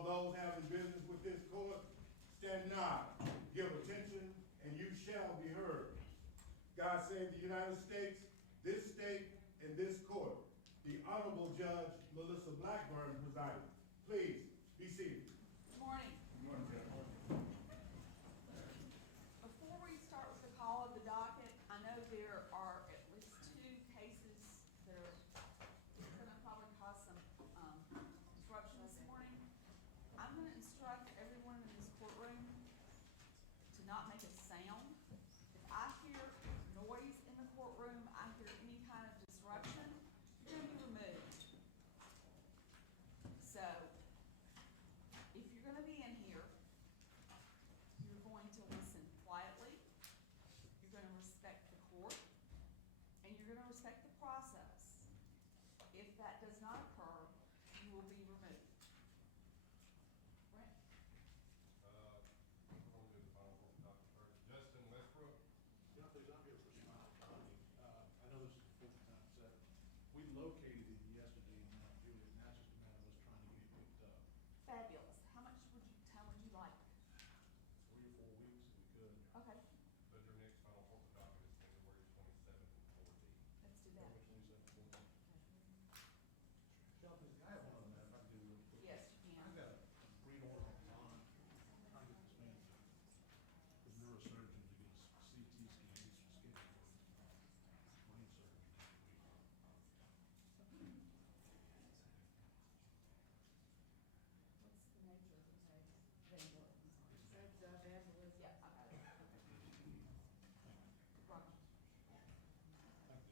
All those having business with this court, stand nigh, give attention, and you shall be heard. God save the United States, this state, and this court. The Honorable Judge Melissa Blackburn presiding. Please be seated. Good morning. Good morning, Judge. Before we start with the call of the docket, I know there are at least 2 cases that are gonna probably cause some disruption this morning. I'm gonna instruct everyone in this courtroom to not make a sound. If I hear noise in the courtroom, I hear any kind of disruption, you're gonna be removed. So, if you're gonna be in here, you're going to listen quietly, you're gonna respect the court, and you're gonna respect the process. If that does not occur, you will be removed. Brent? I'm going to do the final court docket first. Justin Westbrook. Yeah, please, I'm here for Smile County. I know this is the 5th time set. We located it yesterday in Mount Juliet, and that's just a matter of us trying to get it picked up. Fabulous. How much would you, time would you like? 3 or 4 weeks if we could. Okay, But your next final court docket is February 27th and 14th. let's do that. Shelby, I have one other matter, if I can do it real quick. Yes, you can. I've got a read order online, trying to get this man, the neurosurgeon to get a CT scan, he's scheduled for brain surgery next week. What's the nature of the case? Vandalism. That's vandalism. Yeah, I got it. Okay. Roger. Thank you. Yes.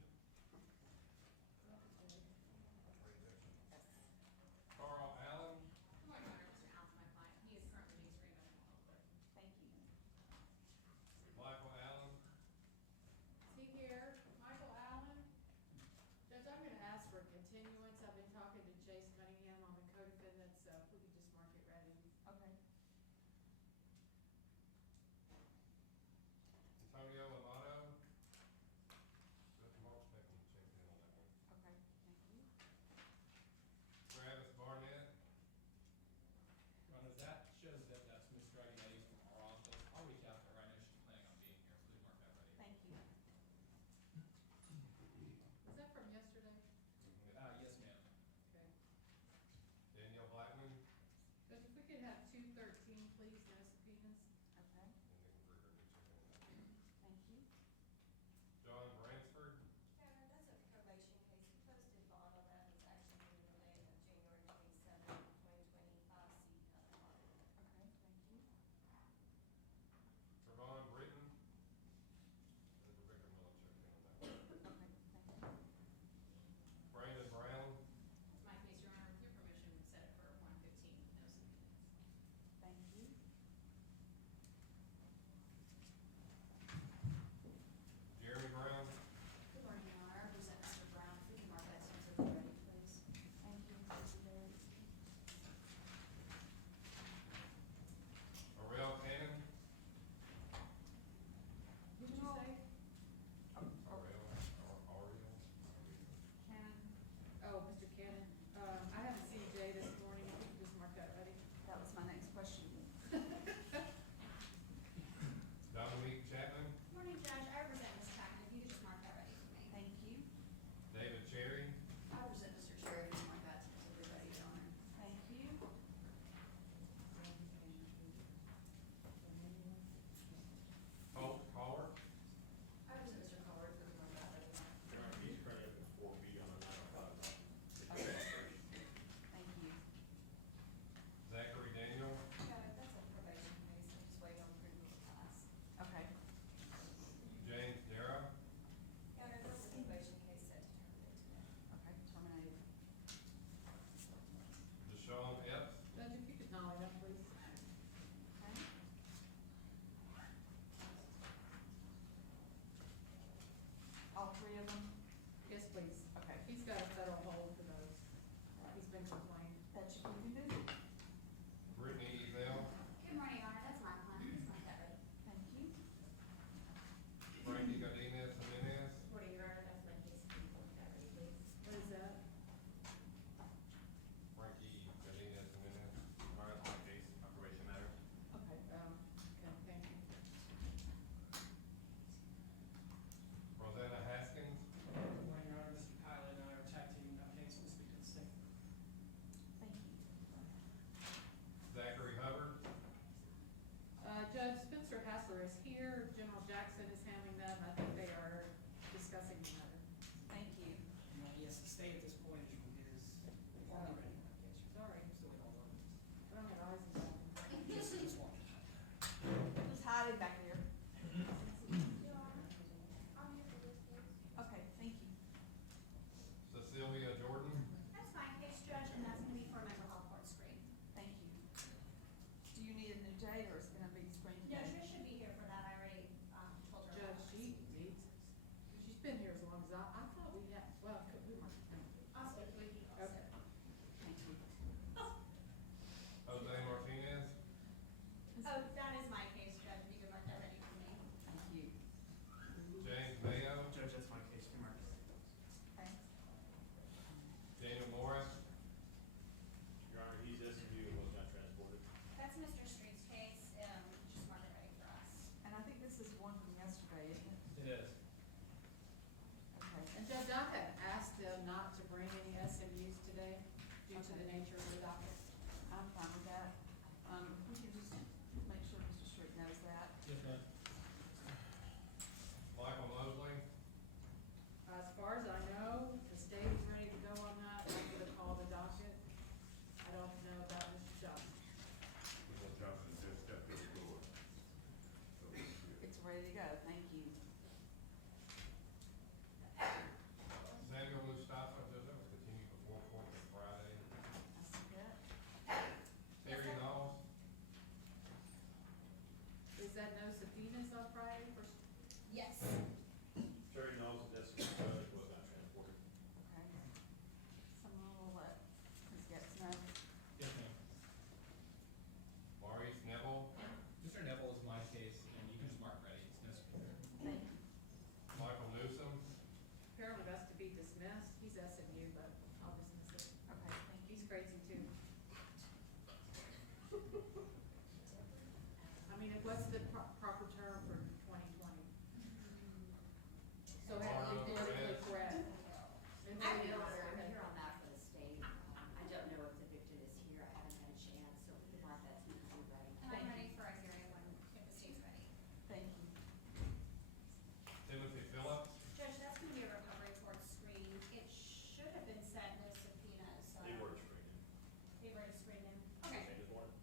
Carl Allen. Good morning, Your Honor. Mr. Allen's my client. He is currently being screened under the law clerk. Thank you. Michael Allen. Is he here? Michael Allen? Judge, I'm gonna ask for a continuance. I've been talking to Chase Cunningham on the co-defendant, so if we could just mark it ready. Okay. Antonio Amato. Judge Mark's making a check in on that one. Okay, thank you. Travis Barnett. Ron, that shows that that's Ms. Dragon Eddie from our office. I'll reach out to her. I know she's planning on being here. Please mark that ready. Thank you. Is that from yesterday? Yes, ma'am. Okay. Danielle Blackman. Judge, if we could have 213, please, no subpoenas. Okay, And Nick Kruger, get check in on that. thank you. John Bransford. Kevin, that's a probation case. You posted bond on that. It's actually being related on January 27th, 2025, seat Okay, thank you. Trevon Britton. And Rebecca Miller check in on that one. Okay, thank you. Brandon Brown. It's my case, Your Honor. With your permission, we set it for 1:15 with no subpoenas. Thank you. Jeremy Brown. Good morning, Your Honor. I represent Mr. Brown. If we can mark that tentatively ready, please. Thank you, Mr. Barry. Arel Cannon. Did you say? Ariel. Cannon, Oh, Mr. Cannon. I haven't seen Jay this morning. If we could just mark that ready. that was my next question. Dominique Chapman. Good morning, Judge. I represent Ms. Chapman. If you could just mark that ready for me. Thank you. David Cherry. I represent Mr. Cherry. If you mark that tentatively ready, Your Honor. Thank you. Holt Caller. I represent Mr. Colbert. If we can mark that ready, Your Honor. He's currently up at 4 feet on a 905. Thank you. Zachary Daniel. Kevin, that's a probation case. I'm just waiting on approval of class. Okay, James Dara. Kevin, that's a probation case set to terminate today. okay, terminated. Deshaun Epps. Judge, if you could nolly that, please. Okay. All 3 of them? Yes, please. Okay. He's got a federal hold for those. He's been complained. That should be removed. Brittany Ezell. Good morning, Your Honor. That's my client. Please mark that ready. Thank you. Frankie Godinez Jimenez. Good morning, Your Honor. That's my case. If you can mark that ready, please. What is that? Frankie Godinez Jimenez. All right, due to the nature of the docket. I'm fine with that. We can just make sure Mr. Street knows that. Yes, ma'am. Michael Mosley, As far as I know, the state is ready to go on that, I'm gonna call the docket. I don't know about Mr. Johnson. Mr. Johnson just stepped to the door. So, yeah. It's ready to go, thank you. Samuel Mustafa, that was continued before court on Friday. I see that. Terry Knowles, Is that no subpoenas on Friday for, Yes. Terry knows that this judge was not transported. Okay. Someone will let Ms. Getz know. Yes, ma'am. Maurice Neville, Mr. Neville is my case, and you can just mark ready, it's no secret. Thank you. Michael Newsom, apparently that's to be dismissed, he's SMU, but I'll dismiss it. Okay, thank you. He's crazy too. I mean, what's the proper term for 2020? So have to be politically correct. And I'm then here else, on, I'm okay. here on that for the state. I don't know if the victim is here, I haven't had a chance, so we can mark that to be ready. And Thank I'm you. ready for a hearing when, if the state's ready. Thank you. Timothy Phillips, Judge, that's gonna be a recovery court screen. It should have been sent no subpoenas, so. They were screened. They were to screen him. Okay, Change this morning.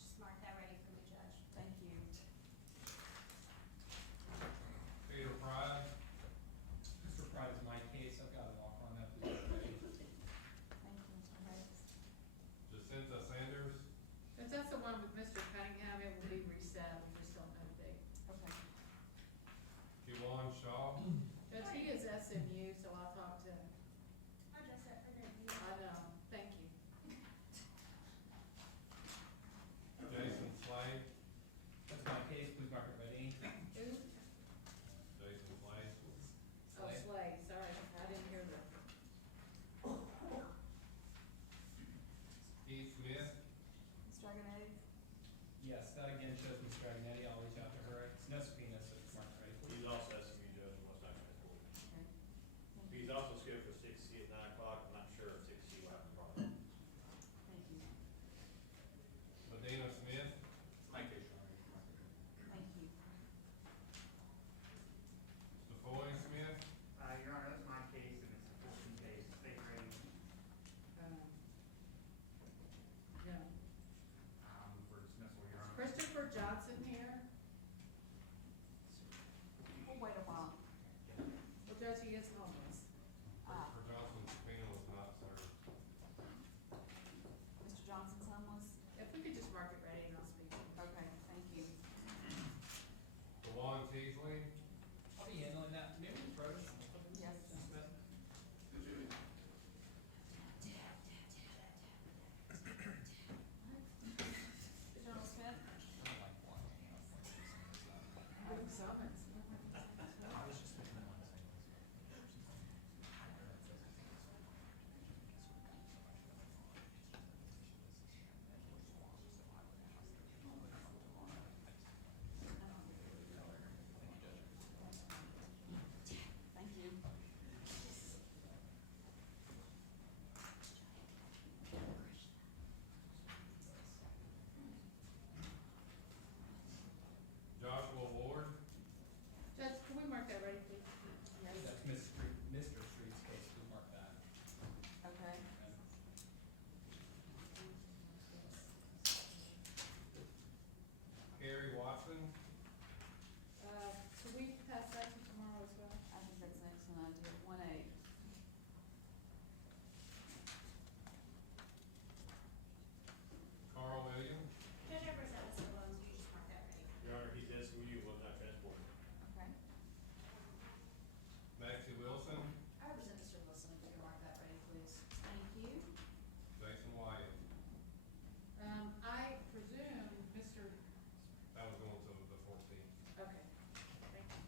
just mark that ready for me, Judge. Thank you. Peter Pride, Mr. Pride is my case, I've got an offer on that, please mark ready. Thank you, Mr. Hayes. Jacinta Sanders, Since that's the one with Mr. Cunningham, it will be reset, we just don't know the date. Okay. Kiwan Shaw, Judge, he is SMU, so I'll talk to him. I just said for the review. I know, thank you. Jason Slade, That's my case, please mark it ready. Who? Jason Slade, Oh, Slade, sorry, I didn't hear that. Keith Smith, Ms. Dragonetti? Yes, that again shows Ms. Dragnetti, I'll reach out to her, it's no subpoena, so just mark it ready, please. He's also SMU judge and was not transported. Okay. Thank you. He's also scheduled for 6C at 9 o'clock. I'm not sure if 6C will happen Friday. Thank you. Medina Smith, My case, Your Honor, you can mark it ready. Thank you. Stefoy Smith, Your Honor, that's my case, and it's a 14 case, state ready. No. For dismissal, Your Honor. Christopher Johnson here? We'll wait a while. Well, Judge, he is homeless. Christopher Johnson's subpoena was not served. Mr. Johnson's homeless? If we could just mark it ready and I'll speak to him. Okay, thank you. Dewan Teasley, I'll be handling that, maybe we throw this. Yes. Smith. General Smith? I don't like blocking out like this, Good summons. I was just thinking about the same thing. Thank you. Joshua Ward, Judge, can we mark that ready, please? Yes. That's Mr. Street's case, please mark that. Okay. Gary Watson, Can we pass that to tomorrow as well? I think that's an excellent idea. 1-8. Carl Williams, Judge, I present Mr. Williams, you just mark that ready. Your Honor, he's SMU, was not transported. Okay. Maxie Wilson, I represent Mr. Wilson, if you can mark that ready, please. Thank you. Jason Wyatt. I presume Mr., That was going to the 14th. okay, thank you.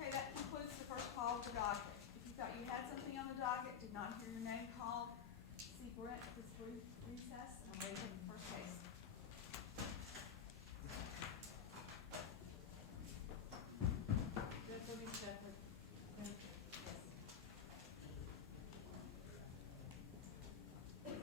Okay, that concludes the first call of the docket. If you thought you had something on the docket, did not hear your name called, see Brent at this brief recess, and I'm ready for the first case. Judge, let me check with, thank you. Yes.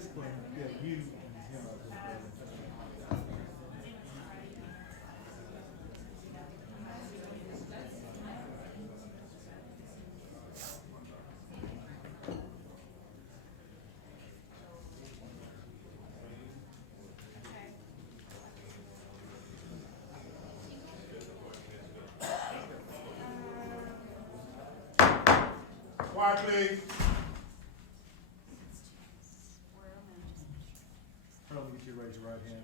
discipline that you and him are doing. Quiet, please. Probably get you to raise your right hand.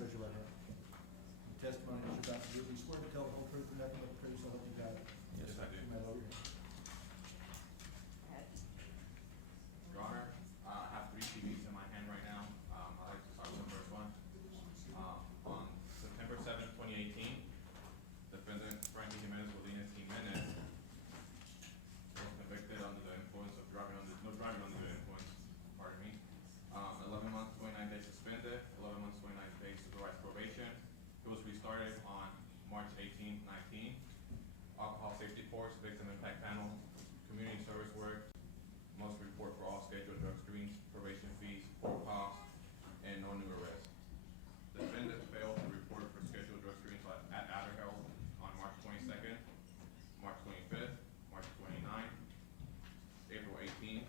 Raise your right hand. Testimony that you're about to give, you swear to tell the whole truth and nothing but the truth, so help you God. Yes, I do. You may lower your hand. Your Honor, I have 3 CVs in my hand right now. I'd like to start with the first one. On September 7th, 2018, defendant Frankie Jimenez was convicted under the influence of driving under the influence, pardon me. 11 months, 29 days suspended, 11 months, 29 days supervised probation. It was restarted on March 18, 19. Alcohol safety course, victim impact panel, community service work, must report for all scheduled drug screens, probation fees, court costs, and no new arrests. Defendant failed to report for scheduled drug screens at Adderhill on March 22nd, March 25th, March 29th, April 18th,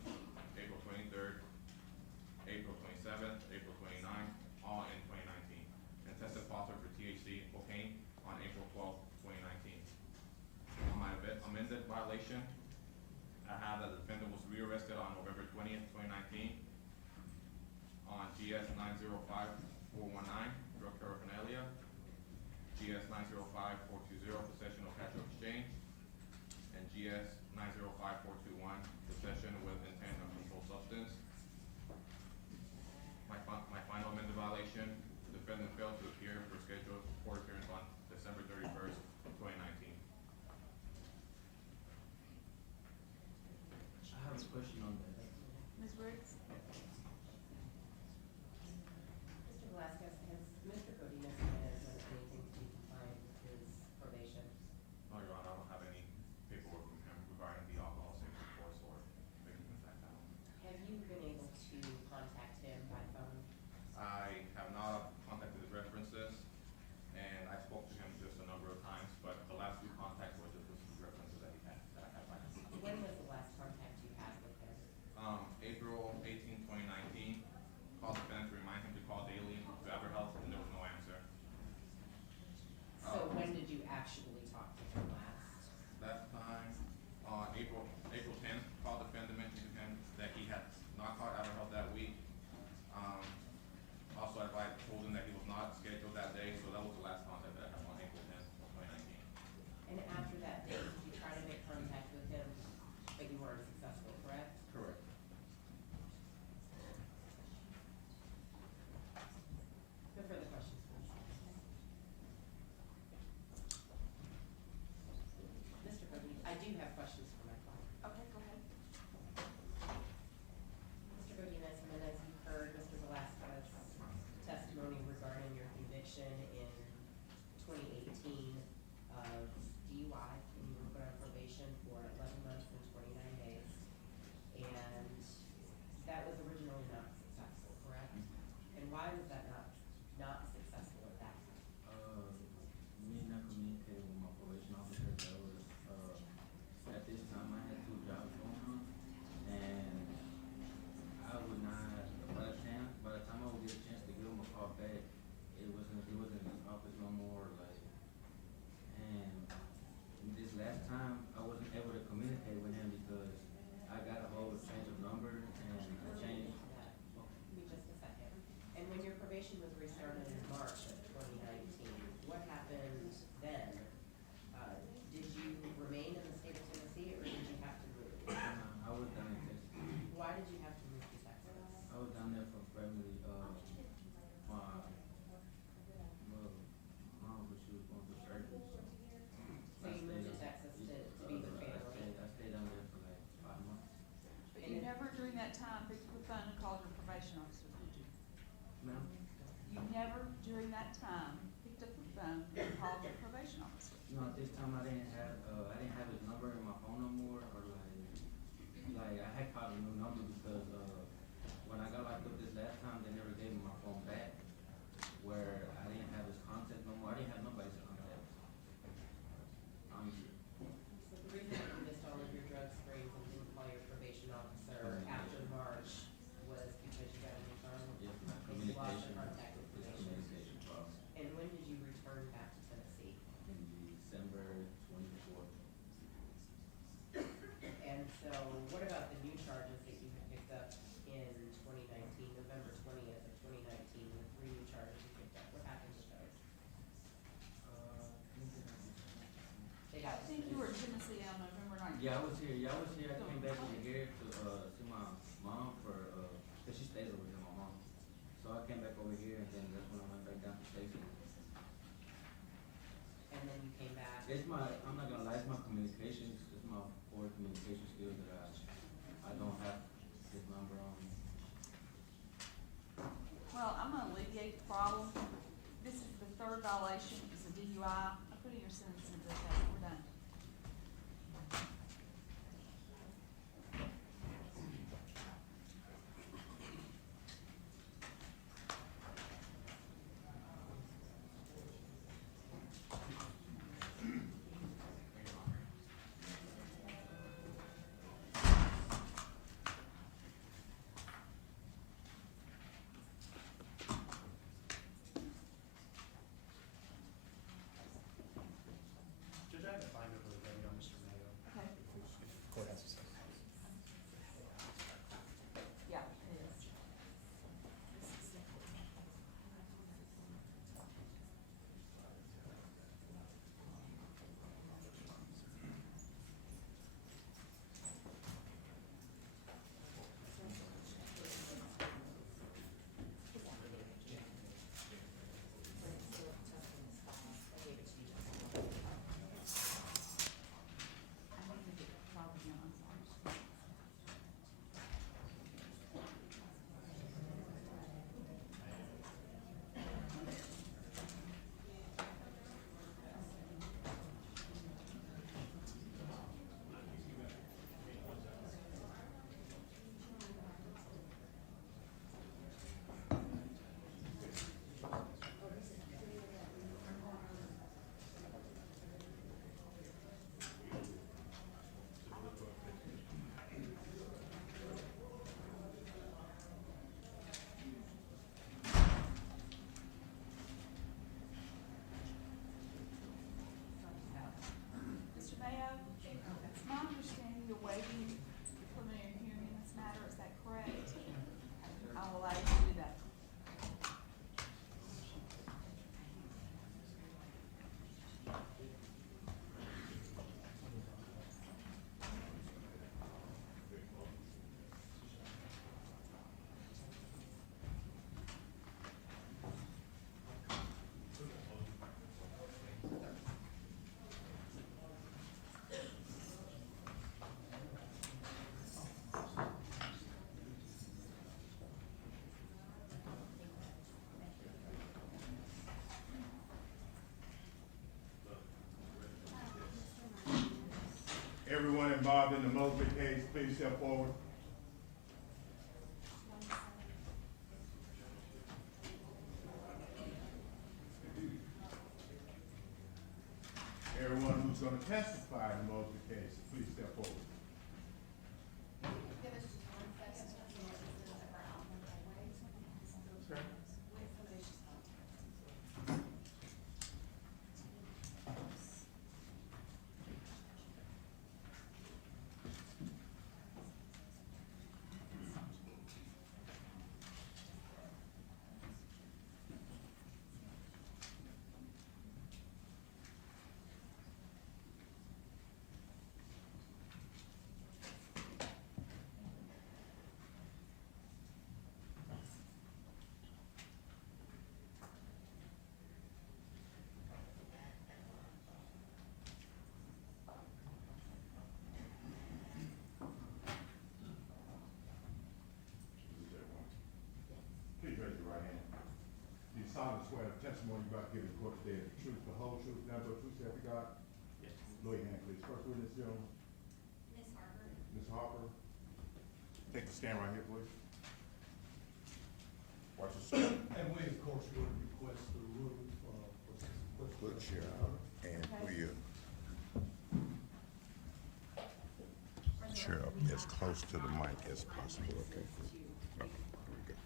April 23rd, April 27th, April 29th, all in 2019, and tested positive for THC cocaine on April 12th, 2019. On my amended violation, I have that the defendant was rearrested on November 20th, 2019 on GS 905419, drug paraphernalia, GS 905420, possession of cash or exchange, and GS 905421, possession with intent of controlled substance. My final amended violation, the defendant failed to appear for scheduled court appearance on December 31st, 2019. I have a question on that. Ms. Briggs? Mr. Velasquez, has Mr. Godinez done anything to be compliant with his probation? No, Your Honor, I don't have any paperwork from him regarding the alcohol safety course or victim impact panel. Have you been able to contact him by phone? I have not contacted his references, and I spoke to him just a number of times, but the last few contacts were just with his references that I had by him. When was the last contact you had with him? April 18, 2019, called the defendant to remind him to call daily to Everhealth, and there was no answer. So when did you actually talk to him last? Last time, April 10th, called the defendant, mentioned to him that he had not called Everhealth that week. Also, I told him that he was not scheduled that day, so that was the last contact that I had on April 10th, 2019. And after that date, did you try to make contact with him, but you weren't successful, correct? Correct. No further questions, please. Mr. Cody, I do have questions for my client. Okay, go ahead. Mr. Godinez, Jimenez, you heard Mr. Velasquez's testimony regarding your conviction in 2018 of DUI, and you were put on probation for 11 months and 29 days. And that was originally not successful, correct? And why was that not successful at that time? Me not communicating with my probation officer. That was at this time I had 2 jobs going on, and I would not. By the time I would get a chance to give him a call back, he wasn't in his office no more. And this last time I wasn't able to communicate with him because I got a whole change of number and I changed. Give me just a second. And when your probation was restarted in March of 2019, what happened then? Did you remain in the state of Tennessee, or did you have to move? I was down in Texas. Why did you have to move to Texas? I was down there for family. My mom, but she was going through surgery. So you moved to Texas to be with family? I stayed down there for like 5 months. But you never during that time picked up the phone and called your probation officer, did you? Ma'am? You never during that time picked up the phone and called your probation officer? No, at this time I didn't have his number in my phone no more, or like I had called a new number because DUI. I'm putting your sentence in, okay, we're done. Judge, I have a binder for the ready on Mr. Mayo. Okay. Court has a second. Yeah, it is. I need to get a copy of it, I'm sorry. Mr. Mayo, it's my understanding you're waiving the preliminary hearing in this matter, is that correct? I'll allow you to do that. Everyone involved in the Moseley case, please step forward. Everyone who's gonna testify in the Moseley case, please step forward. Give us just 1 second. Okay. Please raise your right hand. Do you solemnly swear the testimony you about to give in court today is the truth, the whole truth, nothing but the truth, so help you God? Yes. Lower your hand, please. First witness, gentlemen. Ms. Harper. Ms. Harper. Take the stand right here, please. Watch your step. And we, of course, would request the room, for Put your, and put your chair up as close to the mic as possible, okay? Okay, there we go.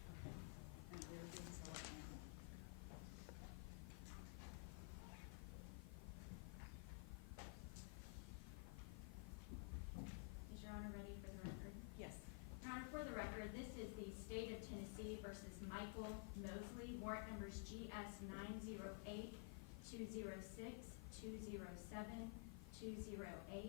Is Your Honor ready for the record? Yes. Your Honor, for the record, this is the State of Tennessee versus Michael Mosley, warrant numbers GS 908, 206, 207, 208.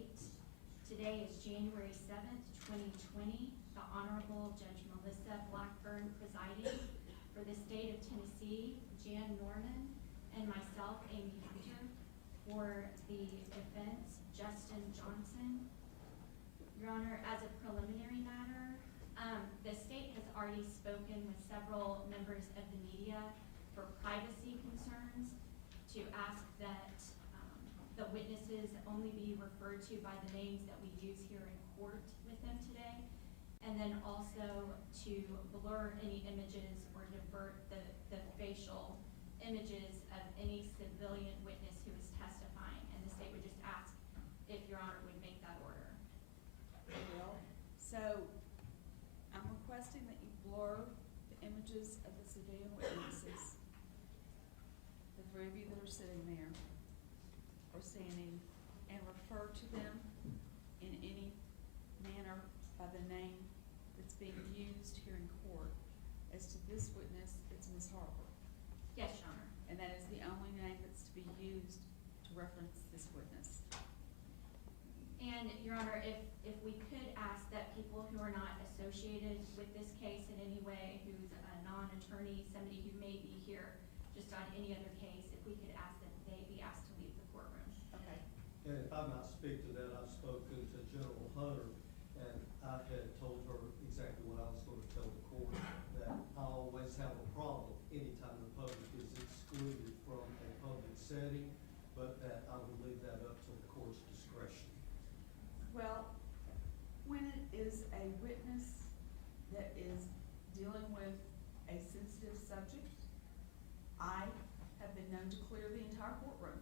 Today is January 7th, 2020. The Honorable Judge Melissa Blackburn presiding. For the State of Tennessee, Jan Norman, and myself, Amy Hunter. For the defense, Justin Johnson. Your Honor, as a preliminary matter, the state has already spoken with several members of the media for privacy concerns to ask that witnesses only be referred to by the names that we use here in court with them today. And then also to blur any images or divert the facial images of any civilian witness who is testifying. And the state would just ask if Your Honor would make that order. I will. So I'm requesting that you blur the images of the civilian witnesses. The three of you that are sitting there or standing, and refer to them in any manner by the name that's being used here in court. As to this witness, it's Ms. Harper. Yes, Your Honor. And that is the only name that's to be used to reference this witness. And Your Honor, if we could ask that people who are not associated with this case in any way, who's a non-attorney, somebody who may be here just on any other case, if we could ask that they be asked to leave the courtroom. Okay. And if I might speak to that, I've spoken to General Hunter, and I had told her exactly what I was going to tell the court, that I always have a problem anytime the public is excluded from a public setting, but that I would leave that up to the court's discretion. Well, when it is a witness that is dealing with a sensitive subject, I have been known to clear the entire courtroom.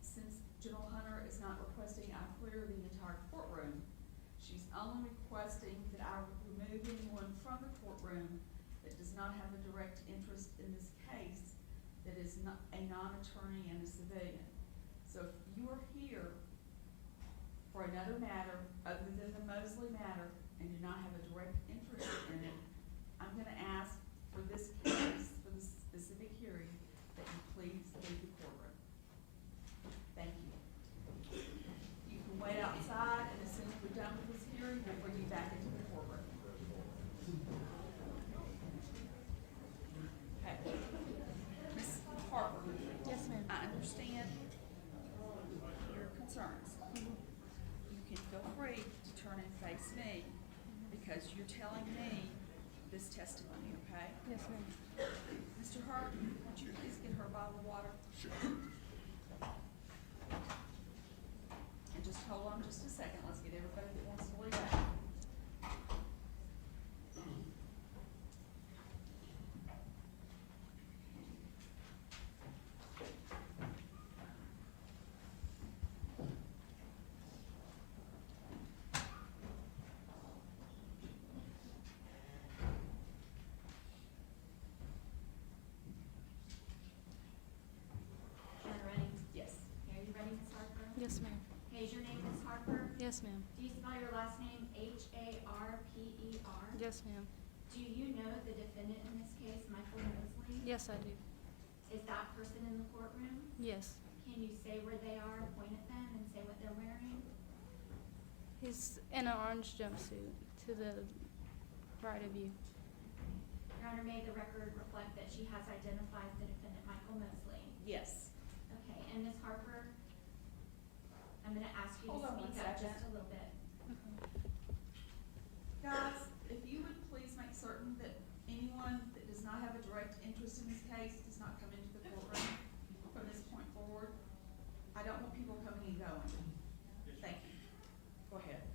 Since General Hunter is not requesting I clear the entire courtroom, she's only requesting that I remove anyone from the courtroom that does not have a direct interest in this case, that is not a non-attorney and a civilian. So if you are here for another matter other than the Moseley matter and do not have a direct interest in it, I'm gonna ask for this case, for this specific hearing, that you please leave the courtroom. Thank you. You can wait outside, and as soon as we're done with this hearing, we'll bring you back into the courtroom. Okay. Ms. Harper. Yes, ma'am. I understand your concerns. You can feel free to turn and face me, because you're telling me this testimony, okay? Yes, ma'am. Mr. Hart, would you please get her a bottle of water? Sure. And just hold on just a second, let's get everybody that wants to leave out. Are you ready? Yes. Okay, are you ready, Ms. Harper? Yes, ma'am. Okay, is your name Ms. Harper? Yes, ma'am. Do you spell your last name Harper? Yes, ma'am. Do you know the defendant in this case, Michael Mosley? Yes, I do. Is that person in the courtroom? Yes. Can you say where they are, point at them, and say what they're wearing? He's in an orange jumpsuit to the right of you. Your Honor, may the record reflect that she has identified the defendant, Michael Mosley. Yes. Okay, and Ms. Harper, I'm gonna ask you Hold to on one speak up second. just a little bit. Guys, if you would please make certain that anyone that does not have a direct interest in this case does not come into the courtroom from this point forward. I don't want people coming and going. Thank you. Go ahead.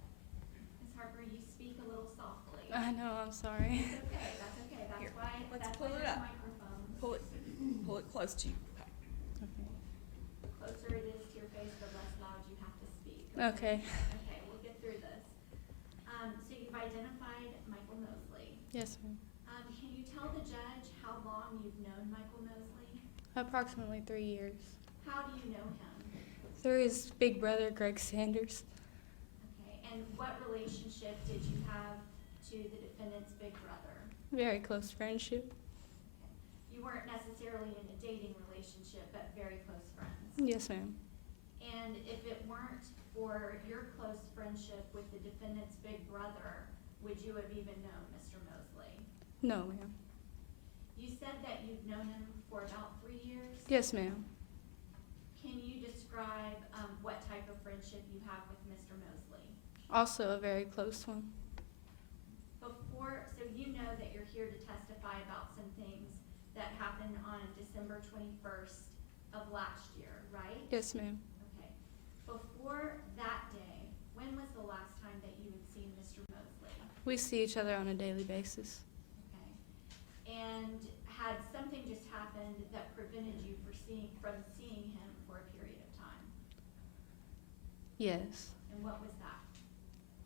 Ms. Harper, you speak a little softly. I know, I'm sorry. It's okay, that's okay, that's Here, why, let's that's pull why it there's up. microphones. Pull it close to you. Okay. Okay. The closer it is to your face, the less loud you have to speak. Okay. Okay, we'll get through this. So you've identified Michael Mosley. Yes, ma'am. Can you tell the judge how long you've known Michael Mosley? Approximately 3 years. How do you know him? Through his big brother, Greg Sanders. Okay, and what relationship did you have to the defendant's big brother? Very close friendship. You weren't necessarily in a dating relationship, but very close friends. Yes, ma'am. And if it weren't for your close friendship with the defendant's big brother, would you have even known Mr. Mosley? No, ma'am. You said that you've known him for about 3 years? Yes, ma'am. Can you describe what type of friendship you have with Mr. Mosley? Also a very close one. So you know that you're here to testify about some things that happened on December 21st of last year, right? Yes, ma'am. before that day, when was the last time that you had seen Mr. Mosley? We see each other on a daily basis. Okay. And had something just happened that prevented you from seeing him for a period of time? Yes. And what was that?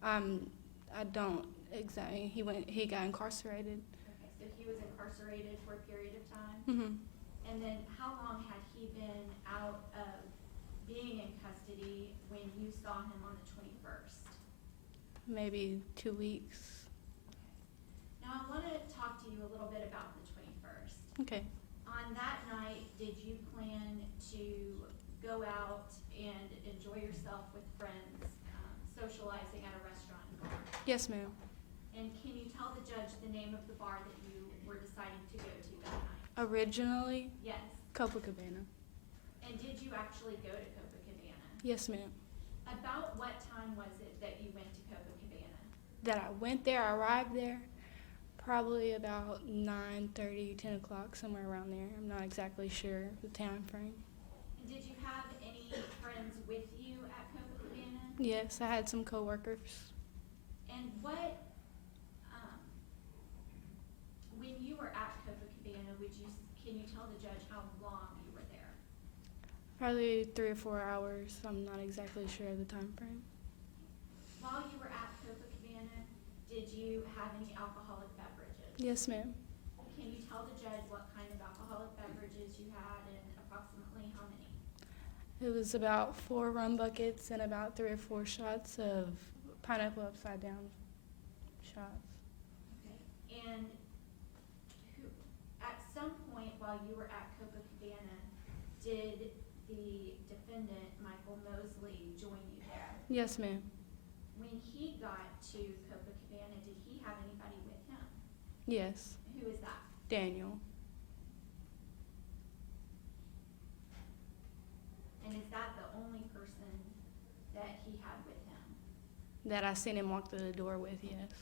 I don't exactly. He got incarcerated. Okay, so he was incarcerated for a period of time? Mhm. And then how long had he been out of being in custody when you saw him on the 21st? Maybe 2 weeks. Now I want to talk to you a little bit about the 21st. Okay. On that night, did you plan to go out and enjoy yourself with friends, socializing at a restaurant and bar? Yes, ma'am. And can you tell the judge the name of the bar that you were deciding to go to that night? Originally, Yes. Copacabana. And did you actually go to Copacabana? Yes, ma'am. About what time was it that you went to Copacabana? That I went there, I arrived there, probably about 9:30, 10 o'clock, somewhere around there. I'm not exactly sure the time frame. And did you have any friends with you at Copacabana? Yes, I had some coworkers. And what, when you were at Copacabana, can you tell the judge how long you were there? Probably 3 or 4 hours. I'm not exactly sure of the time frame. While you were at Copacabana, did you have any alcoholic beverages? Yes, ma'am. Can you tell the judge what kind of alcoholic beverages you had and approximately how many? It was about 4 rum buckets and about 3 or 4 shots of pineapple upside down shots. Okay. And at some point while you were at Copacabana, did the defendant, Michael Mosley, join you there? Yes, ma'am. When he got to Copacabana, did he have anybody with him? Yes. Who is that? Daniel. And is that the only person that he had with him? That I seen him walk through the door with, yes.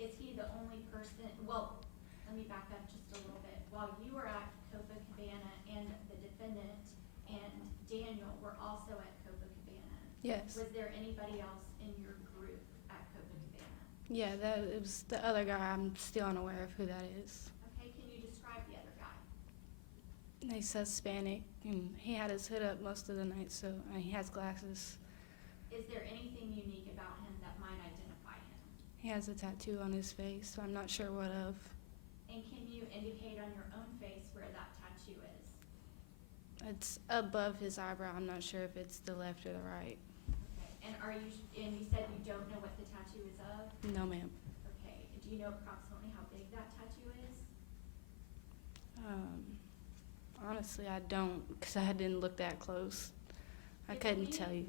Okay. Is he the only person, well, let me back up just a little bit. While you were at Copacabana and the defendant and Daniel were also at Copacabana, Yes. was there anybody else in your group at Copacabana? Yeah, it was the other guy. I'm still unaware of who that is. Okay, can you describe the other guy? He's Hispanic, and he had his hood up most of the night, so he has glasses. Is there anything unique about him that might identify him? He has a tattoo on his face, so I'm not sure what of. And can you indicate on your own face where that tattoo is? It's above his eyebrow. I'm not sure if it's the left or the right. Okay, and you said you don't know what the tattoo is of? No, ma'am. Okay, do you know approximately how big that tattoo is? Honestly, I don't, because I didn't look that close. I couldn't tell you.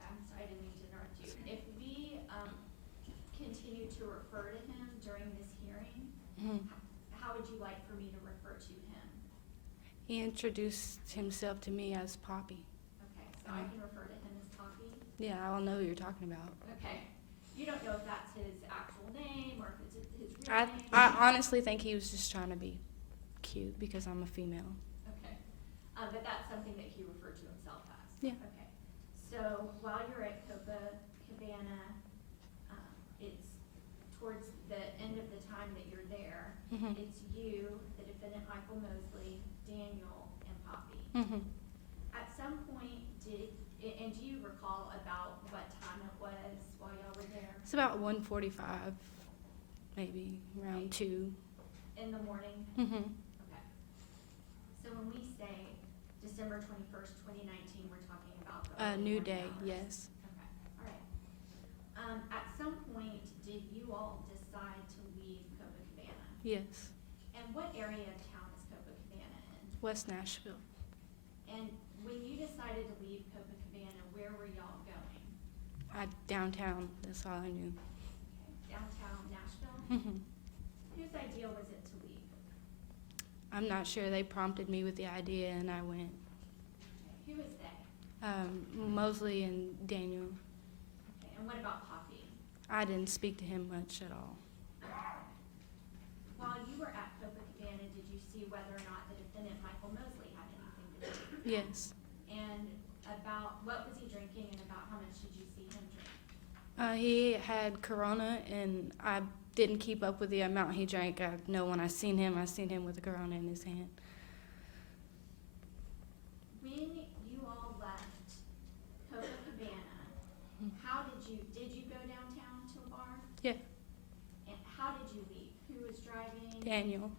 I'm sorry, I didn't mean to interrupt you. If we continue to refer to him during this hearing, Mhm. how would you like for me to refer to him? He introduced himself to me as Poppy. Okay, so I can refer to him as Poppy? Yeah, I'll know who you're talking about. Okay. You don't know if that's his actual name or if it's his real I name? honestly think he was just trying to be cute because I'm a female. Okay. But that's something that he referred to himself as? Yeah. Okay. So while you're at Copacabana, it's towards the end of the time that you're there, Mhm. it's you, the defendant Michael Mosley, Daniel, and Poppy. Mhm. At some point, and do you recall about what time it was while y'all were there? It's about 1:45, maybe around 2. In the morning? Mhm. Okay. So when we say December 21st, 2019, we're talking about the early New morning day, hours? yes. Okay, all right. At some point, did you all decide to leave Copacabana? Yes. And what area of town is Copacabana in? West Nashville. And when you decided to leave Copacabana, where were y'all going? Downtown, that's all I knew. Okay, downtown Nashville? Mhm. Whose idea was it to leave? I'm not sure. They prompted me with the idea, and I went. Okay, who is they? Moseley and Daniel. Okay, and what about Poppy? I didn't speak to him much at all. While you were at Copacabana, did you see whether or not the defendant, Michael Mosley, had anything to do? Yes. And about what was he drinking and He had Corona, and I didn't keep up with the amount he drank. I know when I seen him with a Corona in his hand. When you all left Copacabana, how did you go downtown to a bar? Yeah, And how did you leave? Who was driving? Daniel.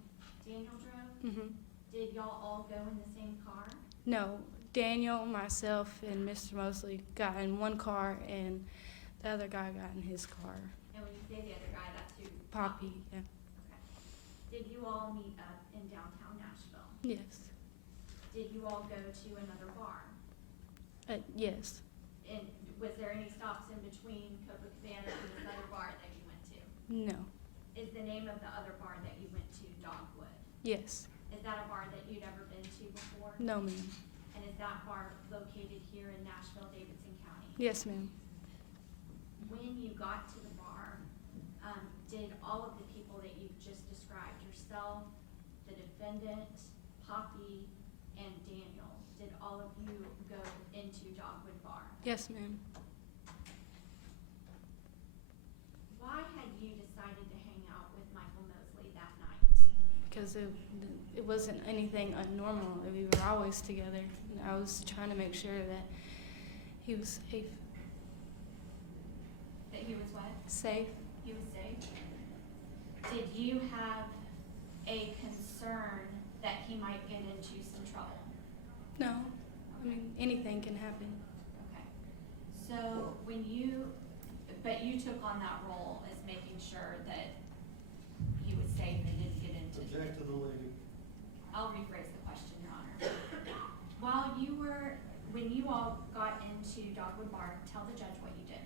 Daniel drove? Hmm. Did y'all all go in the same car? No, Daniel, myself, and Mr. Mosley got in one car, and the other guy got in his car. And when you say the other guy, that's who? Poppy, yeah. Okay. Did you all meet up in downtown Nashville? Yes. Did you all go to another bar? Yes. And was there any stops in between Copacabana and this other bar that you went to? No. Is the name of the other bar that you went to Dogwood? Yes. Is that a bar that you'd ever been to before? No, ma'am. And is that bar located here in Nashville, Davidson County? Yes, ma'am. When you got to the bar, did all of the people that you've just described, yourself, the defendant, Poppy, and Daniel, did all of you go into Dogwood Bar? Yes, ma'am. Why had you decided to hang out with Michael Mosley that night? Because it wasn't anything abnormal. We were always together. And I was trying to make sure that he was safe. That he was what? Safe. He was safe? Did you have a concern that he might get into some trouble? No. I mean, anything can happen. Okay. So but you took on that role as making sure that he was safe and didn't get into. Object to the lady. I'll rephrase the question, Your Honor. When you all got into Dogwood Bar, tell the judge what you did.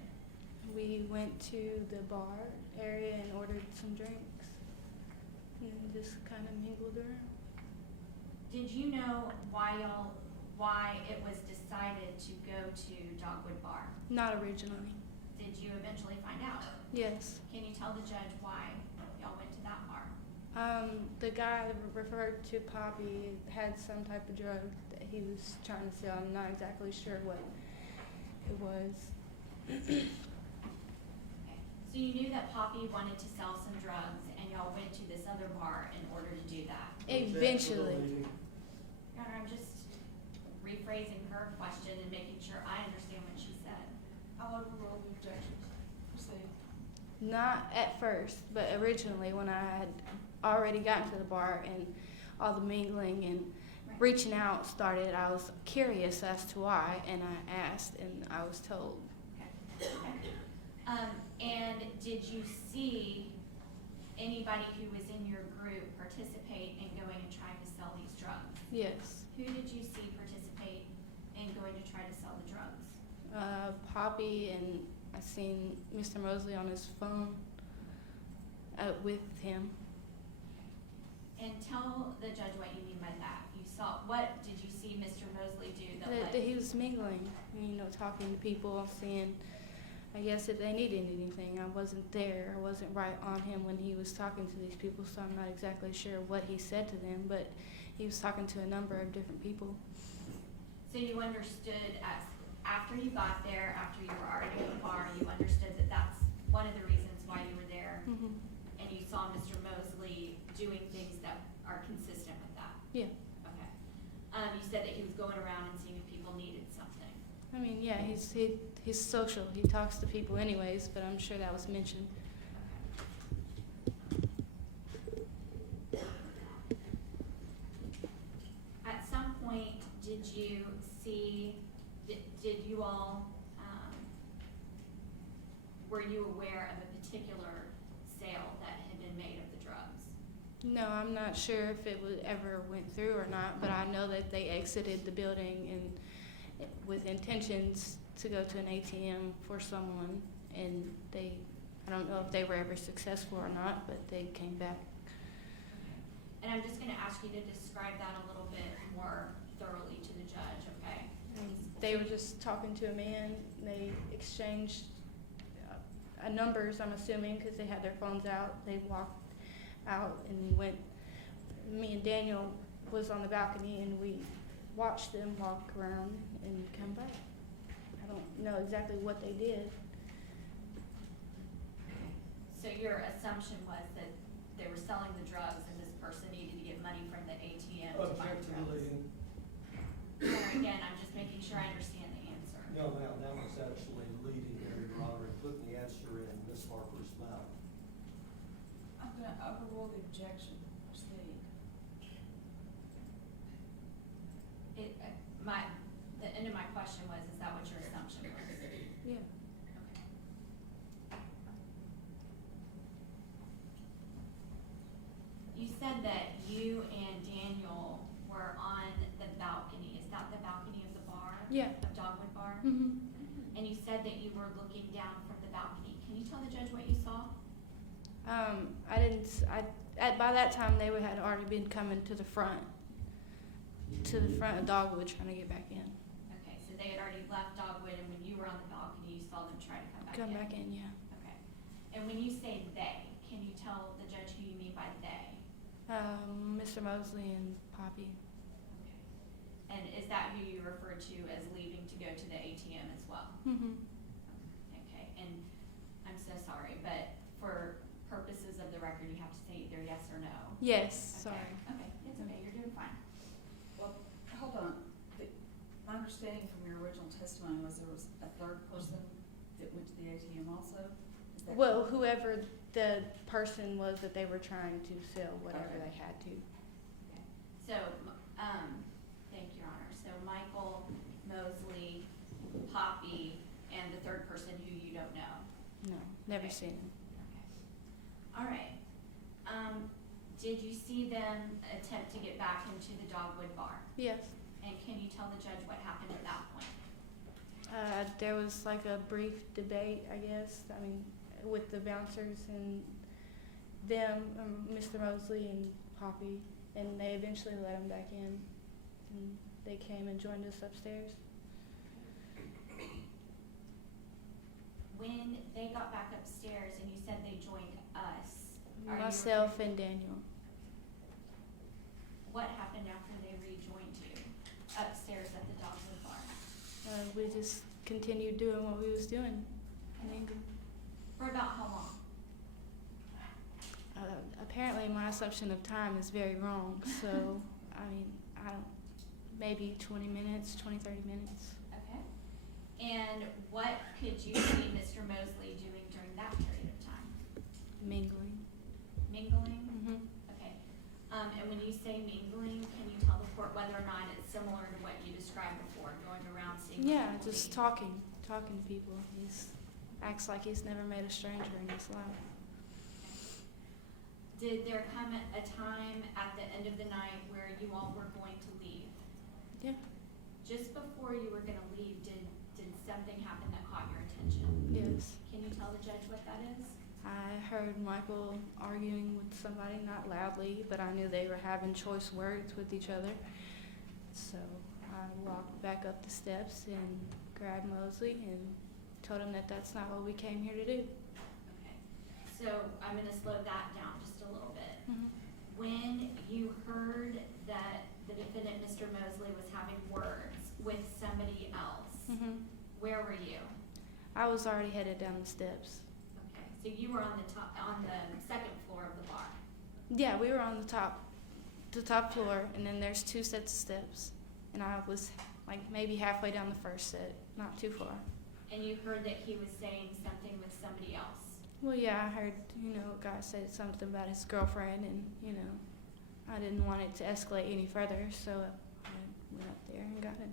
We went to the bar area and ordered some drinks and just kind of mingled around. Did you know why it was decided to go to Dogwood Bar? Not originally. Did you eventually find out? Yes. Can you tell the judge why y'all went to that bar? The guy referred to Poppy had some type of drug that he was trying to sell. I'm not exactly sure what it was. Okay. So you knew that Poppy wanted to sell some drugs, and y'all went to this other bar in order to do that. Eventually. Your Honor, I'm just rephrasing her question and making sure I understand what she said. I'll overrule the objection. Proceed. Not at first, but originally when I had already gotten to the bar and all the mingling and reaching out started, I was curious as to why, and I asked, and I was told. Okay. And did you see anybody who was in your group participate in going and trying to sell these drugs? Yes. Who did you see participate in going to try to sell the drugs? Poppy, and I seen Mr. Mosley on his phone with him. And tell the judge what you mean by that. What did you see Mr. Mosley do That he was mingling, talking to people, seeing, I guess, if they needed anything. I wasn't there. I wasn't right on him when he was talking to these people, so I'm not exactly sure what he said to them, but he was talking to a number of different people. So you understood after you got there, after you were already at the bar, you understood that that's one of the reasons why you were there, Mm-hmm. and you saw Mr. Mosley doing things that are consistent with that? Yeah. Okay. You said that he was going around and seeing if people needed something. I mean, yeah, he's social. He talks to people anyways, but I'm sure that was mentioned. At some point, did you all, were you aware of a particular sale that had been made of the drugs? No, I'm not sure if it ever went through or not, but I know that they exited the building and with intentions to go to an ATM for someone, and I don't know if they were ever successful or not, but they came back. And I'm just gonna ask you to describe that a little bit more thoroughly to the judge, okay? They were just talking to a man. They exchanged numbers, I'm assuming, because they had their phones out. They walked out and went. Me and Daniel was on the balcony, and we watched them walk around and come back. I don't know exactly what they did. So your assumption was that they were selling the drugs and this person needed to get money from the ATM to buy the drugs? Objectively, Or again, I'm just making sure I understand the answer. no, ma'am, that was actually leading there, Your Honor, and putting the answer in Ms. Harper's mouth. I'm gonna overrule the objection. Proceed. The end of my question was, is that what your assumption was? Yeah. Okay. You said that you and Daniel were on the balcony. Is that the balcony of the bar? Yeah. Of Dogwood Bar? Mhm. And you said that you were looking down from the balcony. Can you tell the judge what you saw? I didn't. By that time they had already been coming to the front of Dogwood trying to get back in. Okay, so they had already left Dogwood, and when you were on the balcony, you saw them try to come back in. Come back in, yeah. Okay. And when you say they, can you tell the judge who you mean by they? Mr. Mosley and Poppy. Okay. And is that who you refer to as leaving to go to the ATM as well? Mhm. Okay, and I'm so sorry, but for purposes of the record, you have to say either yes or no. Yes. Okay. Sorry. Okay, it's okay, you're doing fine. Well, hold on. My understanding from your original testimony was there was a third person that went to the ATM also? Is that Well, correct? whoever the person was that they were trying to sell whatever Okay. they had to. Okay. So, thank you, Your Honor. So Michael, Mosley, Poppy, and the third person who you don't know. No, never Okay. seen him. Okay. All right. Did you see them attempt to get back into the Dogwood Bar? Yes. And can you tell the judge what happened at that point? There was like a brief debate, I guess. I mean, with the bouncers and them, Mr. Mosley and Poppy, and they eventually let him back in. And they came and joined us upstairs. When they got back upstairs and you said they joined us, are you Myself and Daniel. what happened after they rejoined you upstairs at the Dogwood Bar? We just continued doing what we was doing. For about how long? Apparently my assumption of time is very wrong, so, I mean, maybe 20 minutes, 20, 30 minutes. Okay. And what could you see Mr. Mosley doing during that period of time? Mingling. Mingling? Mm-hmm. Okay. And when you say mingling, can you tell the court whether or not it's similar to what you described before, going around seeing Yeah, people just meet? talking to people. Acts like he's never met a stranger in his life. Did there come a time at the end of the night where you all were going to leave? Yeah. Just before you were gonna leave, did something happen that caught your attention? Yes. Can you tell the judge what that is? I heard Michael arguing with somebody, not loudly, but I knew they were having choice words with each other. So I walked back up the steps and grabbed Mosley and told him that that's not what we came here to do. Okay, so I'm gonna slow that down just a little bit. Mm-hmm. When you heard that the defendant, Mr. Mosley, was having words with somebody else, Mm-hmm. where were you? I was already headed down the steps. Okay, so you were on the second floor of the bar. Yeah, we were on the top floor, and then there's 2 sets of steps, and I was like maybe halfway down the first set, not too far. And you heard that he was saying something with somebody else. Well, yeah, I heard, a guy said something about his girlfriend, and, I didn't want it to escalate any further, so I went up there and got it.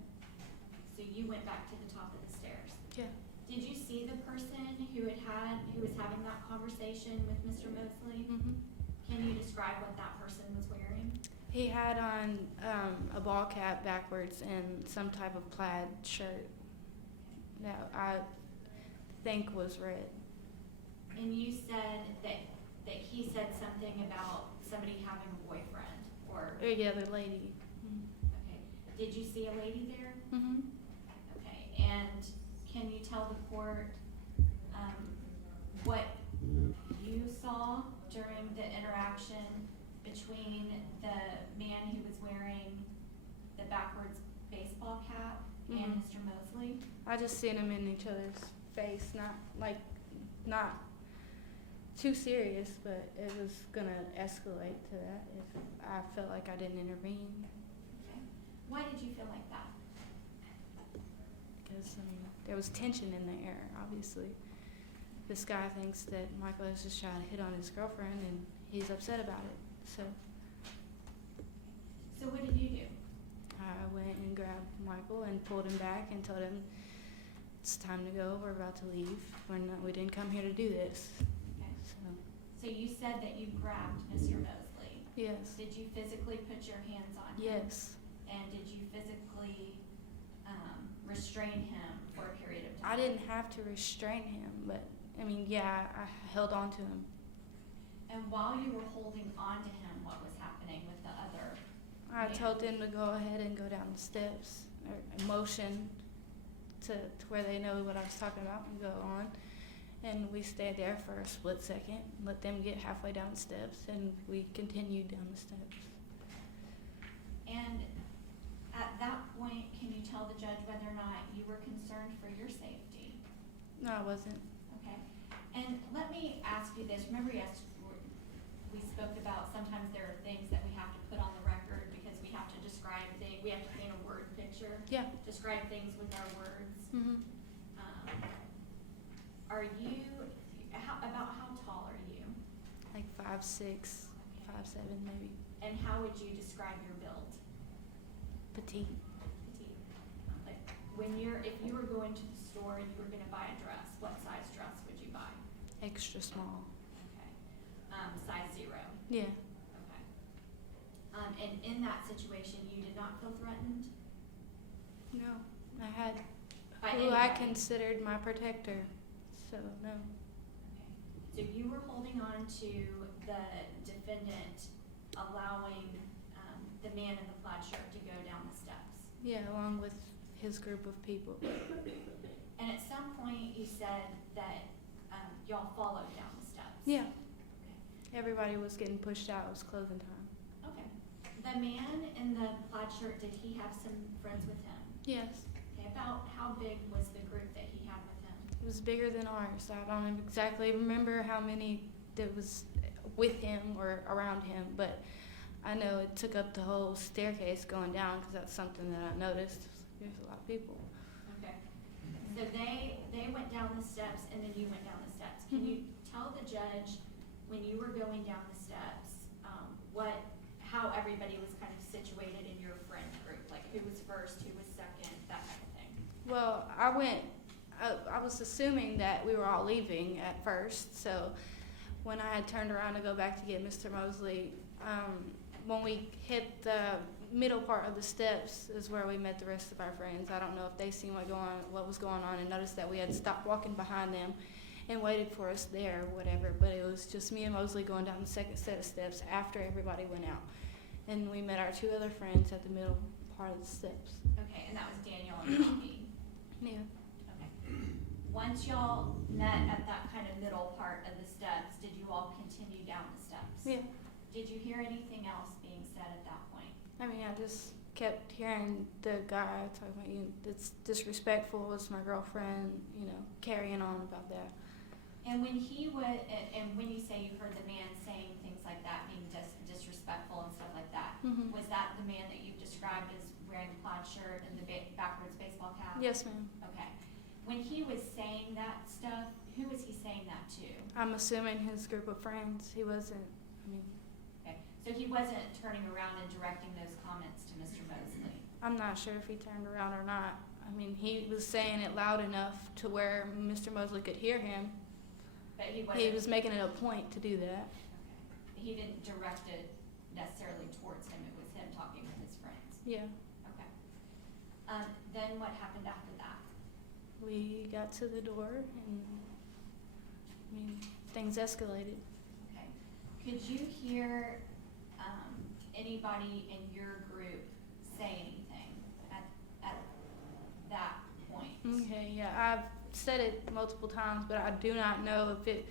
So you went back to the top of the stairs. Yeah. Did you see the person who was having that conversation with Mr. Mosley? Mm-hmm. Can you describe what that person was wearing? He had on a ball cap backwards and some type of plaid shirt that I think was red. And you said that he said something about somebody having a boyfriend, or Yeah, the lady. okay. Did you see a lady there? Mm-hmm. Okay. And can you tell the court what you saw during the interaction between the man who was wearing the backwards baseball cap and Mhm. Mr. Mosley? I just seen them in each other's face, not too serious, but it was gonna escalate to that if I felt like I didn't intervene. Okay. Why did you feel like that? Because, I mean, there was tension in the air, obviously. This guy thinks that Michael has just tried to hit on his girlfriend, and he's upset about it. So what did you do? I went and grabbed Michael and pulled him back and told him, it's time to go, we're about to leave. We didn't come here to do this. Okay. So, So you said that you grabbed Mr. Mosley. yes, Did you physically put your hands on him? yes. And did you physically restrain him for a period of I time? didn't have to restrain him, but, I mean, yeah, I held on to him. And while you were holding on to him, what was happening with the other? I Yeah. told them to go ahead and go down the steps, or motion to where they know what I was talking about and go on. And we stayed there for a split second, let them get halfway down the steps, and we continued down the steps. And at that point, can you tell the judge whether or not you were concerned for your safety? No, I wasn't. Okay. And let me ask you this. Remember, yes, we spoke about sometimes there are things that we have to put on the record because we have to describe things, we have to paint a word picture. Yeah. Describe things with our words. Mm-hmm. Are you, about how tall are you? Like 5'6", 5'7", maybe. And how would you describe your build? Petite. Petite. Like, if you were going to the store and you were gonna buy a dress, what size dress would you buy? Extra small. Okay. Size 0. Yeah. Okay. And in that situation, you did not feel threatened? No. I had By who I anybody? considered my protector. So, no. Okay. So you were holding on to the defendant, allowing the man in the plaid shirt to go down the steps. Yeah, along with his group of people. And at some point, you said that y'all followed down the steps. Yeah. Okay. Everybody was getting pushed out. It was closing time. Okay. The man in the plaid shirt, did he have some friends with him? Yes. Okay. About how big was the group that he had with him? It was bigger than ours. I don't exactly remember how many that was with him or around him, but I know it took up the whole staircase going down because that's something that I noticed. There's a lot of people. Okay. So they went down the steps and then you went down the steps. Can you tell the judge when you were going down the steps, how everybody was kind of situated in your friend group? Like who was first, who was second, that kind of thing? Well, I was assuming that we were all leaving at first, so when I had turned around to go back to get Mr. Mosley, when we hit the middle part of the steps is where we met the rest of our friends. I don't know if they seen what was going on and noticed that we had stopped walking behind them and waited for us there or whatever, but it was just me and Mosley going down the second set of steps after everybody went out. And we met our 2 other friends at the middle part of the steps. Okay, and that was Daniel and Poppy. Yeah. Okay. Once y'all met at that kind of middle part of the steps, did you all continue down the steps? Yeah. Did you hear anything else being said at that point? I mean, I just kept hearing the guy talking about, it's disrespectful, it's my girlfriend, carrying on about that. And when when you say you heard the man saying things like that, being disrespectful and stuff like that, Mhm. was that the man that you've described as wearing the plaid shirt and the backwards baseball cap? Yes, ma'am. Okay. When he was saying that stuff, who was he saying that to? I'm assuming his group of friends. He wasn't, Okay. So he wasn't turning around and directing those comments to Mr. Mosley? I'm not sure if he turned around or not. I mean, he was saying it loud enough to where Mr. Mosley could hear him. But he wasn't. He was making it a point to do that. Okay. He didn't direct it necessarily towards him. It was him talking with his friends. Yeah. Okay. Then what happened after that? We got to the door and, things escalated. Okay. Could you hear anybody in your group say anything at that point? Okay, yeah, I've said it multiple times, but I do not know if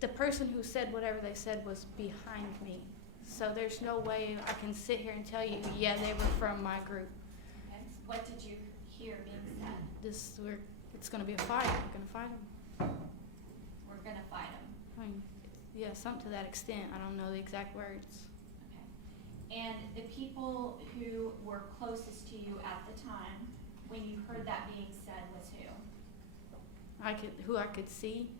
the person who said whatever they said was behind me. So there's no way I can sit here and tell you, yeah, they were from my group. Okay. What did you hear being said? It's gonna be a fight. We're gonna fight them. We're gonna fight him. I mean, Yeah, something to that extent. I don't know the exact words. Okay. And the people who were closest to you at the time, when you heard that being said, was who? Who I could see.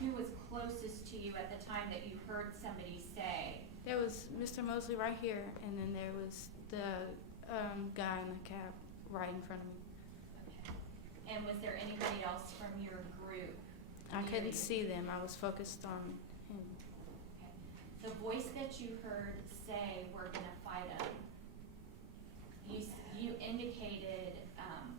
Who was closest to you at the time that you heard somebody say? There was Mr. Mosley right here, and then there was the guy in the cab right in front of me. Okay. And was there anybody else from your group? I near couldn't you? see them. I was focused on him. Okay. The voice that you heard say, "We're gonna fight him," you indicated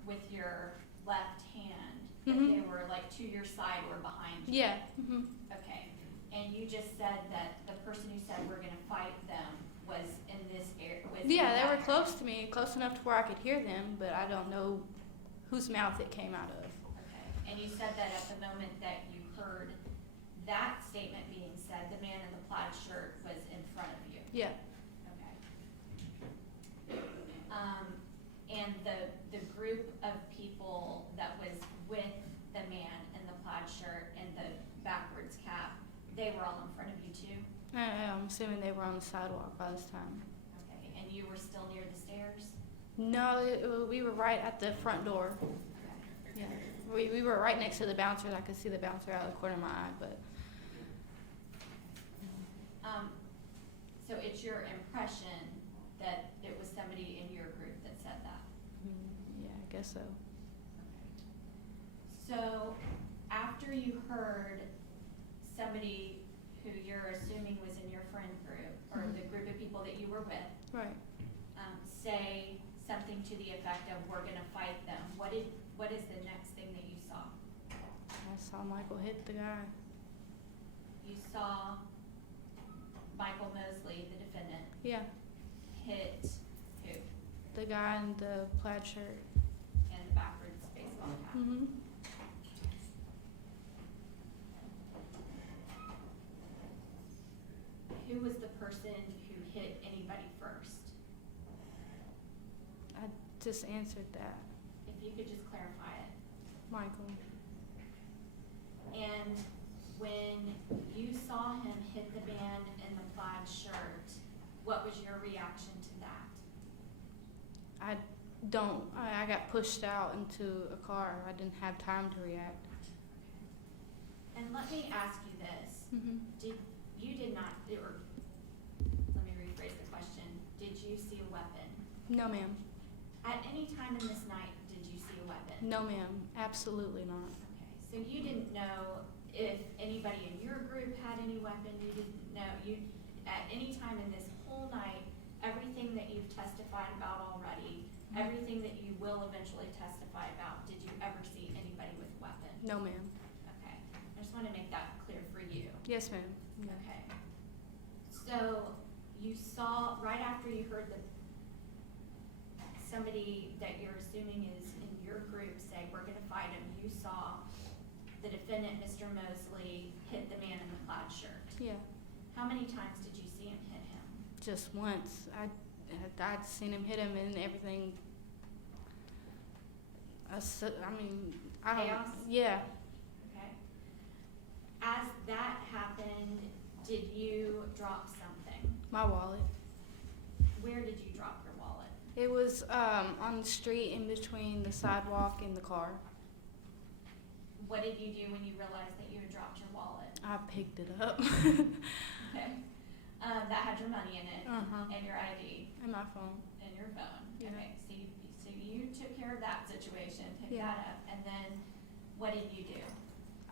with your left hand that Mhm. they were like to your side or behind you. Yeah. Mhm. Okay. And you just said that the person who said we're gonna fight them was in this area. Yeah, they were close to me, close enough to where I could hear them, but I don't know whose mouth it came out of. Okay. And you said that at the moment that you heard that statement being said, the man in the plaid shirt was in front of you. Yeah. Okay. And the group of people that was with the man in the plaid shirt and the backwards cap, they were all in front of you too? I'm assuming they were on the sidewalk by this time. Okay. And you were still near the stairs? No, we were right at the front door. Okay. Yeah. We were right next to the bouncer. I could see the bouncer out of the corner of my eye, but So it's your impression that it was somebody in your group that said that? yeah, I guess so. So after you heard somebody who you're assuming was in your friend group, or Mhm. the group of people that you were with, Right. say something to the effect of, "We're gonna fight them," what is the next thing that you saw? I saw Michael hit the guy. You saw Michael Mosley, the defendant, Yeah. hit who? The guy in the plaid shirt. And the backwards baseball cap. Mhm. Who was the person who hit anybody first? I just answered that. If you could just clarify it. Michael. And when you saw him hit the man in the plaid shirt, what was your reaction to that? I got pushed out into a car. I didn't have time to react. And let me ask you this. Mhm. Let me rephrase the question. Did you see a weapon? No, ma'am. At any time in this night, did you see a weapon? No, ma'am. Absolutely not. Okay, so you didn't know if anybody in your group had any weapon, you didn't know, at any time in this whole night, everything that you've testified about already, everything that you will eventually testify about, did you ever see anybody with a weapon? No, ma'am. Okay, I just wanna make that clear for you. Yes, ma'am. Okay. So you saw, right after you heard somebody that you're assuming is in your group say, "We're gonna fight him," you saw the defendant, Mr. Moseley, hit the man in the plaid shirt. Yeah. How many times did you see him hit him? Just once. I'd seen him hit him and everything. I don't. Chaos? Yeah. Okay. As that happened, did you drop something? My wallet. Where did you drop your wallet? It was on the street in between the sidewalk and the car. What did you do when you realized that you had dropped your wallet? I picked it up. Okay. That had your money in it, Uh-huh. and your ID, And my phone. and your phone. Yeah. Okay, so you took care of that situation, picked Yeah. that up, and then what did you do?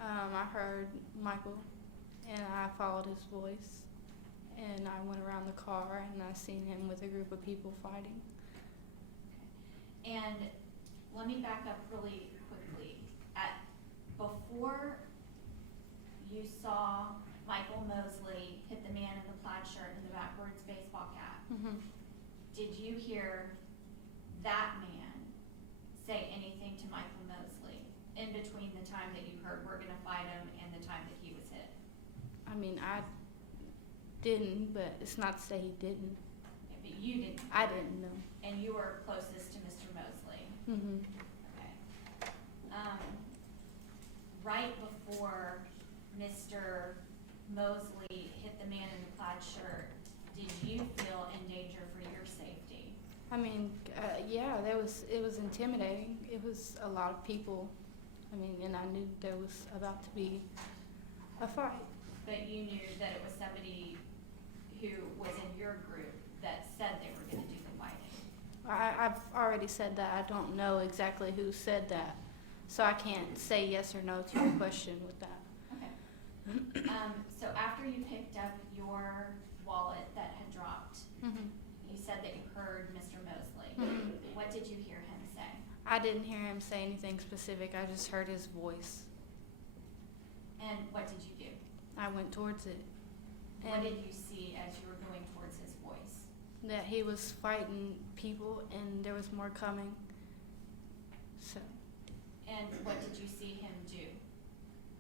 I heard Michael, and I followed his voice, and I went around the car, and I seen him with a group of people fighting. And let me back up really quickly. Before you saw Michael Mosley hit the man in the plaid shirt and the backwards baseball cap, Mhm. did you hear that man say anything to Michael Mosley in between the time that you heard "we're gonna fight him" and the time that he was hit? I mean, I didn't, but it's not to say he didn't. Yeah, but you didn't. I didn't know. And you were closest to Mr. Mosley. Mhm. Okay. Right before Mr. Mosley man in the plaid shirt, did you feel in danger for your safety? I mean, yeah, it was intimidating. It was a lot of people. I mean, and I knew there was about to be a fight. But you knew that it was somebody who was in your group that said they were gonna do the fighting. I've already said that. I don't know exactly who said that. So I can't say yes or no to your question with that. Okay. So after you picked up your wallet that had dropped, Mhm. you said that you heard Mr. Mosley. Mhm. What did you hear him say? I didn't hear him say anything specific. I just heard his voice. And what did you do? I went towards it. What And did you see as you were going towards his voice? that he was fighting people and there was more coming. So And what did you see him do?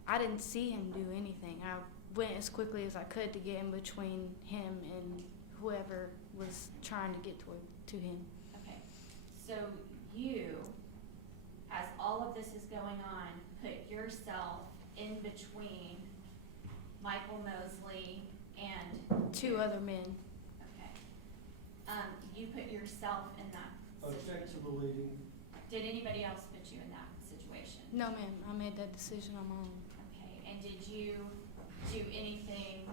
I didn't see him do anything. I went as quickly as I could to get in between him and whoever was trying to get to him. Okay, so you, as all of this is going on, put yourself in between Michael Mosley and, Two other men. okay. You put yourself in that. Object to the leading. Did anybody else put you in that situation? No, ma'am. I made that decision on my own. Okay, and did you do anything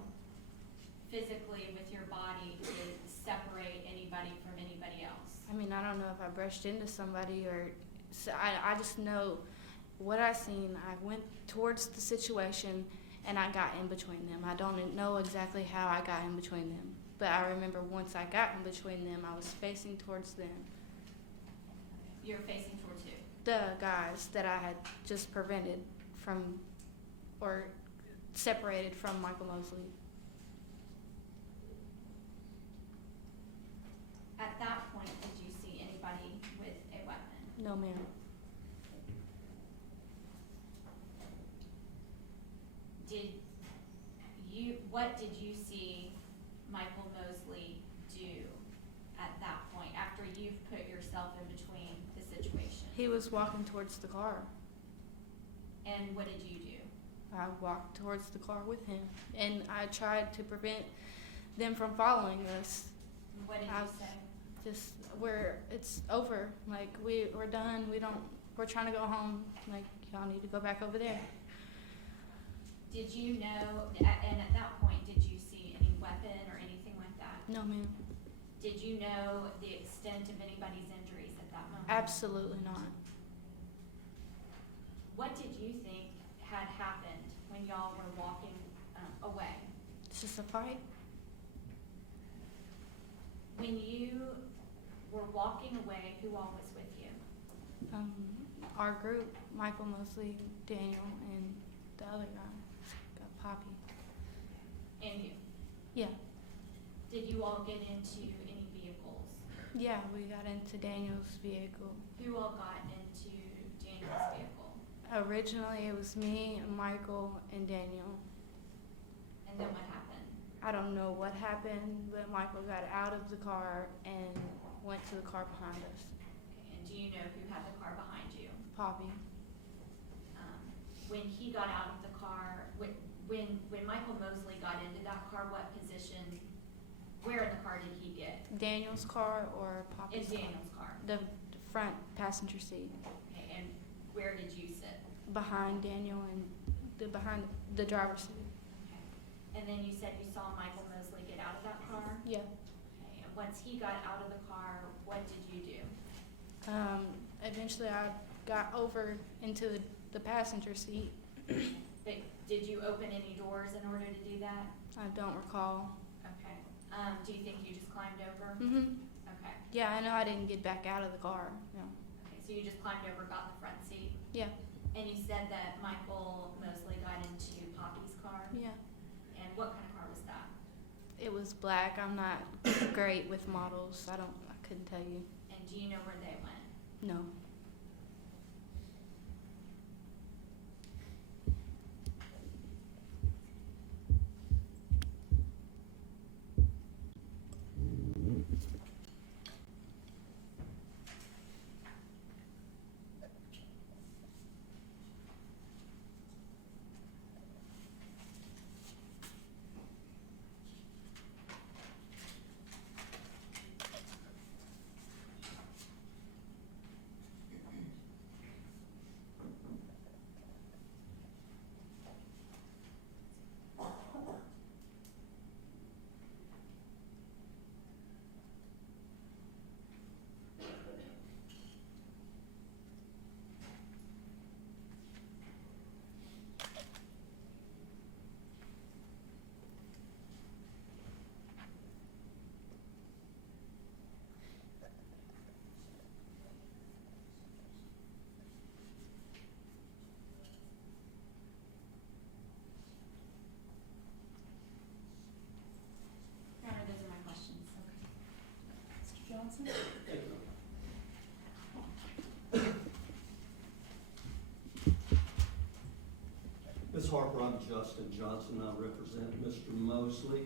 physically with your body to separate anybody from anybody else? I mean, I don't know if I brushed into somebody or so I just know what I seen. I went towards the situation and I got in between them. I don't know exactly how I got in between them, but I remember once I got in between them, I was facing towards them. You're facing towards who? The guys that I had just prevented from or separated from Michael Mosley. At that point, did you see anybody with a weapon? No, ma'am. What did you see Michael Mosley do at that point, after you've put yourself in between the situation? He was walking towards the car. And what did you do? I walked towards the car with him, and I tried to prevent them from following us. What did I you say? Just it's over. Like we're done. We're trying to go home. Like y'all need to go back over there. Did you know, and at that point, did you see any weapon or anything like that? No, ma'am. Did you know the extent of anybody's injuries at that moment? Absolutely not. What did you think had happened when y'all were walking away? It's just a fight. When you were walking away, who all was with you? Our group, Michael Mosley, Daniel, and the other guy, Poppy. And you? Yeah. Did you all get into any vehicles? Yeah, we got into Daniel's vehicle. Who all got into Daniel's vehicle? Originally, it was me, Michael, and Daniel. And then what happened? I don't know what happened, but Michael got out of the car and went to the car behind us. Okay, and do you know who had the car behind you? Poppy. When he got out of the car, when Michael Mosley got into that car, what position, where in the car did he get? Daniel's car or Poppy's In Daniel's car? The front passenger seat. Okay, and where did you sit? Behind Daniel and behind the driver's seat. Okay, and then you said you saw Michael Mosley get out of that car? Yeah. Okay, and once he got out of the car, what did you do? Eventually I got over into the passenger seat. But did you open any doors in order to do that? I don't recall. Okay, do you think you just climbed over? Mhm. Okay, Yeah, I know I didn't get back out of the car. No. okay, so you just climbed over, got in the front seat? Yeah. And you said that Michael Mosley got into Poppy's car? Yeah. And what kind of car was that? It was black. I'm not great with models. I couldn't tell you. And do you know where they went? No. Johnson. Ms. Harper, I'm Justin Johnson. I represent Mr. Mosley.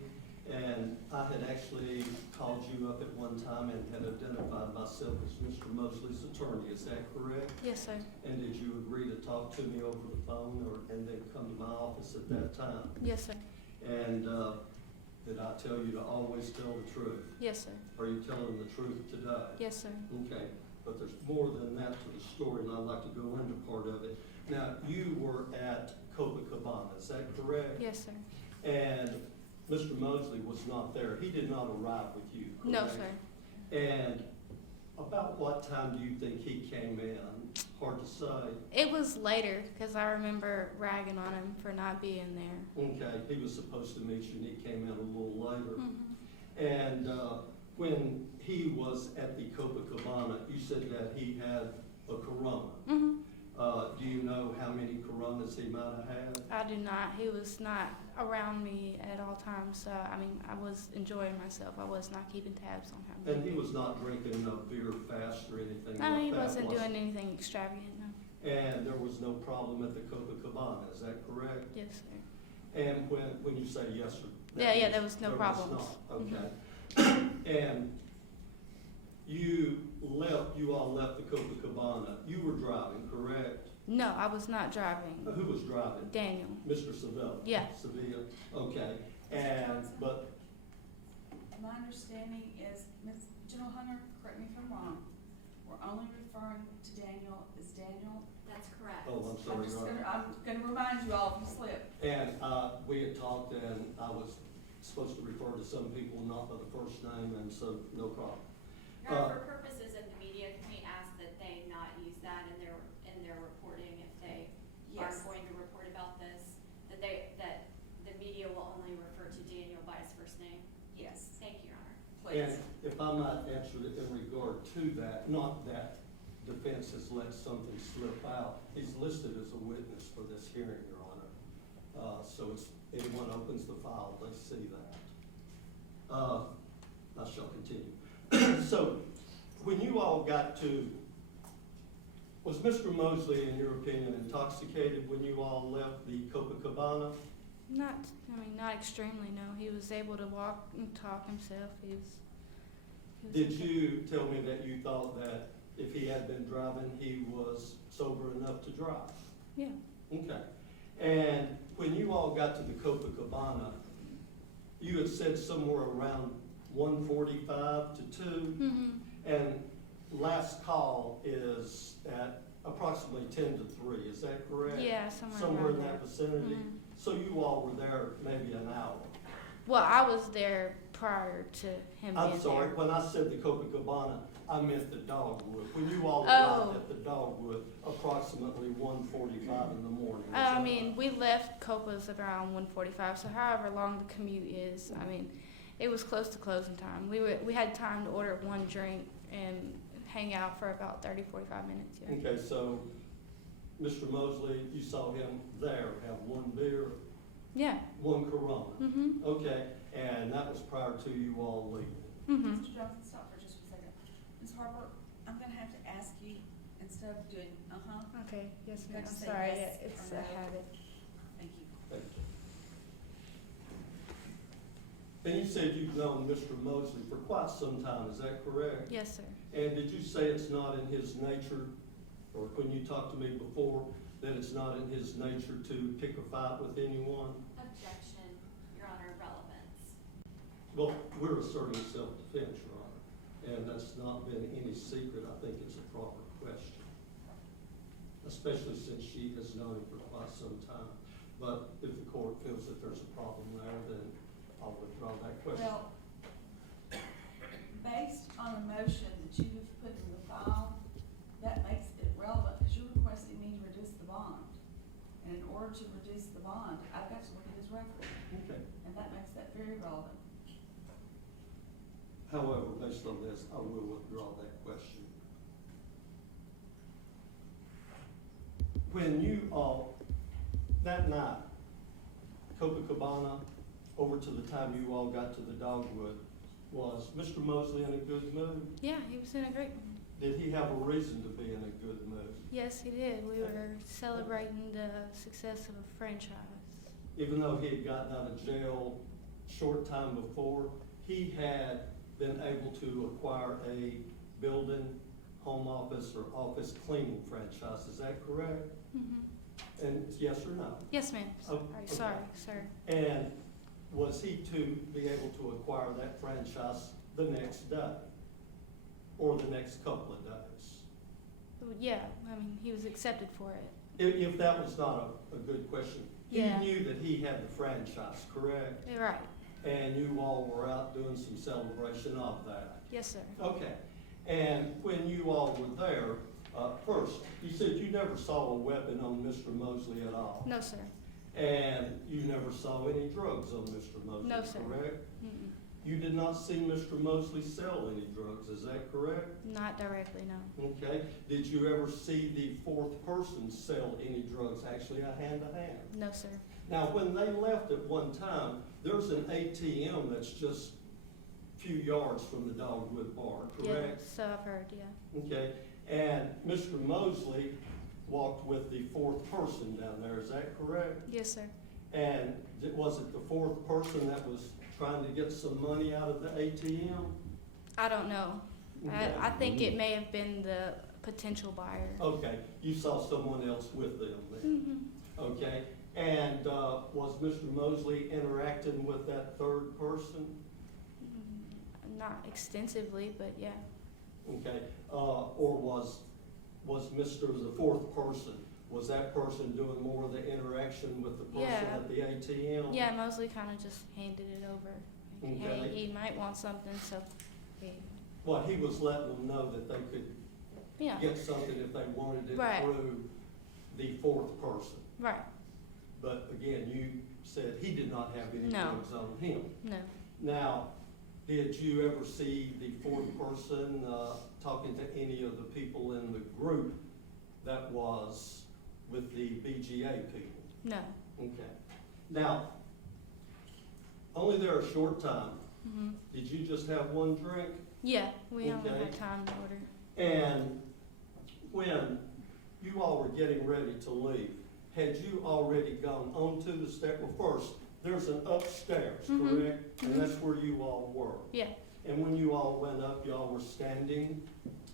And I had actually called you up at one time and had identified myself as Mr. Mosley's attorney. Is that correct? Yes, sir. And did you agree to talk to me over the phone and then come to my office at that time? Yes, sir. And did I tell you to always tell the truth? Yes, sir. Are you telling the truth today? Yes, sir. Okay, but there's more than that to the story, and I'd like to go into part of it. Now, you were at Copacabana, is that correct? Yes, sir. And Mr. Moseley was not there. He did not arrive with you, correct? No, sir. And about what time do you think he came in? Hard to say. It was later, because I remember ragging on him for not being there. Okay, he was supposed to meet you, and he came in a little later. Mhm. And when he was at the Copacabana, you said that he had a Corona. Mhm. Do you know how many Coronas he might have had? I do not. He was not around me at all times, so I mean, I was enjoying myself. I was not keeping tabs on him. And he was not drinking enough beer fast or anything like that? No, he wasn't was doing anything extravagant, no. And there was no problem at the Copacabana, is that correct? Yes, sir. And when you say yes, sir? Yeah, there was no problems. Not, okay. And you all left the Copacabana. You were driving, correct? No, I was not driving. Who was driving? Daniel. Mr. Seville? Yeah. Sevilla, okay. Mr. Johnson? But, My understanding is, Ms. General Hunter, correct me if I'm wrong, we're only referring to Daniel as Daniel. That's correct. oh, I'm sorry, Your Honor. I'm gonna remind you all if you slip. And we had talked, and I was supposed to refer to some people not by the first name, and so, no problem. Your Honor, for purposes of the media, can we ask that they not use that in their reporting if they are Yes. going to report about this? That the media will only refer to Daniel by his first name? Yes, Thank you, Your Honor. And please. if I might answer it in regard to that, not that defense has let something slip out, he's listed as a witness for this hearing, Your Honor. So it's, anyone opens the file, they see that. I shall continue. So, when you all got to, was Mr. Moseley, in your opinion, intoxicated when you all left the Copacabana? Not extremely, no. He was able to walk and talk himself. He was Did okay. you tell me that you thought that if he had been driving, he was sober enough to drive? Yeah. Okay. And when you all got to the Copacabana, you had said somewhere around 1:45 to 2, Mhm. and last call is at approximately 10 to 3, is that correct? Yeah, Somewhere around in there. that vicinity? Mhm. So you all were there maybe an hour? Well, I was there prior to him I'm being sorry, there. when I said the Copacabana, I meant the Dogwood. When you all Oh. arrived at the Dogwood, approximately 1:45 in the morning. is I that mean, right? we left Copa's around 1:45, so however long the commute is, I mean, it was close to closing time. We had time to order one drink and hang out for about 30-45 minutes, yeah. Okay, so, Mr. Moseley, you saw him there have one beer, Yeah. one Corona. Mhm. Okay, and that was prior to you all leaving. Mhm. Mr. Johnson, stop for just a second. Ms. Harper, I'm gonna have to ask you, instead of doing, Okay, yes, You ma'am. have to I'm say sorry, yes it's or a no. habit. thank you. Thank you. And you said you've known Mr. Moseley for quite some time, is that correct? Yes, sir. And did you say it's not in his nature, or when you talked to me before, that it's not in his nature to pick a fight with anyone? Objection, Your Honor, relevance. Well, we're asserting self-defense, Your Honor, and that's not been any secret. I think it's a proper question, especially since she has known him for quite some time. But if the court feels that there's a problem there, then I'll withdraw that question. Well, based on the motion that you have put in the file, that makes it relevant, because you're requesting me to reduce the bond. And in order to reduce the bond, I've got to look at his record, Okay. and that makes that very relevant. However, based on this, I will withdraw that question. When you all, that night, Copacabana, over to the time you all got to the Dogwood, Was Mr. Mosley in a good mood? Yeah, he was in a great mood. Did he have a reason to be in a good mood? Yes, he did. We were celebrating the success of a franchise. Even though he had gotten out of jail short time before, he had been able to acquire a building, home office, or office cleaning franchise. Is that correct? Mm-hmm. And yes or no? Yes, ma'am. Oh, Sorry, okay. sir. And was he to be able to acquire that franchise the next day or the next couple of days? Yeah, I mean, he was accepted for it. If that was not a good question. Yeah. He knew that he had the franchise, correct? You're right. And you all were out doing some celebration of that. Yes, sir. Okay. And when you all were there, first, you said you never saw a weapon on Mr. Mosley at all. No, sir. And you never saw any drugs on Mr. Mosley, No, sir. correct? Mm-mm. You did not see Mr. Mosley sell any drugs, is that correct? Not directly, no. Okay. Did you ever see the fourth person sell any drugs, actually a hand-to-hand? No, sir. Now, when they left at one time, there's an ATM that's just a few yards from the Dogwood bar, correct? Yeah, so I've heard, yeah. Okay. And Mr. Mosley walked with the fourth person down there, is that correct? Yes, sir. And was it the fourth person that was trying to get some money out of the ATM? I don't know. Okay. I think it may have been the potential buyer. Okay, you saw someone else with them then? Mm-hmm. Okay, and was Mr. Mosley interacting with that third person? Not extensively, but yeah. Okay, or was the fourth person, was that person doing more of the interaction with the person Yeah. at the ATM? Yeah, Mosley kind of just handed it over. Like, Okay. hey, he might want something, so, hey. Well, he was letting them know that they could Yeah, get something if they wanted it Right. through the fourth person. right. But again, you said he did not have any No. drugs on him. No. Now, did you ever see the fourth person talking to any of the people in the group that was with the BGA people? No. Okay. Now, only there a short time. Mm-hmm. Did you just have one drink? Yeah, we only Okay. had time to order. And when you all were getting ready to leave, had you already gone onto the step? Well, first, there's an upstairs, Mhm. correct? And Mhm. that's where you all were. Yeah. And when you all went up, y'all were standing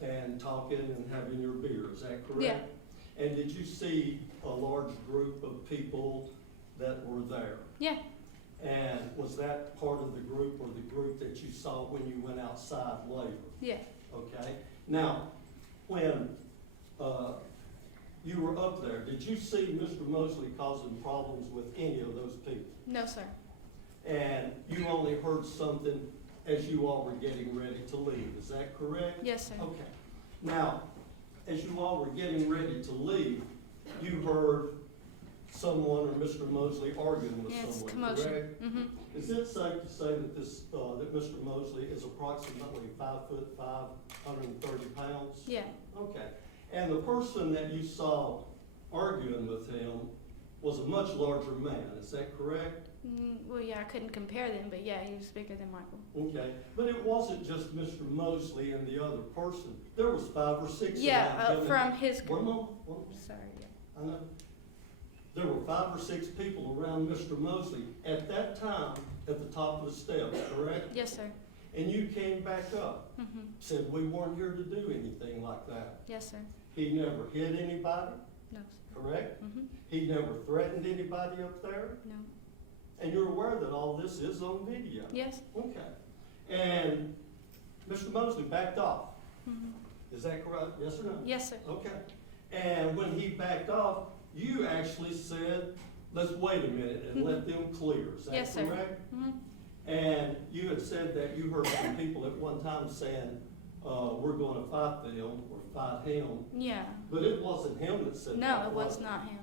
and talking and having your beer, is that correct? Yeah. And did you see a large group of people that were there? Yeah. And was that part of the group or the group that you saw when you went outside later? Yeah. Okay. Now, when you were up there, did you see Mr. Mosley causing problems with any of those people? No, sir. And you only heard something as you all were getting ready to leave, is that correct? Yes, sir. Okay. Now, as you all were getting ready to leave, you heard someone or Mr. Mosley arguing with Yeah, it's someone, commotion. correct? Mm-hmm. Is it safe to say that that Mr. Mosley is approximately 5'5", 130 pounds? Yeah. Okay. And the person that you saw arguing with him was a much larger man, is that correct? Well, yeah, I couldn't compare them, but yeah, he was bigger than Michael. Okay. But it wasn't just Mr. Mosley and the other person. There was 5 or 6 Yeah, around him. from his One group. moment. Sorry, yeah. I know. There were 5 or 6 people around Mr. Mosley at that time at the top of the steps, correct? Yes, sir. And you came back up, Mm-hmm. said we weren't here to do anything like that. Yes, sir. He never hit anybody, No, sir. correct? Mm-hmm. He never threatened anybody up there? No. And you're aware that all this is on video? Yes. Okay. And Mr. Mosley backed off. Mm-hmm. Is that correct? Yes or no? Yes, sir. Okay. And when he backed off, you actually said, let's wait a minute and let them clear. Is that Yes, sir. correct? Mm-hmm. And you had said that you heard some people at one time saying, we're going to fight them or fight him. Yeah. But it wasn't him that said that. No, it was it? not him.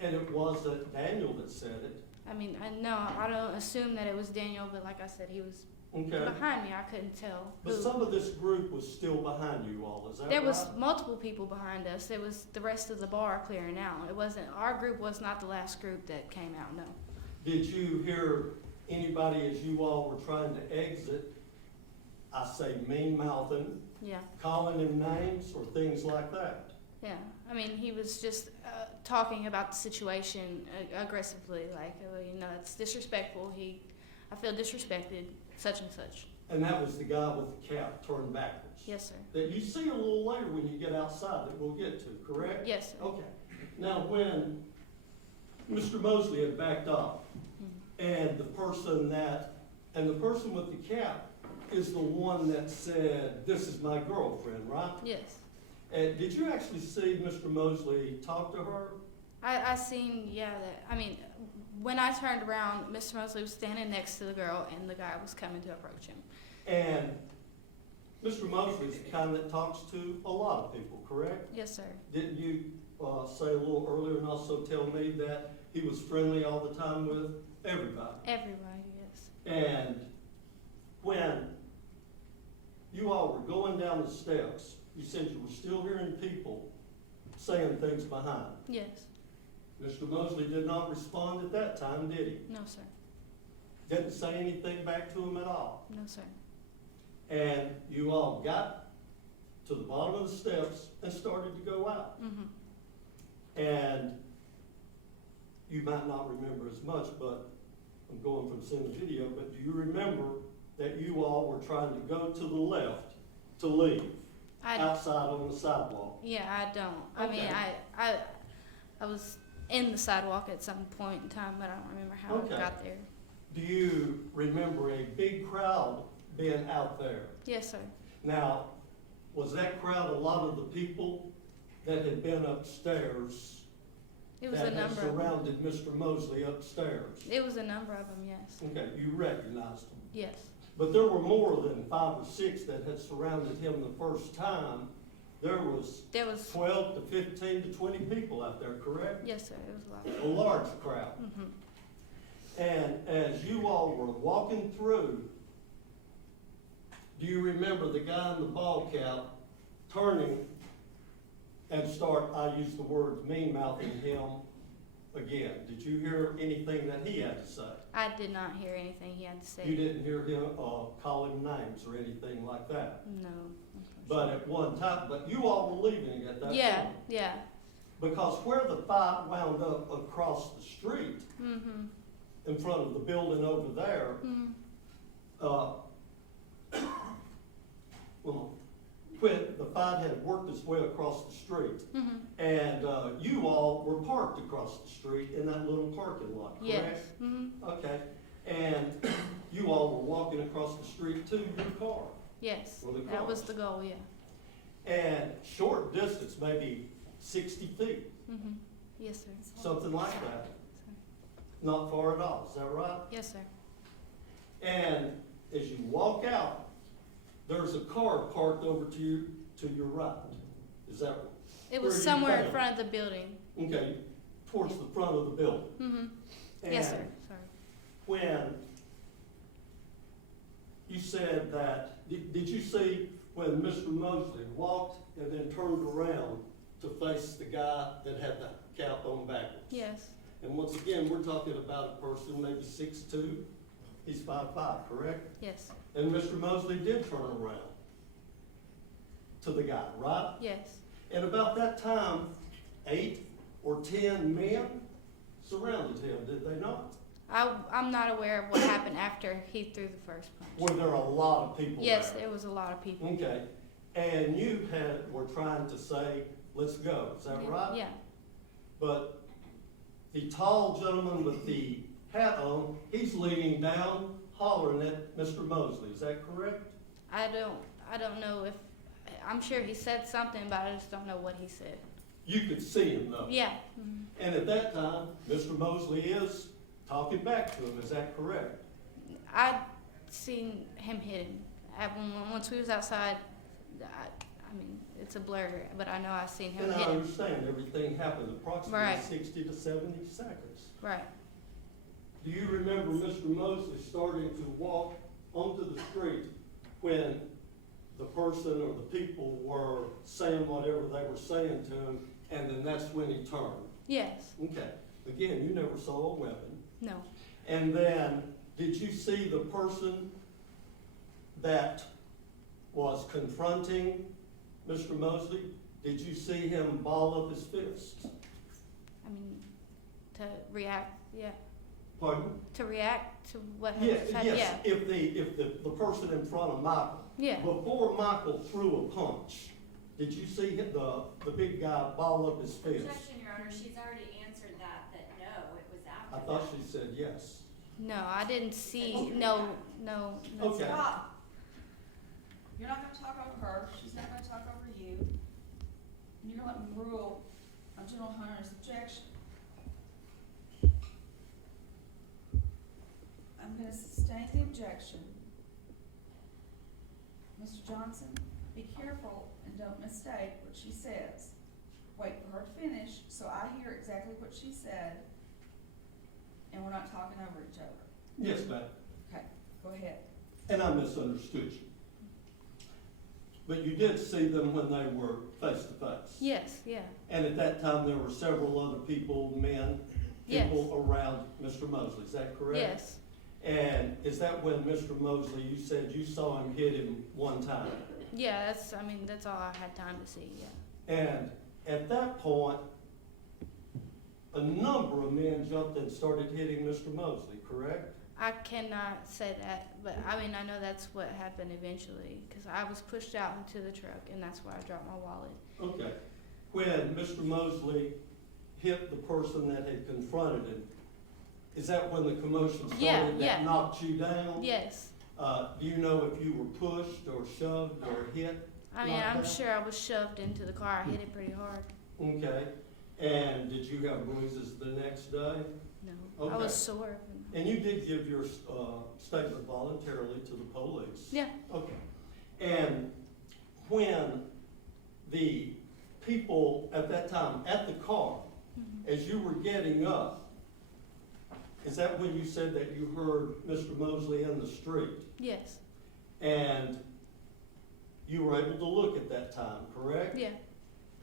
And it wasn't Daniel that said it. I mean, I don't assume that it was Daniel, but like I said, he was Okay. behind me. I couldn't tell But who. some of this group was still behind you all, is that There right? was multiple people behind us. It was the rest of the bar clearing out. It wasn't, our group was not the last group that came out, no. Did you hear anybody as you all were trying to exit I say mean mouthing, Yeah, calling him names or things like that. yeah. I mean, he was just talking about the situation aggressively, like, you know, it's disrespectful. I feel disrespected, such and such. And that was the guy with the cap turned backwards. Yes, sir. That you see a little later when you get outside that we'll get to, correct? Yes, sir. Okay. Now, when Mr. Mosley had backed up, and the person with the cap is the one that said, "This is my girlfriend," right? Yes. And did you actually see Mr. Mosley talk to her? I seen, yeah, when I turned around, Mr. Mosley was standing next to the girl, and the guy was coming to approach him. And Mr. Mosley is the kind that talks to a lot of people, correct? Yes, sir. Didn't you say a little earlier and also tell me that he was friendly all the time with everybody? Everybody, yes. And when you all were going down the steps, you said you were still hearing people saying things behind. Yes. Mr. Mosley did not respond at that time, did he? No, sir. Didn't say anything back to him at all. No, sir. And you all got to the bottom of the steps and started to go out. Mm-hmm. And you might not remember as much, but I'm going from seeing the video, but do you remember that you all were trying to go to the left to leave outside on the sidewalk? Yeah, I don't. I mean, I was in the sidewalk at some point in time, but I don't remember how I got there. Do you remember a big crowd being out there? Yes, sir. Now, was that crowd a lot of the people that had been upstairs It was a that had number of them. surrounded Mr. Mosley upstairs? It was a number of them, yes. Okay, you recognized them. Yes. But there were more than 5 or 6 that had surrounded him the first time. There was 12 to 15 to 20 people out there, correct? Yes, sir. It was a lot. A large crowd. Mm-hmm. And as you all were walking through, do you remember the guy in the ball cap turning and start, I use the word mean-mouthing him again? Did you hear anything that he had to say? I did not hear anything he had to say. You didn't hear him call him names or anything like that? No. But at one time, but you all were leaving at that Yeah, point. yeah. Because where the fight wound up across the street, Mm-hmm. in front of the building over there, well, when the fight had worked its way across the street, Mm-hmm. and you all were parked across the street in that little parking lot, correct? Yes. Mm-hmm. Okay, and you all were walking across the street to your car. Yes. Or the That was cars. the goal, yeah. And short distance, maybe 60 feet, Mm-hmm. Yes, sir. something like that. Not far at all, is that right? Yes, sir. And as you walk out, there's a car parked over to your right. Is that right? It Where was are you somewhere in found? front of the building. Okay, towards the front of the building. Mm-hmm. Yes, sir. And Sorry. when you said that, did you see when Mr. Mosley walked and then turned around to face the guy that had the cap on backwards? Yes. And once again, we're talking about a person maybe 6'2", he's 5'5", correct? Yes. And Mr. Mosley did turn around to the guy, right? Yes. And about that time, 8 or 10 men surrounded him, did they not? I'm not aware of what happened after he threw the first punch. Were there a lot of people Yes, there? there was a lot of people. Okay. And you were trying to say, let's go, is that right? Yeah. But the tall gentleman with the hat on, he's leaning down, hollering at Mr. Mosley, is that correct? I don't know if, I'm sure he said something, but I just don't know what he said. You could see him though. Yeah. Mm-hmm. And at that time, Mr. Mosley is talking back to him, is that correct? I'd seen him hit him. Once we was outside, I mean, it's a blur, but I know I seen him And I hit him. understand everything happened approximately Right. 60 to 70 seconds. Right. Do you remember Mr. Mosley starting to walk onto the street when the person or the people were saying whatever they were saying to him, and then that's when he turned? Yes. Okay. Again, you never saw a weapon. No. And then, did you see the person that was confronting Mr. Mosley, did you see him ball up his fist? I mean, to react, yeah, Pardon? to react to what Yes, had, yes, yeah, if the person in front of Michael, yeah. before Michael threw a punch, did you see the big guy ball up his fist? Objection, Your Honor, she's already answered that no, it was after I thought she said yes. No, I didn't see, no. Okay. Stop. You're not gonna talk over her, she's not gonna talk over you. And you're gonna let me rule on General Hunter's objection. I'm gonna sustain the objection. Mr. Johnson, be careful and don't mistake what she says. Wait for her to finish, so I hear exactly what she said, and we're not talking over each other. Yes, ma'am. Okay, go ahead. And I misunderstood you. But you did see them when they were face to face? Yes, yeah, And at that time, there were several other people, men, Yes. people around Mr. Mosley, is that correct? yes, And is that when Mr. Mosley, you said you saw him hit him one time? yeah, that's all I had time to see, yeah. And at that point, a number of men jumped and started hitting Mr. Mosley, correct? I cannot say that, but I mean, I know that's what happened eventually, because I was pushed out into the truck, and that's where I dropped my wallet. Okay. When Mr. Mosley hit the person that had confronted him, is that when the commotion Yeah, started yeah. that knocked you down? Yes, Do you know if you were pushed or shoved or hit? I mean, Knocked I'm down? sure I was shoved into the car, I hit it pretty hard. Okay. And did you have bruises the next day? No, I Okay. was sore. And you did give your statement voluntarily to the police? Yeah, Okay. And when the people at that time at the car, mhm. as you were getting up, is that when you said that you heard Mr. Mosley in the street? Yes, And you were able to look at that time, correct? yeah,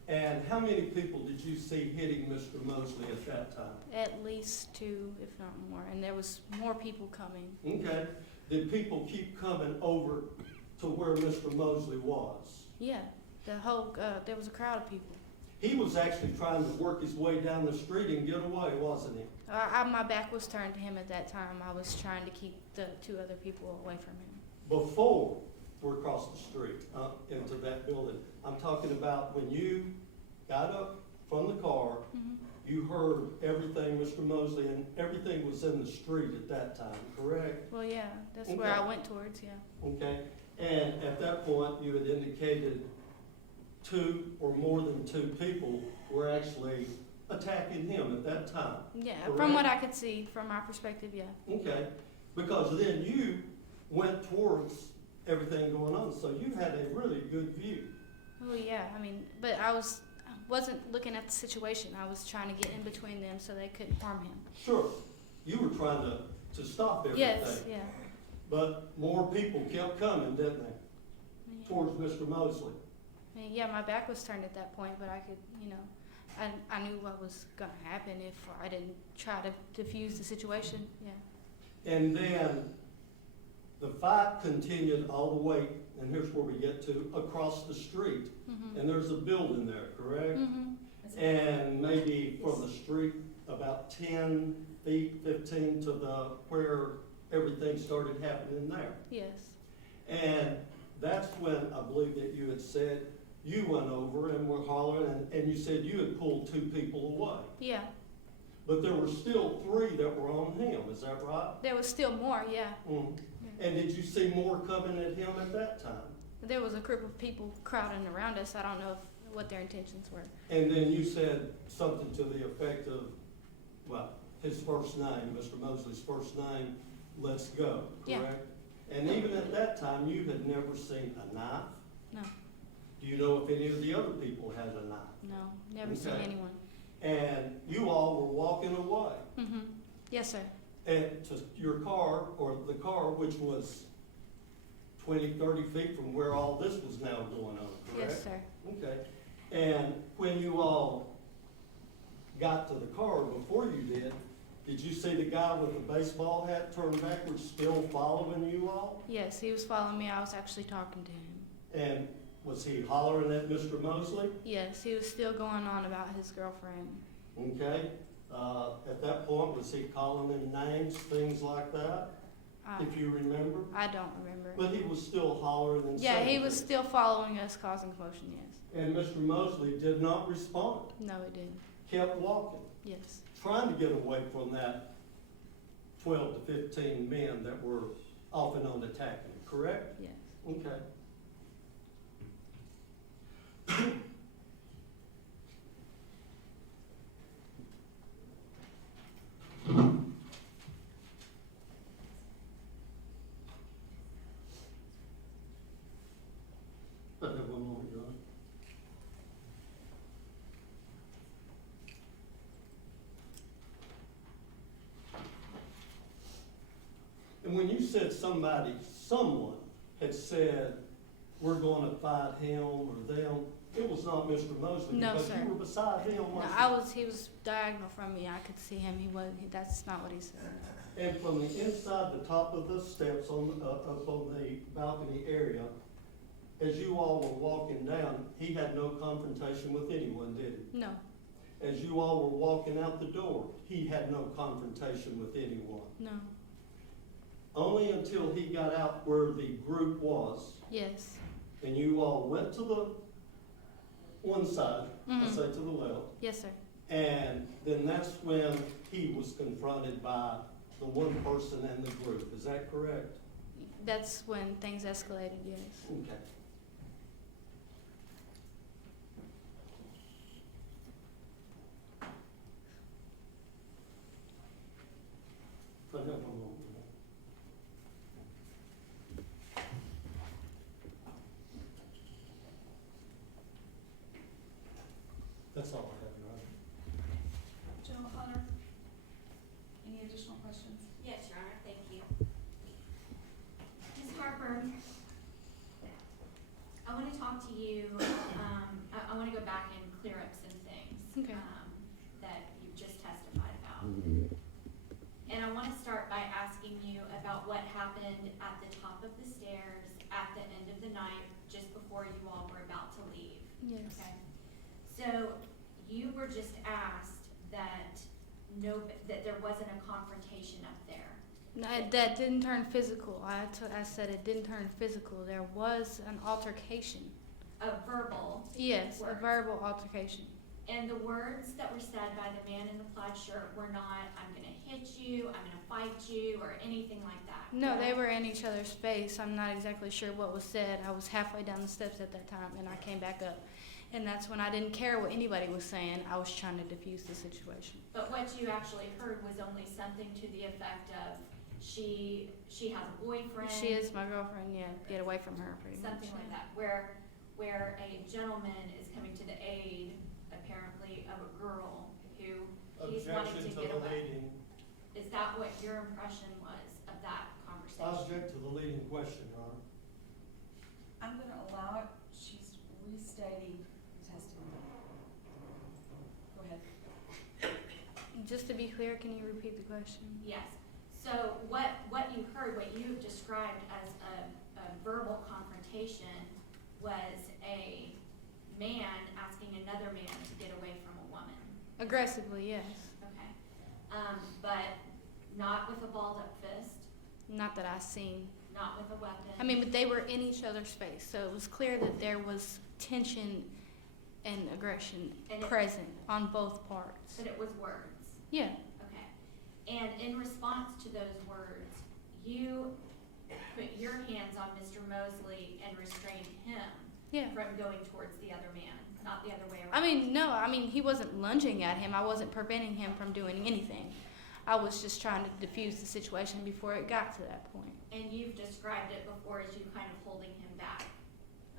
And how many people did you see hitting Mr. Mosley at that time? at least 2, if not more, and there was more people coming. Okay. Did people keep coming over to where Mr. Mosley was? Yeah, the whole, there was a crowd of people. He was actually trying to work his way down the street and get away, wasn't he? My back was turned to him at that time. I was trying to keep the 2 other people away from him. Before we're across the street into that building. I'm talking about when you got up from the car, Mhm. you heard everything, Mr. Mosley, and everything was in the street at that time, correct? Well, yeah, that's where Okay. I went towards, yeah. Okay, and at that point, you had indicated 2 or more than 2 people were actually attacking him at that time. Yeah, Correct. from what I could see, from my perspective, yeah. Okay, because then you went towards everything going on, so you had a really good view. Well, yeah, I mean, but I wasn't looking at the situation. I was trying to get in between them so they couldn't harm him. Sure, you were trying to stop everything. Yes, yeah. But more people kept coming, didn't they, Yeah. towards Mr. Mosley? I mean, yeah, my back was turned at that point, but I could, I knew what was gonna happen if I didn't try to diffuse the situation, yeah. And then the fight continued all the way, and here's where we get to, across the street. Mhm. And there's a building there, correct? Mhm. And maybe from the street, about 10 feet, 15 to where everything started happening there. Yes. And that's when I believe that you had said you went over and were hollering, and you said you had pulled 2 people away. Yeah. But there were still 3 that were on him, is that right? There was still more, yeah. Mm. And did you see more coming at him at that time? There was a group of people crowding around us. I don't know what their intentions were. And then you said something to the effect of, well, his first name, Mr. Mosley's first name, let's go, Yeah. correct? And even at that time, you had never seen a knife? No, Do you know if any of the other people had a knife? no, never seen Okay. anyone. And you all were walking away Mhm. Yes, sir. and to your car, or the car, which was 20, 30 feet from where all this was now going on, correct? Yes, sir. Okay, and when you all got to the car, before you did you see the guy with the baseball hat turned backwards still following you all? Yes, he was following me. I was actually talking to him. And was he hollering at Mr. Mosley? Yes, he was still going on about his girlfriend. Okay, at that point, was he calling him names, things like that, if you remember? I don't remember. But he was still hollering and saying. Yeah, he was things. still following us, causing commotion, yes. And Mr. Mosley did not respond, No, he didn't. kept walking, Yes. trying to get away from that 12 to 15 men that were off and on attacking, correct? Yes. Okay. One moment, Your Honor. And when you said someone had said, we're going to fight him or them, it was not Mr. Mosley. No, because sir. you were beside him, No, wasn't he was diagonal from me. I could see him. That's not what he said. you? And from the inside, the top of the steps up on the balcony area, as you all were walking down, he had no confrontation with anyone, did he? No, As you all were walking out the door, he had no confrontation with anyone. no, Only until he got out where the group was, yes, and you all went to the one side, I Mhm. say to the left, yes, sir. and then that's when he was confronted by the one person and the group. Is that correct? That's when things escalated, yes. Okay. But no, one moment. That's all I have, Your Honor. General Hunter, any additional questions? Yes, Your Honor, thank you. Ms. Harper, I want to talk to you, I want to go back and clear up some things. Okay. That you've just testified about. And I want to start by asking you about what happened at the top of the stairs at the end of the night, just before you all were about to leave. Yes. Okay. So you were just asked that that there wasn't a confrontation up there. No, that didn't turn physical. I said it didn't turn physical. There was an altercation. A verbal. Yes, a Words. verbal altercation. And the words that were said by the man in the plaid shirt were not, I'm gonna hit you, I'm gonna fight you, or anything like that. No, they correct? were in each other's face. I'm not exactly sure what was said. I was halfway down the steps at that time, and I came back up. And that's when I didn't care what anybody was saying. I was trying to diffuse the situation. But what you actually heard was only something to the effect of, she has a boyfriend. She is my girlfriend, yeah. Get away from her, pretty much. Something like that, where a gentleman is coming to the aid, apparently, of a girl who he's wanting Objection to to get the away. leading. Is that what your impression was of that I conversation? object to the leading question, Your Honor. I'm gonna allow it, she's restating the testimony. Go ahead. Just to be clear, can you repeat the question? Yes, so what you heard, what you described as a verbal confrontation was a man asking another man to get away from a woman. Aggressively, yes. Okay, but not with a balled up fist, Not that I seen. not with a weapon. I mean, but they were in each other's face, so it was clear that there was tension and aggression And it- present on both parts. But it was words. Yeah, Okay. And in response to those words, you put your hands on Mr. Moseley and restrained him yeah. from going towards the other man, not the other way around. I mean, no, he wasn't lunging at him. I wasn't preventing him from doing anything. I was just trying to diffuse the situation before it got to that point. And you've described it before as you kind of holding him back.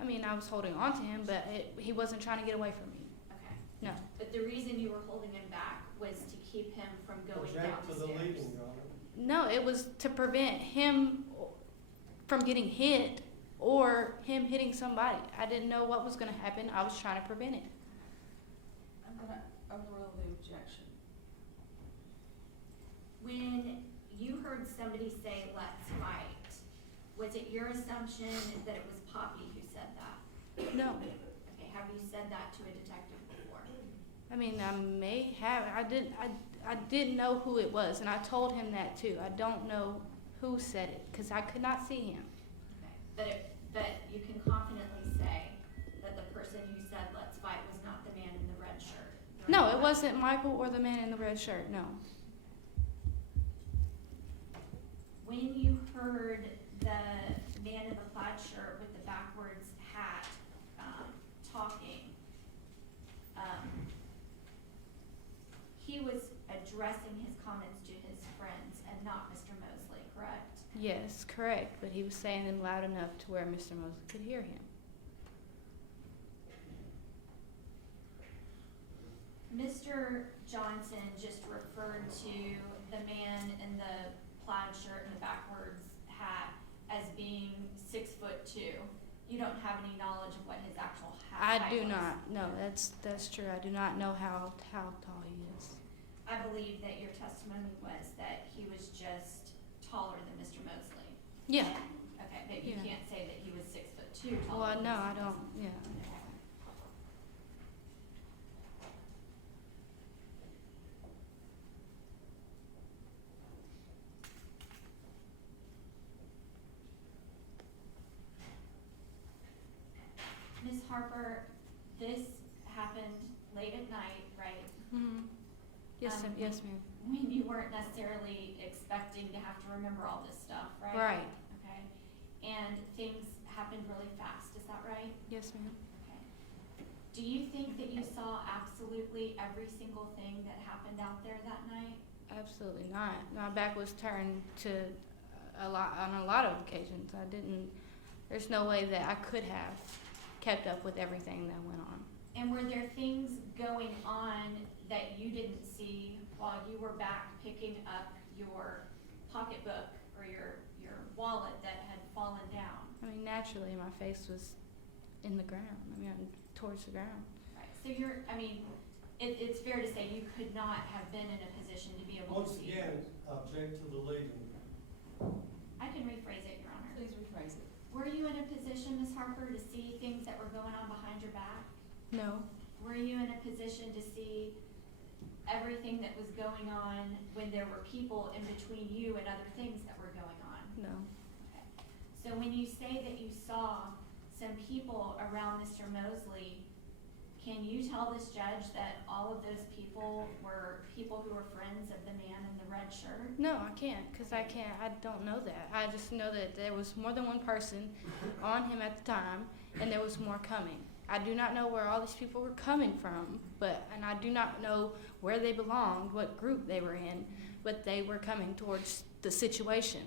I mean, I was holding on to him, but he wasn't trying to get away from me. Okay. No. But the reason you were holding him back was to keep him from going down Object the to the stairs. leading, Your Honor. No, it was to prevent him from getting hit or him hitting somebody. I didn't know what was going to happen. I was trying to prevent it. I'm gonna overrule the objection. When you heard somebody say, "Let's fight," was it your assumption that it was Poppy who said that? No. Okay, have you said that to a detective before? I mean, I may have. I didn't know who it was, and I told him that too. I don't know who said it because I could not see him. Okay, but you can confidently say that the person who said let's fight was not the man in the red shirt. No, it wasn't Michael or the man in the red shirt. No. When you heard the man in the plaid shirt with the backwards hat talking, he was addressing his comments to his friends and not Mr. Moseley, correct? Yes, correct. But he was saying them loud enough to where Mr. Mosley could hear him. Mr. Johnson just referred to the man in the plaid shirt and the backwards hat as being 6'2". You don't have any knowledge of what his actual height I do was. not. No, that's true. I do not know how tall he is. I believe that your testimony was that he was just taller than Mr. Moseley. Yeah. Okay, but you Yeah. can't say that he was 6'2" taller. Well, than no, Mr. I don't. Moseley. Yeah. Ms. Harper, this happened late at night, right? Mm-hmm. Yes, Um, yes, ma'am. When you weren't necessarily expecting to have to remember all this stuff, right? Right. Okay. And things happened really fast, is that right? Yes, ma'am. Okay. Do you think that you saw absolutely every single thing that happened out there that night? Absolutely not. My back was turned to on a lot of occasions. I didn't. There's no way that I could have kept up with everything that went on. And were there things going on that you didn't see while you were back picking up your pocketbook or your wallet that had fallen down? I mean, naturally, my face was in the ground. I mean, towards the ground. Right. So it's fair to say you could not have been in a position to be able Once to see. again, object to the leading. I can rephrase it, Your Honor. Please rephrase it. Were you in a position, Ms. Harper, to see things that were going on behind your back? No. Were you in a position to see everything that was going on when there were people in between you and other things that were going on? No. Okay. So when you say that you saw some people around Mr. Moseley, can you tell this judge that all of those people were people who were friends of the man in the red shirt? No, I can't, because I don't know that. I just know that there was more than one person on him at the time, and there was more coming. I do not know where all these people were coming from, and I do not know where they belonged, what group they were in, but they were coming towards the situation.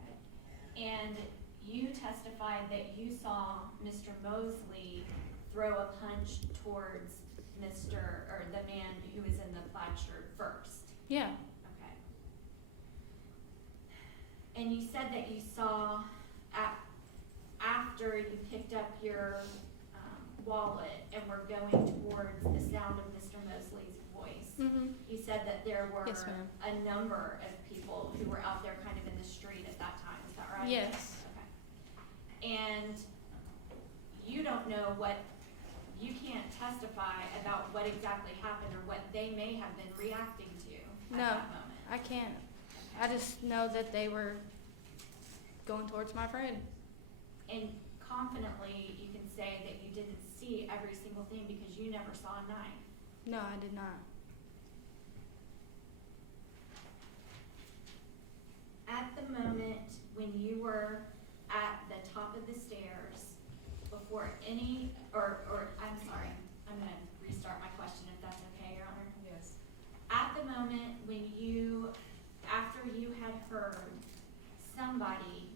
Okay. And you testified that you saw Mr. Moseley throw a punch towards the man who was in the plaid shirt first. Yeah. Okay. And you said that you saw after you picked up your wallet and were going towards the sound of Mr. Moseley's voice. Mm-hmm. You said that there were Yes, ma'am. a number of people who were out there kind of in the street at that time. Is that right? Yes. Okay. And you don't know you can't testify about what exactly happened or what they may have been reacting to at No, that moment. I can't. I just know that they were going towards my friend. And confidently, you can say that you didn't see every single thing because you never saw a knife. No, I did not. At the moment when you were at the top of the stairs, before I'm sorry, I'm gonna restart my question if that's okay, Your Honor. Yes. At the moment when after you had heard somebody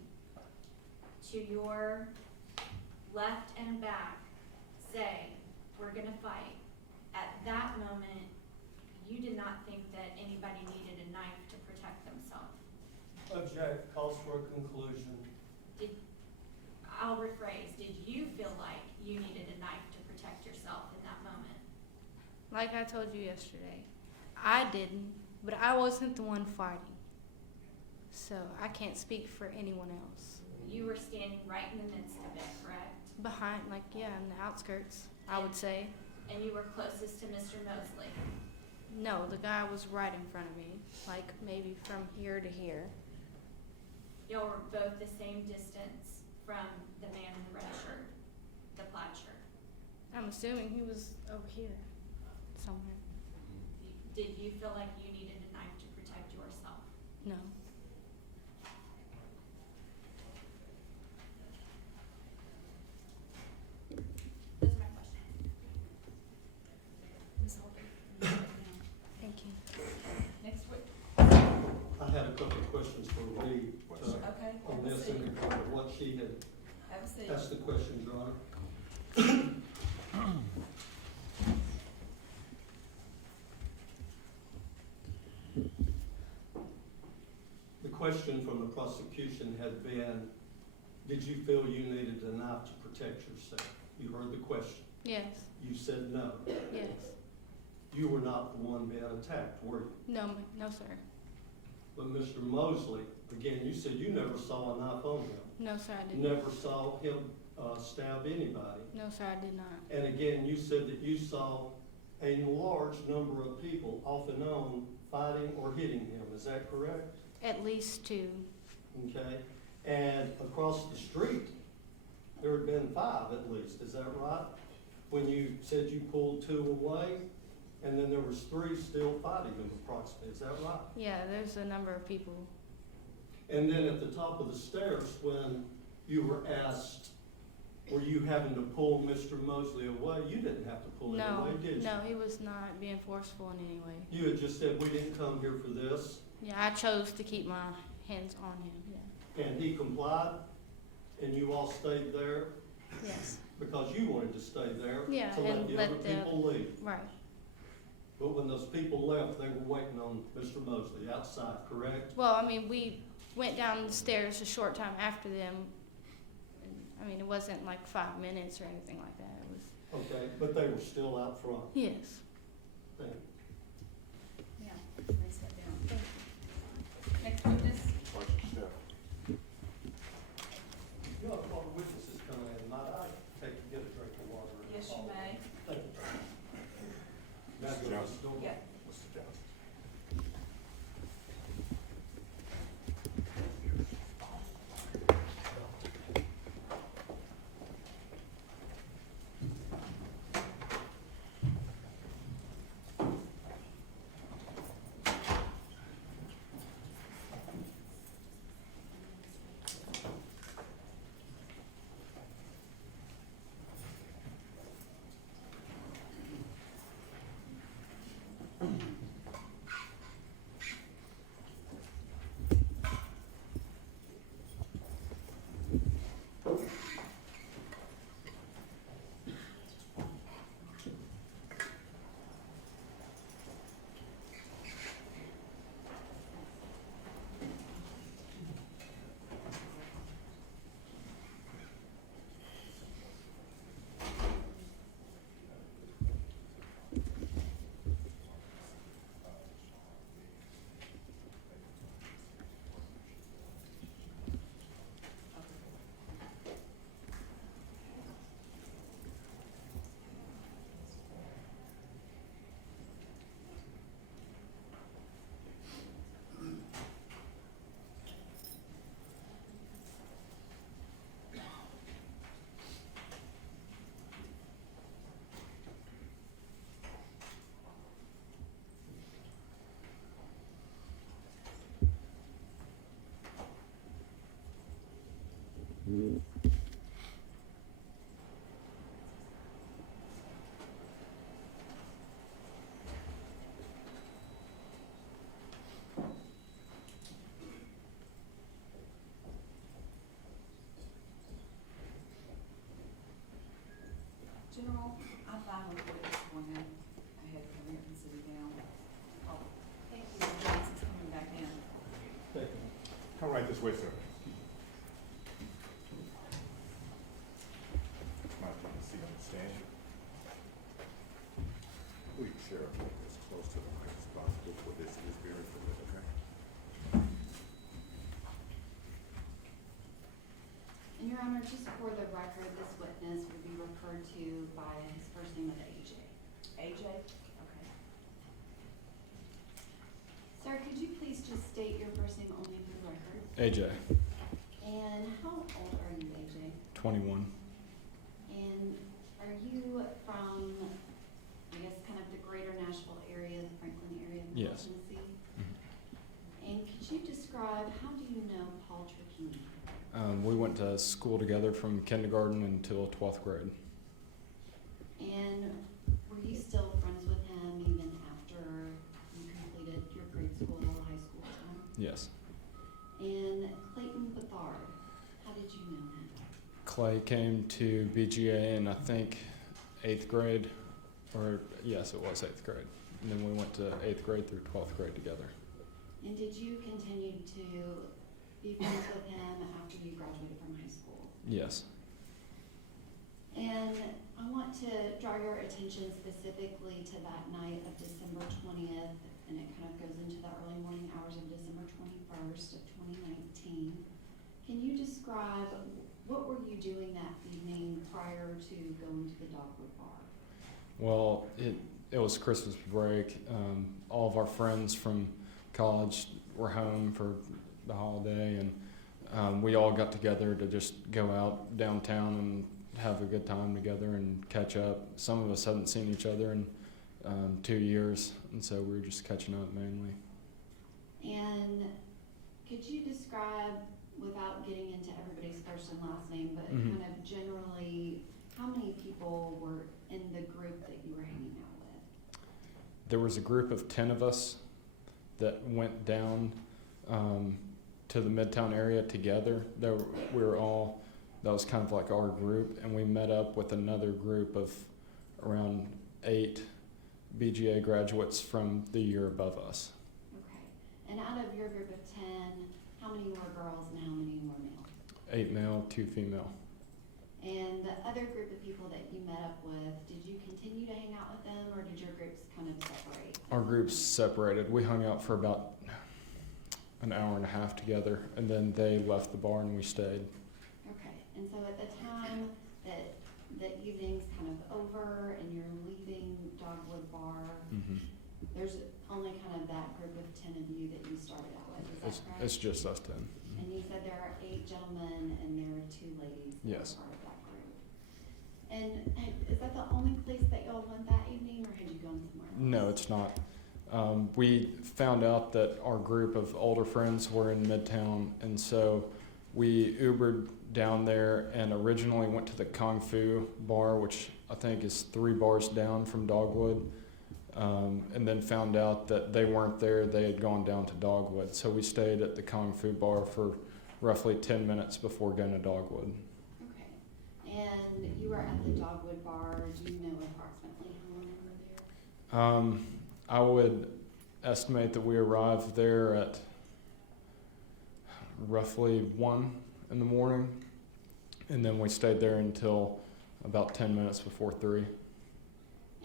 to your left and back say, "We're gonna fight," at that moment, you did not think that anybody needed a knife to protect themselves. Object, calls for a conclusion. I'll rephrase, did you feel like you needed a knife to protect yourself in that moment? Like I told you yesterday, I didn't, but I wasn't the one fighting. So I can't speak for anyone else. you were standing right in the midst of it, correct? Behind, like, yeah, in the outskirts, I would say. And you were closest to Mr. Mosley? No, the guy was right in front of me, like maybe from here to here. Y'all were both the same distance from the man in the red shirt, the plaid shirt? I'm assuming he was over here somewhere. Did you feel like you needed a knife to protect yourself? No. Those are my questions. Ms. Holder? Thank you. Next witness. I had a couple of questions for Lee, Okay, on have a this seat. in regard to what she had Have a seat. asked the question, Your Honor. The question from the prosecution had been, did you feel you needed a knife to protect yourself? You heard the question. Yes, You said no. yes. You were not the one being attacked, were you? No, sir. But Mr. Mosley, again, you said you never saw a knife on him. No, sir, I You didn't. never saw him stab anybody. No, sir, I did not. And again, you said that you saw a large number of people off and on fighting or hitting him. Is that correct? At least two. Okay. And across the street, there had been 5 at least. Is that right? When you said you pulled 2 away, and then there was 3 still fighting him approximately. Is that right? Yeah, there's a number of people. And then at the top of the stairs, when you were asked, were you having to pull Mr. Moseley away? You didn't have to pull him No, away, did you? no, he was not being forceful in any way. You had just said, we didn't come here for this, Yeah, I chose to keep my hands on him, yeah. and he complied, and you all stayed there Yes, because you wanted to stay there Yeah, to let and the let other the- people leave. right. But when those people left, they were waiting on Mr. Moseley outside, correct? Well, I mean, we went down the stairs a short time after them. And, I mean, it wasn't like 5 minutes or anything like that. It was, Okay, but they were still out front. yes. Thank you. Yeah, may step down. Next witness. You have a lot of witnesses coming in. Might I get a drink of water? and Yes, you follow? may. Thank you. Now go to this door. Yeah. General, I finally put this one in. I had to come here and sit it down. Oh, thank you. Johnson's coming back in. Thank you. Come right this way, sir. Might take a seat on the stand. Please, Sheriff, as close to the mic as possible for this is very fluid, okay? just for the record, this witness will be referred to by his first name of AJ. AJ? Okay. Sir, could you please just state your first name only for the record? AJ, And how old are you, AJ? 21. And are you from, I guess, kind of the greater Nashville area, the Franklin area of Middle Yes. Tennessee? And could you describe, how do you know Paul Trapani? We went to school together from kindergarten until 12th grade. And were you still friends with him even after you completed your grade school, high school time? Yes. And Clayton Beathard, how did you know him? Clay came to BGA in, I think, 8th grade, or yes, it was 8th grade. And then we went to 8th grade through 12th grade together. And did you continue to be friends with him after you graduated from high school? Yes. And I want to draw your attention specifically to that night of December 20th, and it kind of goes into the early morning hours of December 21st of 2019. Can you describe what were you doing that evening prior to going to the Dogwood bar? Well, it was Christmas break. All of our friends from college were home for the holiday, and we all got together to just go out downtown and have a good time together and catch up. Some of us hadn't seen each other in 2 years, and so we were just catching up mainly. And could you describe, without getting into everybody's first and last name, but Mhm. kind of generally, how many people were in the group that you were hanging out with? There was a group of 10 of us that went down to the Midtown area together. We were all, that was kind of like our group, and we met up with another group of around 8 BGA graduates from the year above us. Okay. And out of your group of 10, how many were girls and how many were male? 8 male, 2 female. And the other group of people that you met up with, did you continue to hang out with them, or did your groups kind of separate? Our groups separated. We hung out for about an hour and a half together, and then they left the bar and we stayed. Okay. And so at the time that the evening's kind of over and you're leaving Dogwood Bar, Mm-hmm. there's only kind of that group of 10 of you that you started out with, is that correct? It's just us 10. And you said there are 8 gentlemen and there are 2 ladies that Yes. are part of that group. And is that the only place that y'all went that evening, or had you gone somewhere else? No, it's not. We found out that our group of older friends were in Midtown, and so we Ubered down there and originally went to the Kung Fu bar, which I think is 3 bars down from Dogwood, and then found out that they weren't there. They had gone down to Dogwood. So we stayed at the Kung Fu bar for roughly 10 minutes before going to Dogwood. Okay. And you were at the Dogwood bar. Do you know approximately how long you were there? I would estimate that we arrived there at roughly 1 in the morning, and then we stayed there until about 10 minutes before 3.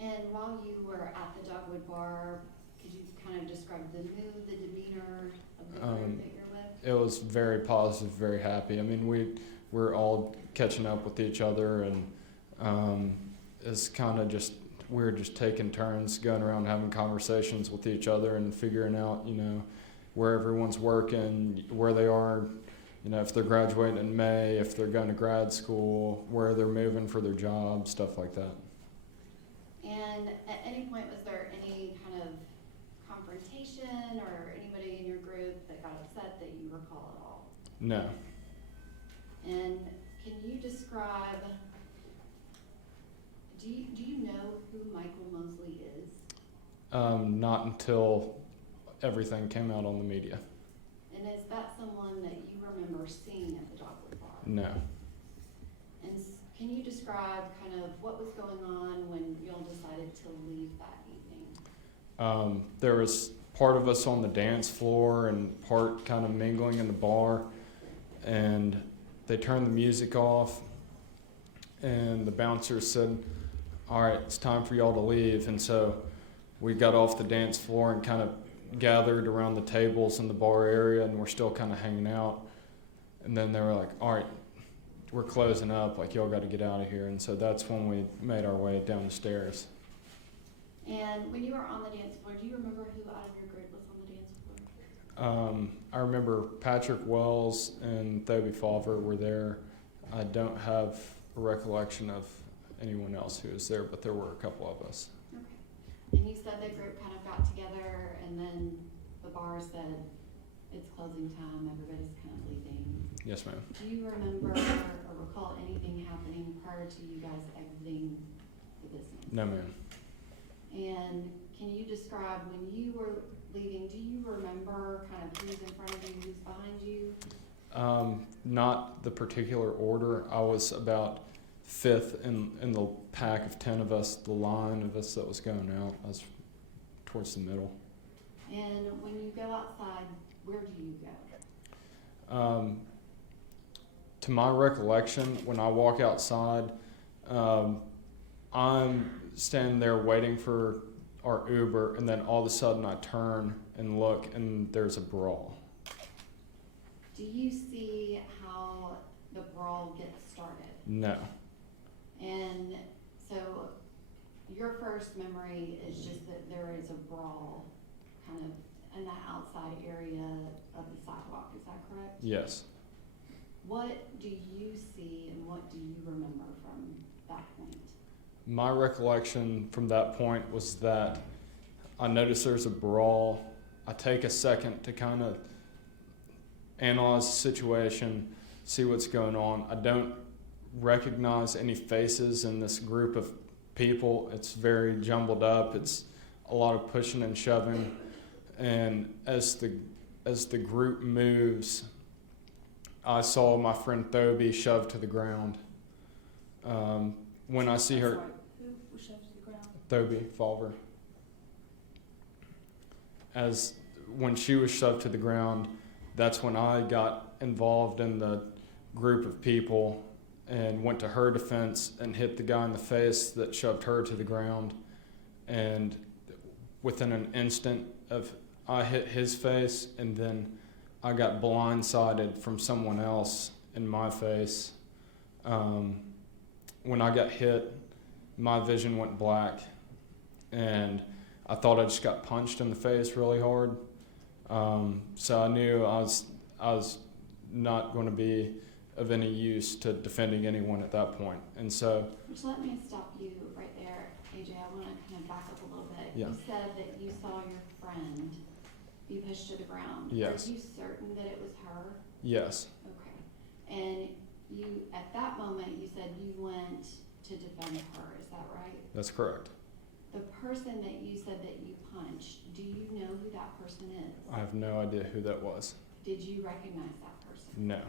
And while you were at the Dogwood bar, could you kind of describe the mood, the demeanor of the group that you're with? It was very positive, very happy. I mean, we're all catching up with each other, and it's kind of just, we were just taking turns going around having conversations with each other and figuring out, where everyone's working, where they are, if they're graduating in May, if they're going to grad school, where they're moving for their job, stuff like that. And at any point, was there any kind of confrontation or anybody in your group that got upset that you recall at all? No. And can you describe, do you know who Michael Mosley is? Not until everything came out on the media. And is that someone that you remember seeing at the Dogwood bar? No. And can you describe kind of what was going on when y'all decided to leave that evening? There was part of us on the dance floor and part kind of mingling in the bar, and they turned the music off, and the bouncer said, "All right, it's time for y'all to leave." And so we got off the dance floor and kind of gathered around the tables in the bar area, and we're still kind of hanging out. And then they were like, "All right, we're closing up, like, y'all gotta get out of here. And so that's when we made our way down the stairs. And when you were on the dance floor, do you remember who out of your group was on the dance floor? I remember Patrick Wells and Thoby Falver were there. I don't have a recollection of anyone else who was there, but there were a couple of us. Okay. And you said the group kind of got together and then the bar said, it's closing time, everybody's kind of leaving. Yes, ma'am. Do you remember or recall anything happening prior to you guys exiting the business? No, ma'am. And can you describe when you were leaving, do you remember kind of who's in front of you, who's behind you? Not the particular order. I was about fifth in the pack of 10 of us, the line of us that was going out. I was towards the middle. And when you go outside, where do you go? To my recollection, when I walk outside, I'm standing there waiting for our Uber, and then all of a sudden I turn and look, and there's a brawl. Do you see how the brawl gets started? No. And so your first memory is just that there is a brawl kind of in the outside area of the sidewalk, is that correct? Yes. What do you see and what do you remember from that point? My recollection from that point was that I noticed there's a brawl. I take a second to kind of analyze the situation, see what's going on. I don't recognize any faces in this group of people. It's very jumbled up. It's a lot of pushing and shoving. And as the group moves, I saw my friend Thoby shoved to the ground. When I see her, Who was shoved to the ground? Thoby Falver. When she was shoved to the ground, that's when I got involved in the group of people and went to her defense and hit the guy in the face that shoved her to the ground. And within an instant I hit his face, and then I got blindsided from someone else in my face. When I got hit, my vision went black, and I thought I just got punched in the face really hard. So I knew I was not going to be of any use to defending anyone at that point. And so, Which let me stop you right there, AJ. I want to kind of back up a little bit. Yeah. You said that you saw your friend be pushed to the ground. Yes. Are you certain that it was her? yes, Okay. And you, at that moment, you said you went to defend her. Is that right? that's correct. The person that you said that you punched, do you know who that person is? I have no idea who that was. Did you recognize that person? No,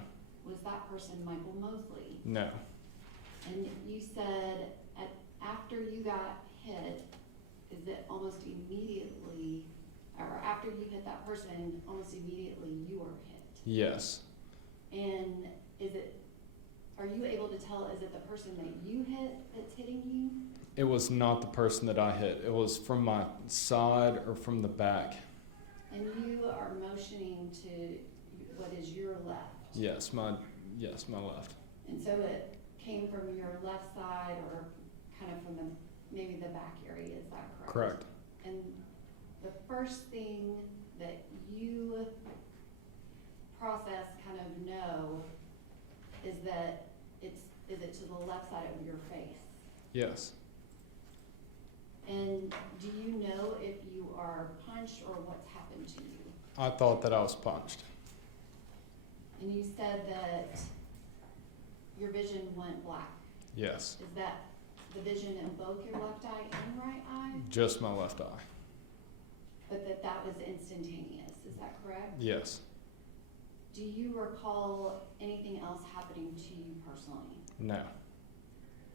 Was that person Michael Mosley? no, And you said after you got hit, is it almost immediately, or after you hit that person, almost immediately you were hit? yes, And are you able to tell, is it the person that you hit that's hitting you? it was not the person that I hit. It was from my side or from the back. And you are motioning to what is your left? Yes, my left. And so it came from your left side or kind of from maybe the back area, is that correct? Correct. And the first thing that you process kind of know is that is it to the left side of your face? Yes. And do you know if you are punched or what's happened to you? I thought that I was punched. And you said that your vision went black. Yes. Is that the vision in both your left eye and right eye? Just my left eye. But that was instantaneous, is that correct? Yes. Do you recall anything else happening to you personally? No.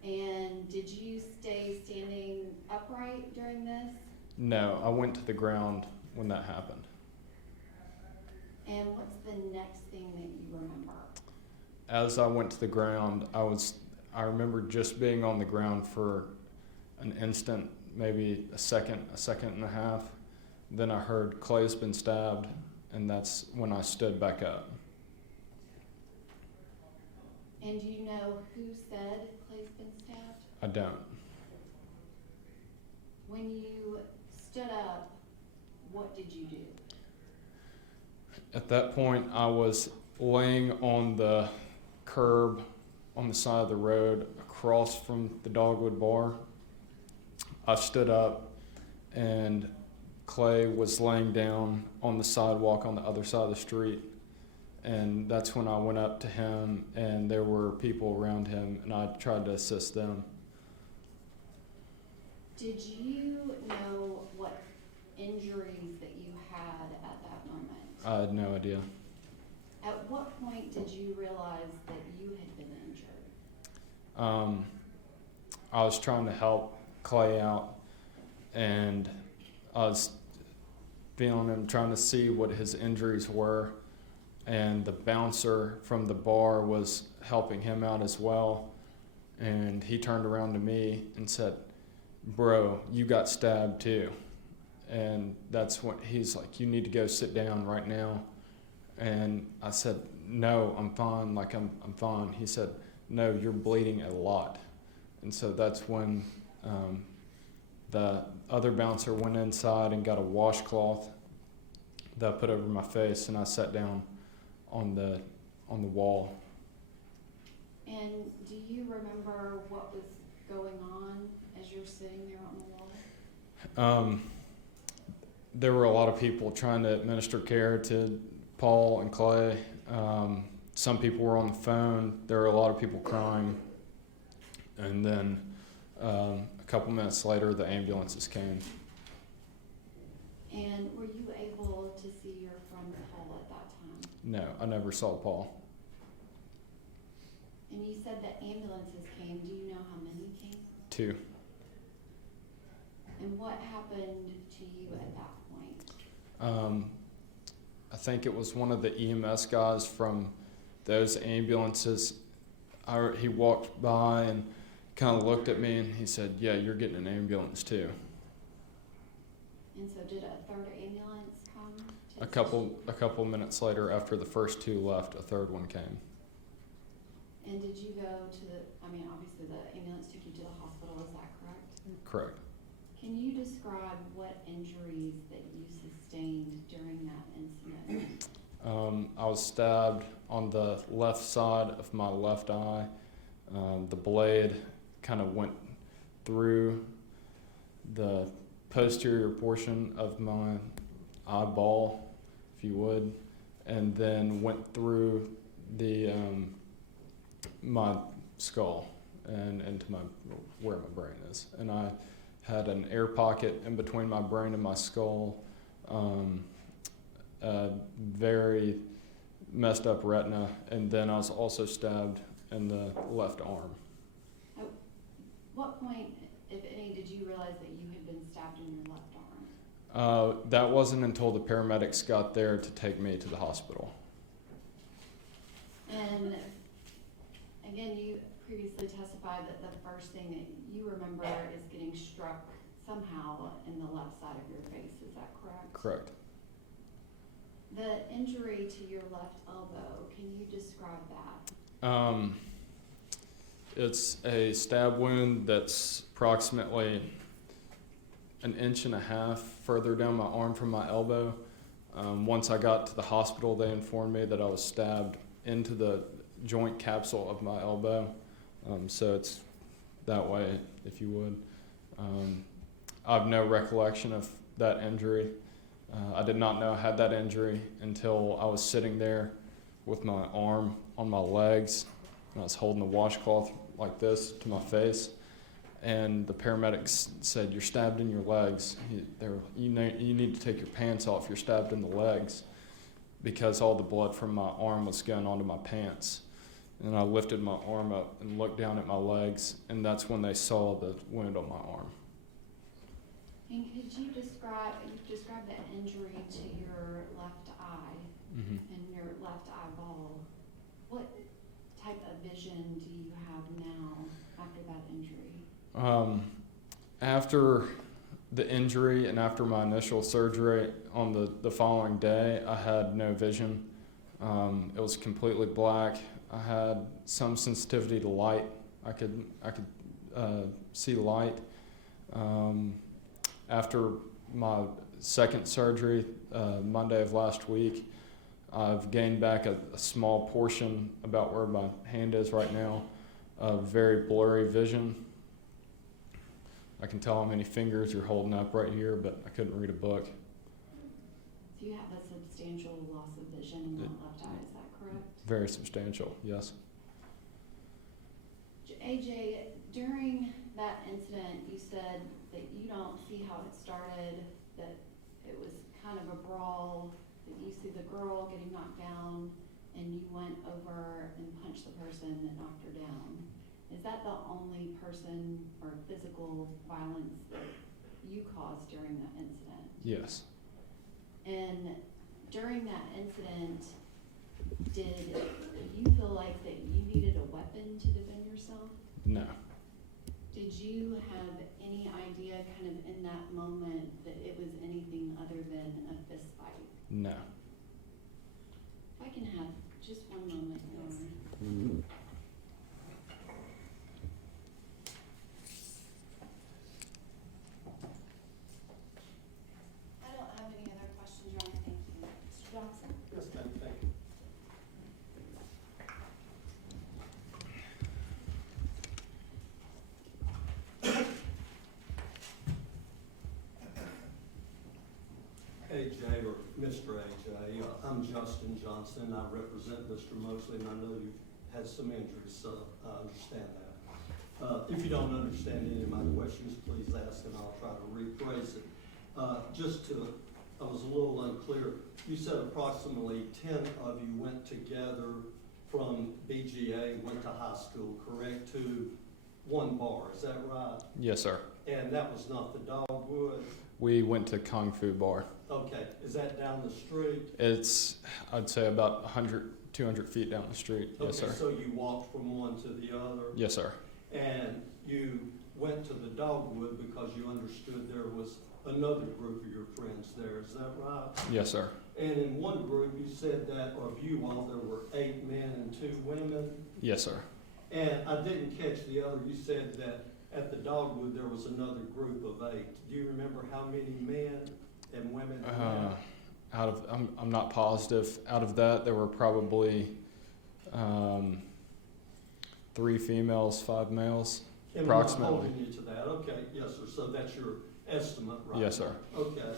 And did you stay standing upright during this? No, I went to the ground when that happened. And what's the next thing that you remember? As I went to the ground, I remember just being on the ground for an instant, maybe a second and a half. Then I heard Clay's been stabbed, and that's when I stood back up. And do you know who said Clay's been stabbed? I don't. When you stood up, what did you do? At that point, I was laying on the curb on the side of the road across from the Dogwood bar. I stood up, and Clay was laying down on the sidewalk on the other side of the street. And that's when I went up to him, and there were people around him, and I tried to assist them. Did you know what injuries that you had at that moment? I had no idea. At what point did you realize that you had been injured? I was trying to help Clay out, and I was feeling him, trying to see what his injuries were, and the bouncer from the bar was helping him out as well, and he turned around to me and said, "Bro, you got stabbed too." And that's when he's like, "You need to go sit down right now." And I said, "No, I'm fine, like I'm fine." He said, "No, you're bleeding a lot." And so that's when the other bouncer went inside and got a washcloth that I put over my face, and I sat down on the wall. And do you remember what was going on as you're sitting there on the wall? There were a lot of people trying to administer care to Paul and Clay. Some people were on the phone. There were a lot of people crying. And then a couple minutes later, the ambulances came. And were you able to see your friend Paul at that time? No, I never saw Paul. And you said that ambulances came. Do you know how many came? 2. And what happened to you at that point? I think it was one of the EMS guys from those ambulances. He walked by and kind of looked at me, and he said, "Yeah, you're getting an ambulance too." And so did a third ambulance come? A couple minutes later, after the first 2 left, a third one came. And did you go to obviously the ambulance took you to the hospital, is that correct? Correct. Can you describe what injuries that you sustained during that incident? I was stabbed on the left side of my left eye. The blade kind of went through the posterior portion of my eyeball, if you would, and then went through the my skull and into where my brain is. And I had an air pocket in between my brain and my skull, a very messed up retina, and then I was also stabbed in the left arm. At what point, if any, did you realize that you had been stabbed in your left arm? That wasn't until the paramedics got there to take me to the hospital. And again, you previously testified that the first thing that you remember is getting struck somehow in the left side of your face, is that correct? Correct. The injury to your left elbow, can you describe that? It's a stab wound that's approximately 1.5 inches further down my arm from my elbow. Once I got to the hospital, they informed me that I was stabbed into the joint capsule of my elbow. So it's that way, if you would. I have no recollection of that injury. I did not know I had that injury until I was sitting there with my arm on my legs, and I was holding the washcloth like this to my face, and the paramedics said, "You're stabbed in your legs. You need to take your pants off. You're stabbed in the legs," because all the blood from my arm was going onto my pants. And I lifted my arm up and looked down at my legs, and that's when they saw the wound on my arm. And could you describe that injury to your left eye and your left eyeball? What type of vision do you have now after that injury? After the injury and after my initial surgery on the following day, I had no vision. It was completely black. I had some sensitivity to light. I could see light. After my second surgery, Monday of last week, I've gained back a small portion about where my hand is right now of very blurry vision. I can tell how many fingers you're holding up right here, but I couldn't read a book. So you have a substantial loss of vision in that left eye, is that correct? Very substantial, yes. AJ, during that incident, you said that you don't see how it started, that it was kind of a brawl, that you see the girl getting knocked down, and you went over and punched the person that knocked her down. Is that the only person or physical violence that you caused during that incident? Yes. And during that incident, did you feel like that you needed a weapon to defend yourself? No. Did you have any idea kind of in that moment that it was anything other than a fist fight? No. If I can have just one moment, Your Honor. I don't have any other questions, Your Honor. Thank you. Mr. Johnson? Yes, ma'am, thank you. AJ, or Mr. AJ, I'm Justin Johnson. I represent Mr. Mosley, and I know you've had some injuries, so I understand that. If you don't understand any of my questions, please ask, and I'll try to rephrase it. I was a little unclear. You said approximately 10 of you went together from BGA, went to high school, correct, to one bar, is that right? Yes, sir. And that was not the Dogwood? We went to Kung Fu Bar. Okay, is that down the street? It's, I'd say, about 100, 200 feet down the street. Yes, Okay, sir. so you walked from one to the other? Yes, sir. And you went to the Dogwood because you understood there was another group of your friends there, is that right? Yes, sir. And in one group, you said that, of you all, there were 8 men and 2 women? Yes, sir. And I didn't catch the other, you said that at the Dogwood, there was another group of 8. Do you remember how many men and women? I'm not positive. Out of that, there were probably 3 females, 5 males, And approximately. I'm not holding you to that, okay, yes, sir, so that's your estimate, right? Yes, sir. Okay.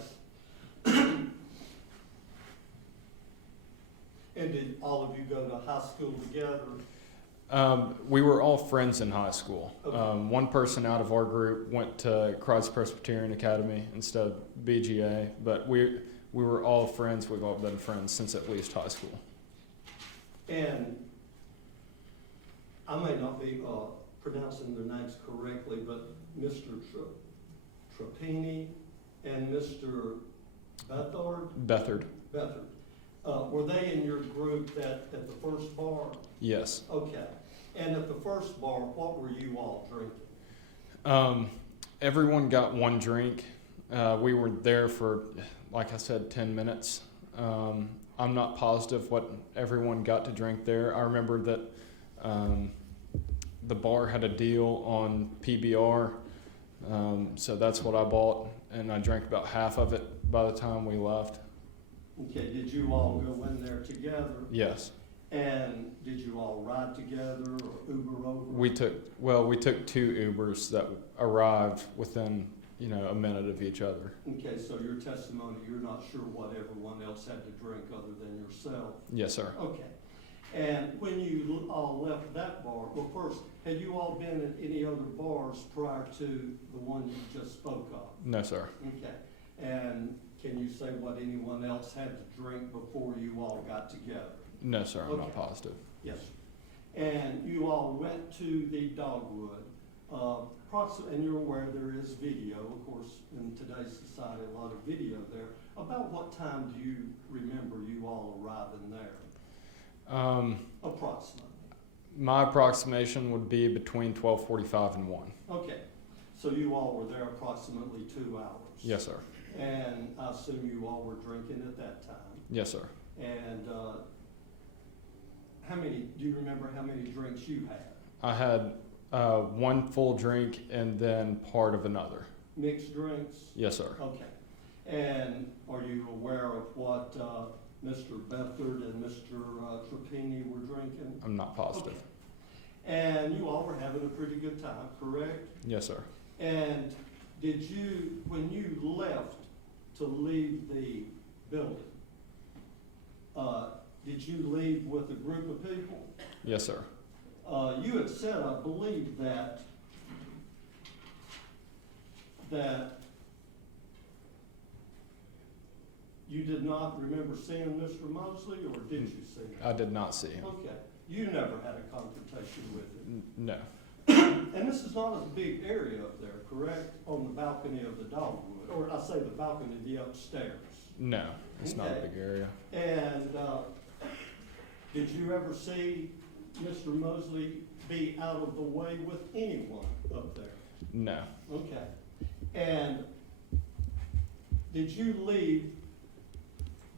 And did all of you go to high school together? We were all friends in high school. Okay. One person out of our group went to Christ Presbyterian Academy instead of BGA, but we were all friends. We've all been friends since at least high school. And I may not be pronouncing their names correctly, but Mr. Trapani and Mr. Beathard. Were they in your group at the first bar? Yes. Okay. And at the first bar, what were you all drinking? Everyone got one drink. We were there for, like I said, 10 minutes. I'm not positive what everyone got to drink there. I remember that the bar had a deal on PBR, so that's what I bought, and I drank about half of it by the time we left. Okay, did you all go in there together? Yes. And did you all ride together or Uber over? We took 2 Ubers that arrived within, a minute of each other. Okay, so your testimony, you're not sure what everyone else had to drink other than yourself? Yes, sir. Okay. And when you all left that bar, well, first, had you all been at any other bars prior to the one you just spoke of? No, sir. Okay. And can you say what anyone else had to drink before you all got together? No, sir. I'm Okay. not positive. Yes. And you all went to the Dogwood. And you're aware there is video, of course, in today's society, a lot of video there. About what time do you remember you all arriving there? Approximately. My approximation would be between 12:45 and 1. Okay. So you all were there approximately 2 hours? Yes, sir. And I assume you all were drinking at that time? Yes, sir. And do you remember how many drinks you had? I had one full drink and then part of another. Mixed drinks? Yes, sir. Okay. And are you aware of what Mr. Beathard and Mr. Trapani were drinking? I'm not positive. Okay. And you all were having a pretty good time, correct? Yes, sir. And did you, when you left to leave the building, did you leave with a group of people? Yes, sir. You had said, I believe, that you did not remember seeing Mr. Mosley, or did you see him? I did not see him. Okay. You never had a confrontation with him? No. And this is not a big area up there, correct? On the balcony of the Dogwood, or I say the balcony of the upstairs. No, it's not a Okay. big area. And did you ever see Mr. Mosley be out of the way with anyone up there? No. Okay. And did you leave,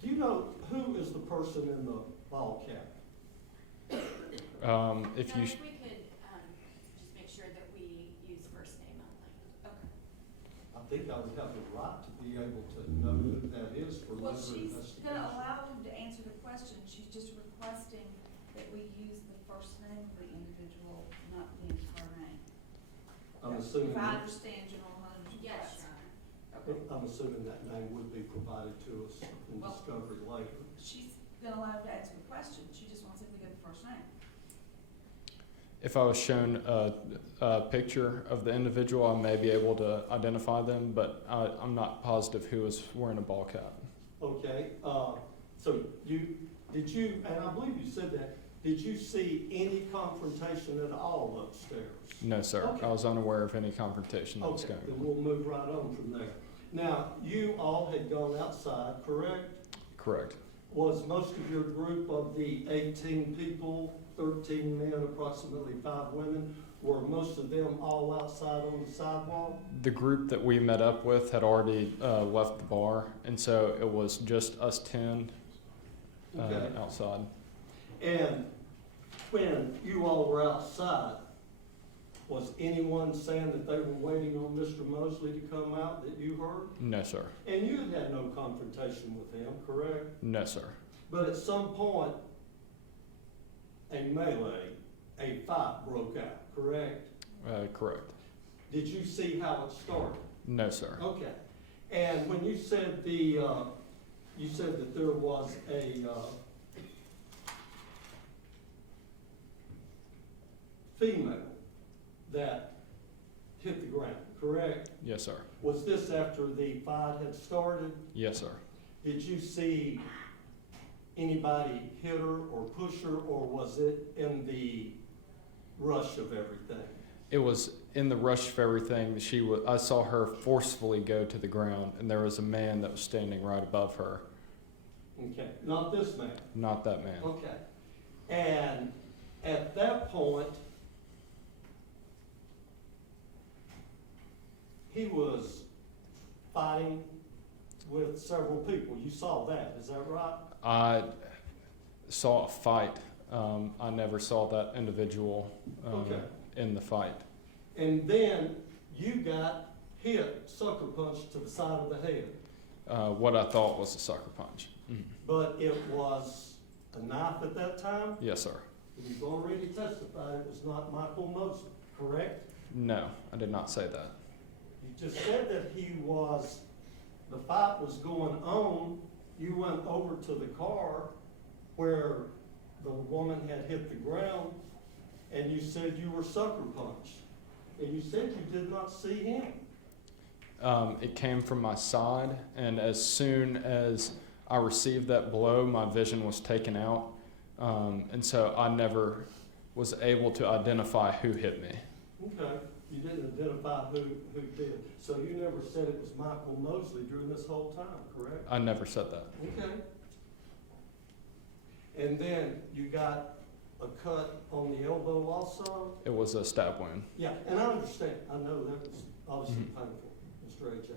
do you know who is the person in the ball cap? If No, you, if we could, just make sure that we use first name only. Okay. I think I would have the right to be able to know who that is for Well, later she's investigation. gonna allow him to answer the question, she's just requesting that we use the first name of the individual, not the entire name. I'm assuming, If I that- understand General Hunter's Yes, request. Your Honor. Okay. I'm assuming that name would be provided to us in Well- discovery later. She's gonna allow him to answer the question, she just wants him to get the first name. if I was shown a picture of the individual, I may be able to identify them, but I'm not positive who was wearing a ball cap. Okay, so did you, and I believe you said that, did you see any confrontation at all upstairs? No, sir. Okay. I was unaware of any confrontation that was Okay, going then on. we'll move right on from there. Now, you all had gone outside, correct? Correct. Was most of your group of the 18 people, 13 men, approximately 5 women, were most of them all outside on the sidewalk? The group that we met up with had already left the bar, and so it was just us 10 Okay. outside. And when you all were outside, was anyone saying that they were waiting on Mr. Mosley to come out that you heard? No, sir. And you had no confrontation with him, correct? No, sir. But at some point, a melee, a fight broke out, correct? Correct. Did you see how it started? No, sir. Okay. And when you said you said that there was a female that hit the ground, correct? Yes, sir. Was this after the fight had started? Yes, sir. Did you see anybody hit her or push her, or was it in the rush of everything? It was in the rush of everything. I saw her forcefully go to the ground, and there was a man that was standing right above her. Okay, not this man. Not that man. Okay. And at that point, he was fighting with several people. You saw that, is that right? I saw a fight. I never saw that individual Okay. in the fight. And then you got hit, sucker punched to the side of the head. What I thought was a sucker punch. Mhm. But it was a knife at that time? Yes, sir. You've already testified it was not Michael Mosley, correct? No, I did not say that. You just said that the fight was going on. You went over to the car where the woman had hit the ground, and you said you were sucker punched. And you said you did not see him. It came from my side, and as soon as I received that blow, my vision was taken out, and so I never was able to identify who hit me. Okay, you didn't identify who did. So you never said it was Michael Mosley during this whole time, correct? I never said that. Okay. And then you got a cut on the elbow also? It was a stab wound. Yeah, and I understand. I know that was obviously Mhm. painful, Mr. AJ.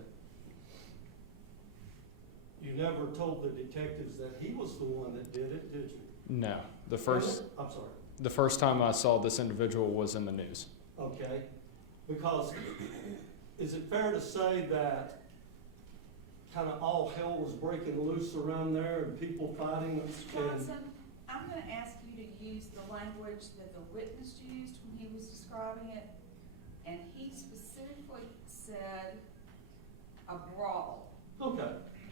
You never told the detectives that he was the one that did it, did you? No, The first I'm sorry. the first time I saw this individual was in the news. Okay, because is it fair to say that kind of all hell was breaking loose around there and people fighting and Johnson, I'm gonna ask you to use the language that the witness used when he was describing it, and he specifically said a brawl. Okay.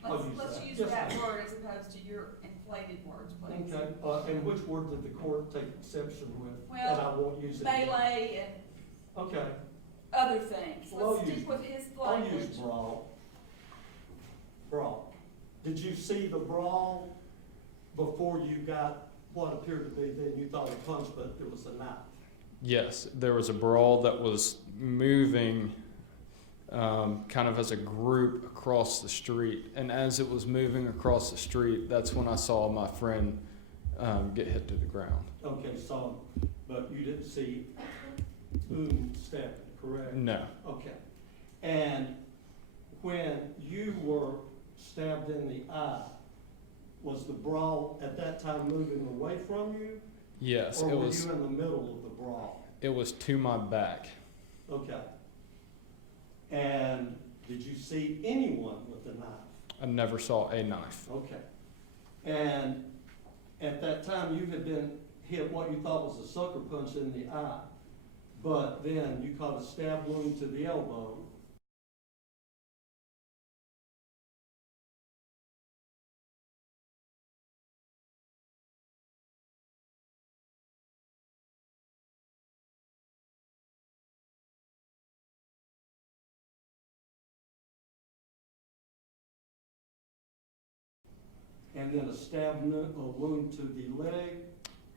I'll use Let's that. use Yes, that ma'am. word as opposed to your inflated words, please. Okay, and which word did the court take exception with? Well, that I won't use it. Melee and Okay, other things. Well, Let's I'll stick use- with his I'll language. use brawl. Brawl. Did you see the brawl before you got what appeared to be, then you thought a punch, but it was a knife? Yes, there was a brawl that was moving kind of as a group across the street. And as it was moving across the street, that's when I saw my friend get hit to the ground. Okay, so, but you didn't see stabbing, correct? No. Okay. And when you were stabbed in the eye, was the brawl at that time moving away from you? Yes, or it were was. you in the middle of the brawl? It was to my back. Okay. And did you see anyone with a knife? I never saw a knife. Okay. And at that time, you had been hit what you thought was a sucker punch in the eye, but then you caught a stab wound to the elbow. And then a wound to the leg.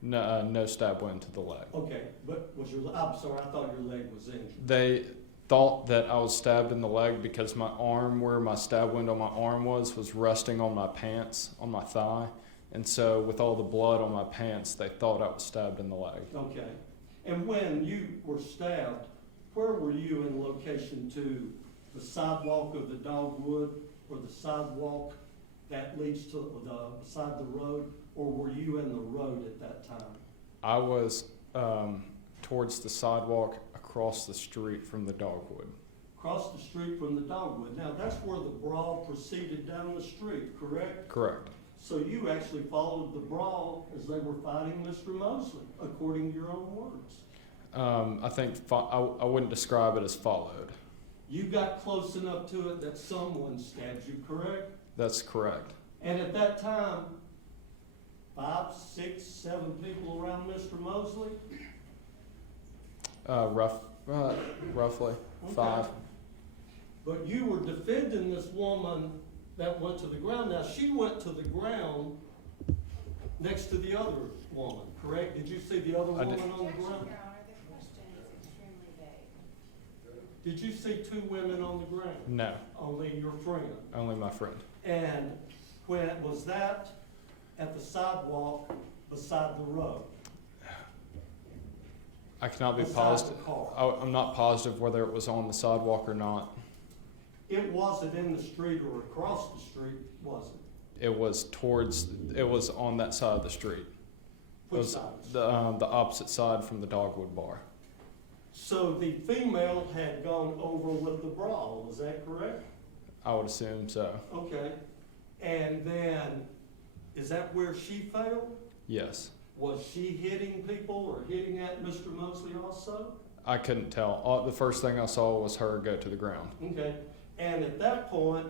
No, no stab wound to the leg. Okay, but was I'm sorry, I thought your leg was injured. They thought that I was stabbed in the leg because my arm, where my stab wound on my arm was resting on my pants, on my thigh. And so with all the blood on my pants, they thought I was stabbed in the leg. Okay. And when you were stabbed, where were you in location to the sidewalk of the Dogwood or the sidewalk that leads to beside the road, or were you in the road at that time? I was towards the sidewalk across the street from the Dogwood. Across the street from the Dogwood. Now, that's where the brawl proceeded down the street, correct? Correct. So you actually followed the brawl as they were fighting Mr. Mosley, according to your own words. I think I wouldn't describe it as followed. You got close enough to it that someone stabbed you, correct? That's correct. And at that time, 5, 6, 7 people around Mr. Mosley? Roughly Okay. 5. But you were defending this woman that went to the ground. Now, she went to the ground next to the other woman, correct? Did you see the other woman on the ground? Did you see 2 women on the ground? No, Only your friend. only my friend. And when was that at the sidewalk beside the road? I cannot be Beside positive. the car. I'm not positive whether it was on the sidewalk or not. It wasn't in the street or across the street, was it? It was on that side of the street. It Which was side? the opposite side from the Dogwood bar. So the female had gone over with the brawl, is that correct? I would assume so. Okay. And then, is that where she fell? Yes. Was she hitting people or hitting at Mr. Mosley also? I couldn't tell. The first thing I saw was her go to the ground. Okay. And at that point,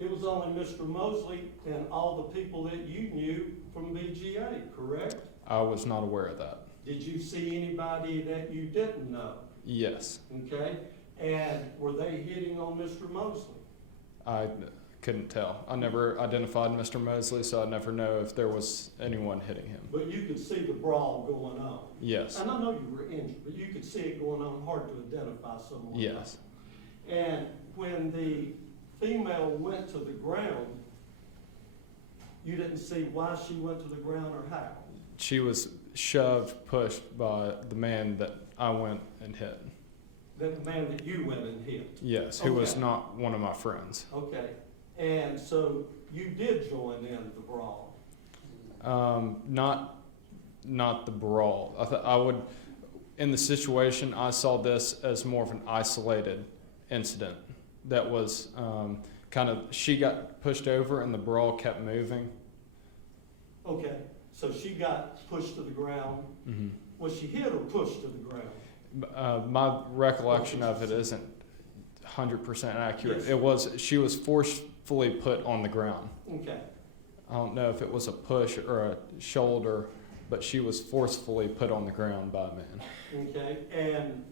it was only Mr. Mosley and all the people that you knew from BGA, correct? I was not aware of that. Did you see anybody that you didn't know? Yes. Okay. And were they hitting on Mr. Mosley? I couldn't tell. I never identified Mr. Moseley, so I never know if there was anyone hitting him. But you could see the brawl going on. Yes. And I know you were injured, but you could see it going on, hard to identify someone. Yes. And when the female went to the ground, you didn't see why she went to the ground or how? She was shoved, pushed by the man that I went and hit. The man that you went and hit? Yes, who was Okay. not one of my friends. Okay. And so you did join in the brawl? Not the brawl. I would, in the situation, I saw this as more of an isolated incident that was she got pushed over and the brawl kept moving. Okay, so she got pushed to the ground. Mm-hmm. Was she hit or pushed to the ground? My recollection of it isn't 100% accurate. Yes. She was forcefully put on the ground. Okay. I don't know if it was a push or a shoulder, but she was forcefully put on the ground by a man. Okay, and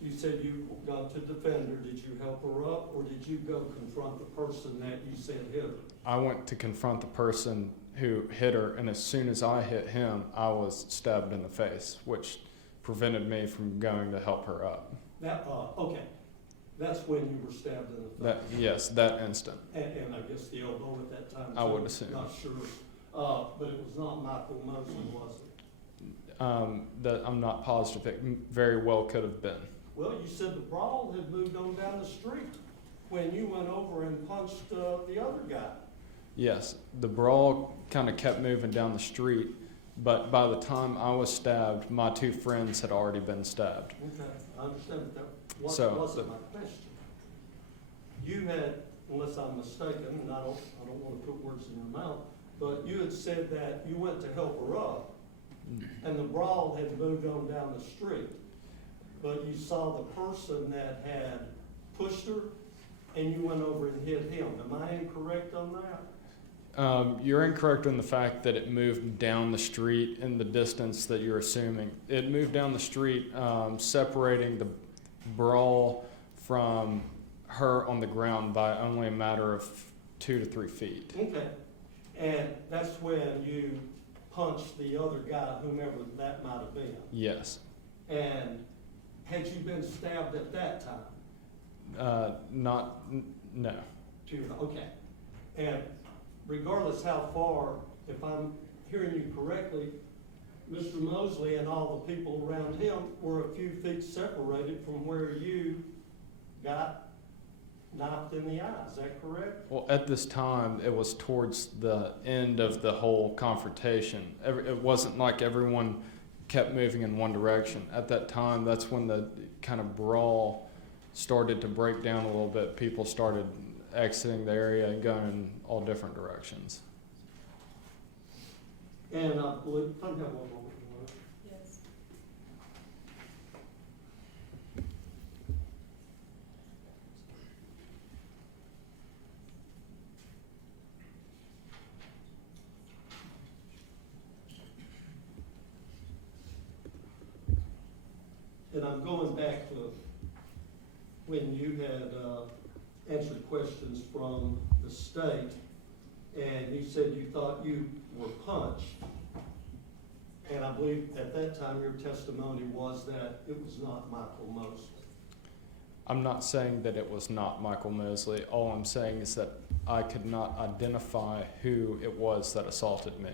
you said you got to defend her. Did you help her up, or did you go confront the person that you said hit her? I went to confront the person who hit her, and as soon as I hit him, I was stabbed in the face, which prevented me from going to help her up. Okay, that's when you were stabbed in the face. Yes, that instant. And I guess the elbow at that time. I too. would assume. Not sure, but it was not Michael Mosley, was it? That I'm not positive. It very well could have been. Well, you said the brawl had moved on down the street when you went over and punched the other guy. Yes, the brawl kind of kept moving down the street, but by the time I was stabbed, my two friends had already been stabbed. Okay, I understand, but that So, wasn't my question. You had, unless I'm mistaken, and I don't want to put words in your mouth, but you had said that you went to help her up, and the brawl had moved on down the street, but you saw the person that had pushed her, and you went over and hit him. Am I incorrect on that? You're incorrect in the fact that it moved down the street in the distance that you're assuming. It moved down the street, separating the brawl from her on the ground by only a matter of 2 to 3 feet. Okay, and that's when you punched the other guy, whomever that might have been. Yes. And had you been stabbed at that time? No. Okay. And regardless how far, if I'm hearing you correctly, Mr. Mosley and all the people around him were a few feet separated from where you got knocked in the eye. Is that correct? Well, at this time, it was towards the end of the whole confrontation. It wasn't like everyone kept moving in one direction. At that time, that's when the kind of brawl started to break down a little bit. People started exiting the area and going in all different directions. And I believe, I have one more. Yes. And I'm going back to when you had answered questions from the state, and you said you thought you were punched. And I believe at that time your testimony was that it was not Michael Mosley. I'm not saying that it was not Michael Mosley. All I'm saying is that I could not identify who it was that assaulted me.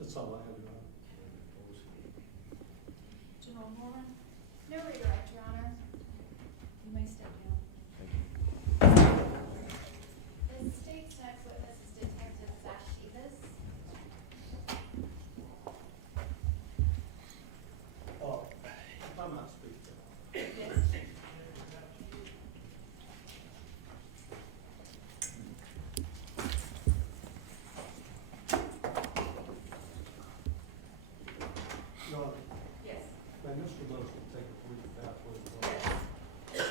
That's all I have, Your Honor. General Norman, No redirect, Your Honor. you may step down. The state's next witness is Detective Zashivas. If I might speak to that. Yes. Your Honor, Yes. may Mr. Mosley take a brief bow, please? Yes.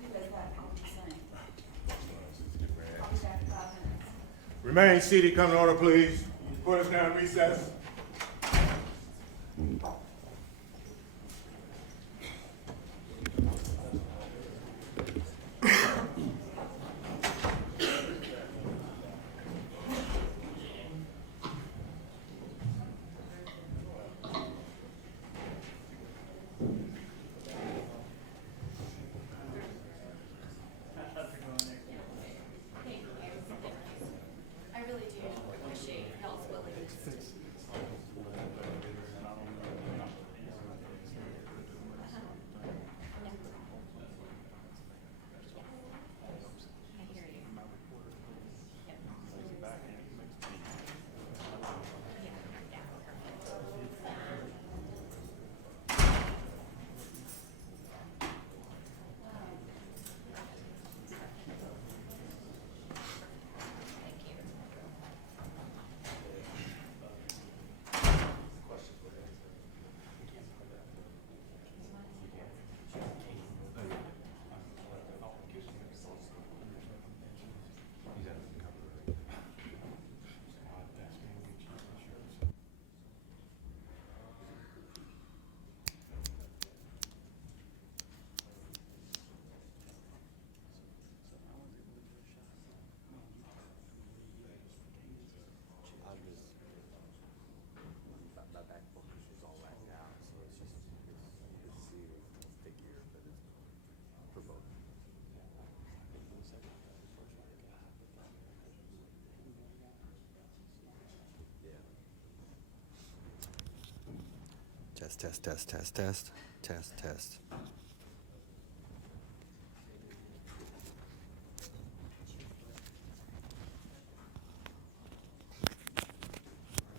Who does that? I'll be saying. I'll be back in 5 minutes. Remain seated, come to order, please. Court is now in recess. Thank you. I really do appreciate y'all's willingness. Test, test, test, test, test, test, test.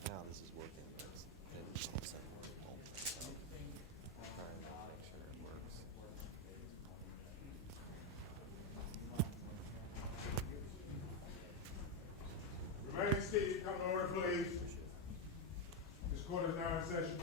Now this is working, but it's maybe all of a sudden it won't. So, trying to make sure it works. Remaining seated, come to order, please. This court is now in session.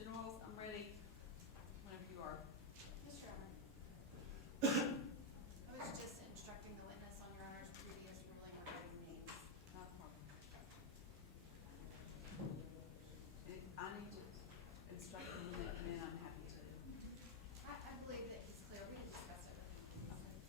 Generals, I'm ready whenever you are. Mr. Honor. I was just instructing the witness on Your Honor's previous ruling regarding names. Not a problem. I need to instruct the unit, and then I'm happy to. I believe that he's clear. We can discuss it with him. Okay.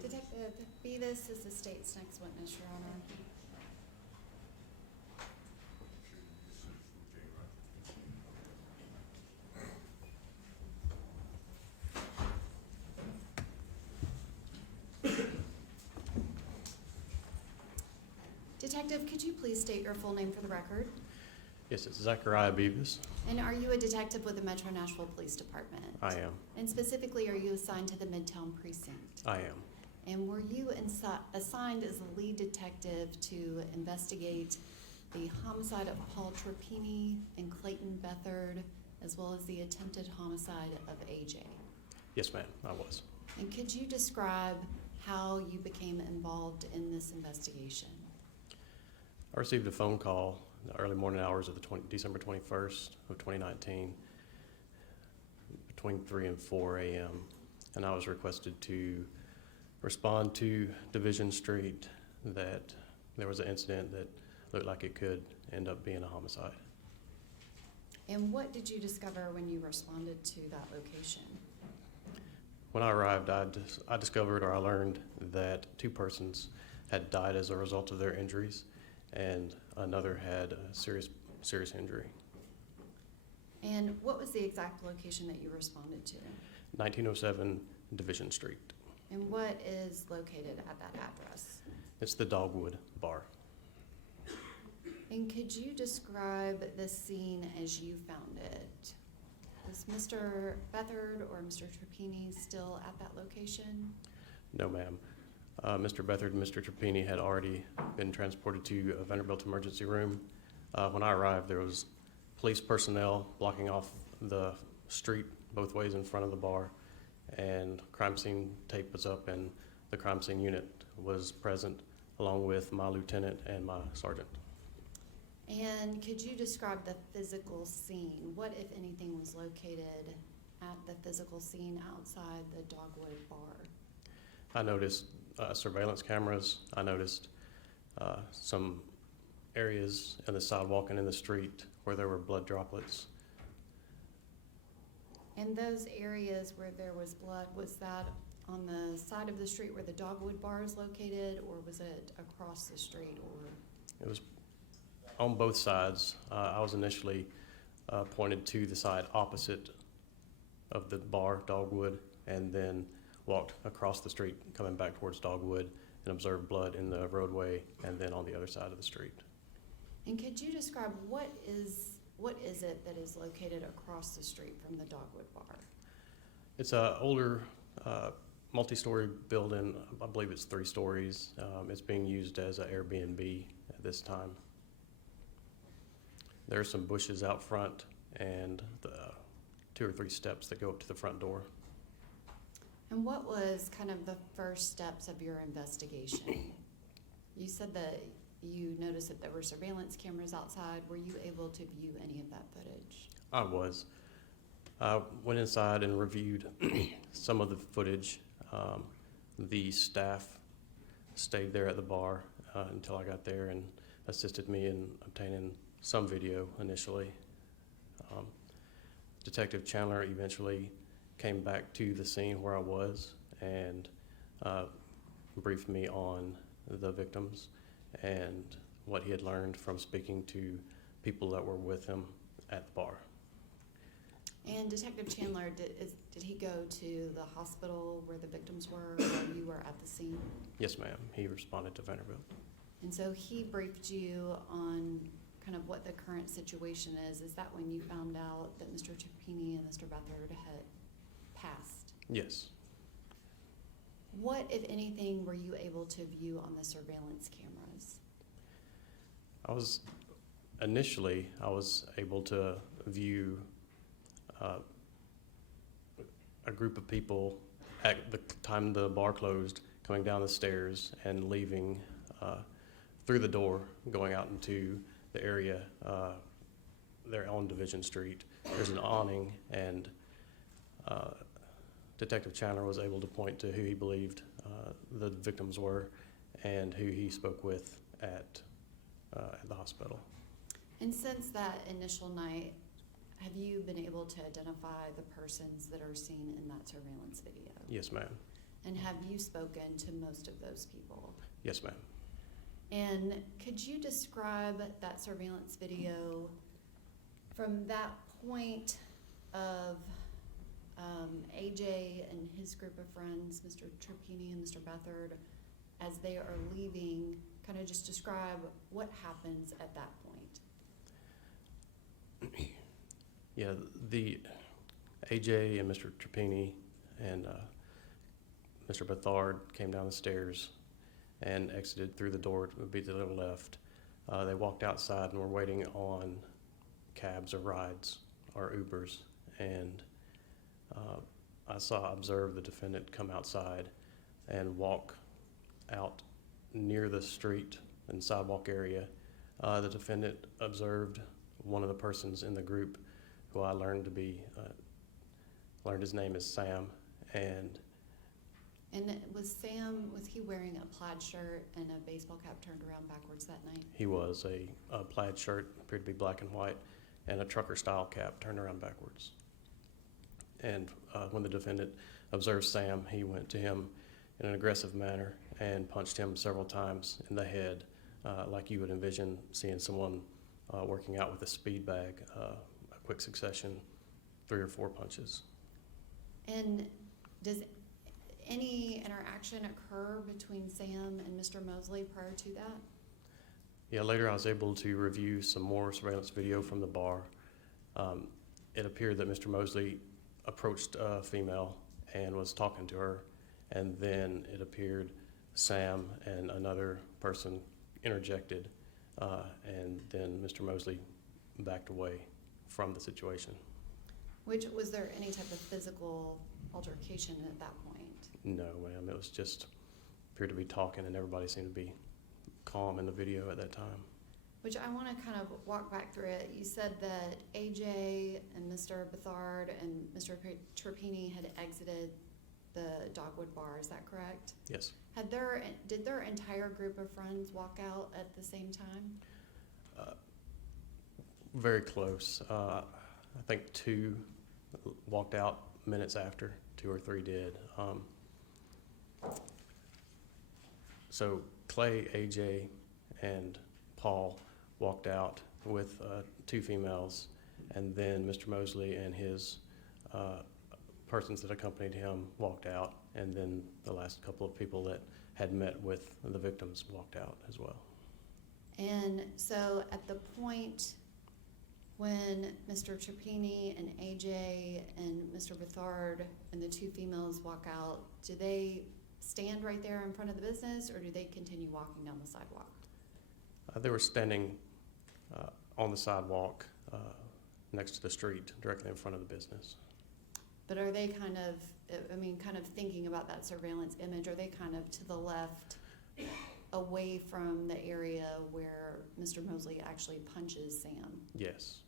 Detective Beavis is the state's next witness, Your Honor. Detective, could you please state your full name for the record? Yes, it's Zachariah Beavis. And are you a detective with the Metro Nashville Police Department? I am. And specifically, are you assigned to the Midtown precinct? I am. And were you assigned as the lead detective to investigate the homicide of Paul Trapani and Clayton Beathard, as well as the attempted homicide of AJ? Yes, ma'am, I was. And could you describe how you became involved in this investigation? I received a phone call in the early morning hours of December 21st of 2019 between 3 and 4 a.m. And I was requested to respond to Division Street that there was an incident that looked like it could end up being a homicide. And what did you discover when you responded to that location? When I arrived, I discovered, or I learned, that 2 persons had died as a result of their injuries, and another had a serious injury. And what was the exact location that you responded to? 1907 Division Street. And what is located at that address? It's the Dogwood bar. And could you describe the scene as you found it? Is Mr. Beathard or Mr. Trapani still at that location? No, ma'am. Mr. Beathard and Mr. Trapani had already been transported to a Vanderbilt emergency room. When I arrived, there was police personnel blocking off the street both ways in front of the bar, and crime scene tape was up, and the crime scene unit was present along with my lieutenant and my sergeant. And could you describe the physical scene? What, if anything, was located at the physical scene outside the Dogwood bar? I noticed surveillance cameras. I noticed some areas in the sidewalk and in the street where there were blood droplets. And those areas where there was blood, was that on the side of the street where the Dogwood bar is located, or was it across the street, or? It was on both sides. I was initially pointed to the side opposite of the bar, Dogwood, and then walked across the street coming back towards Dogwood and observed blood in the roadway and then on the other side of the street. And could you describe what is it that is located across the street from the Dogwood bar? It's an older multi-story building. I believe it's 3 stories. It's being used as an Airbnb at this time. There are some bushes out front and the 2 or 3 steps that go up to the front door. And what was kind of the first steps of your investigation? You said that you noticed that there were surveillance cameras outside. Were you able to view any of that footage? I was. I went inside and reviewed some of the footage. The staff stayed there at the bar until I got there and assisted me in obtaining some video initially. Detective Chandler eventually came back to the scene where I was and briefed me on the victims and what he had learned from speaking to people that were with him at the bar. And Detective Chandler, did he go to the hospital where the victims were while you were at the scene? Yes, ma'am. He responded to Vanderbilt. And so he briefed you on kind of what the current situation is. Is that when you found out that Mr. Trapani and Mr. Beathard had passed? Yes. What, if anything, were you able to view on the surveillance cameras? I was able to view a group of people at the time the bar closed, coming down the stairs and leaving through the door, going out into the area there on Division Street. There's an awning, and Detective Chandler was able to point to who he believed the victims were and who he spoke with at the hospital. And since that initial night, have you been able to identify the persons that are seen in that surveillance video? Yes, ma'am. And have you spoken to most of those people? Yes, ma'am. And could you describe that surveillance video from that point of AJ and his group of friends, Mr. Trapani and Mr. Beathard, as they are leaving, kind of just describe what happens at that point? Yeah, the AJ and Mr. Trapani and Mr. Beathard came down the stairs and exited through the door, it would be to the left. They walked outside and were waiting on cabs or rides or Ubers, and I observed the defendant come outside and walk out near the street and sidewalk area. The defendant observed one of the persons in the group who I learned his name is Sam, and was he wearing a plaid shirt and a baseball cap turned around backwards that night? he was a plaid shirt, appeared to be black and white, and a trucker style cap turned around backwards. And when the defendant observed Sam, he went to him in an aggressive manner and punched him several times in the head, like you would envision seeing someone working out with a speed bag, a quick succession, 3 or 4 punches. And does any interaction occur between Sam and Mr. Mosley prior to that? Yeah, later I was able to review some more surveillance video from the bar. It appeared that Mr. Mosley approached a female and was talking to her, and then it appeared Sam and another person interjected, and then Mr. Mosley backed away from the situation. Was there any type of physical altercation at that point? No, ma'am. It was just appeared to be talking, and everybody seemed to be calm in the video at that time. Which I want to kind of walk back through it. You said that AJ and Mr. Beathard and Mr. Trapani had exited the Dogwood bar. Is that correct? Yes. Did their entire group of friends walk out at the same time? Very close. I think 2 walked out minutes after, 2 or 3 did. So Clay, AJ, and Paul walked out with 2 females, and then Mr. Mosley and his persons that accompanied him walked out, and then the last couple of people that had met with the victims walked out as well. And so at the point when Mr. Trapani and AJ and Mr. Beathard and the 2 females walk out, do they stand right there in front of the business, or do they continue walking down the sidewalk? They were standing on the sidewalk next to the street, directly in front of the business. But are they kind of thinking about that surveillance image, are they kind of to the left, away from the area where Mr. Mosley actually punches Sam? Yes.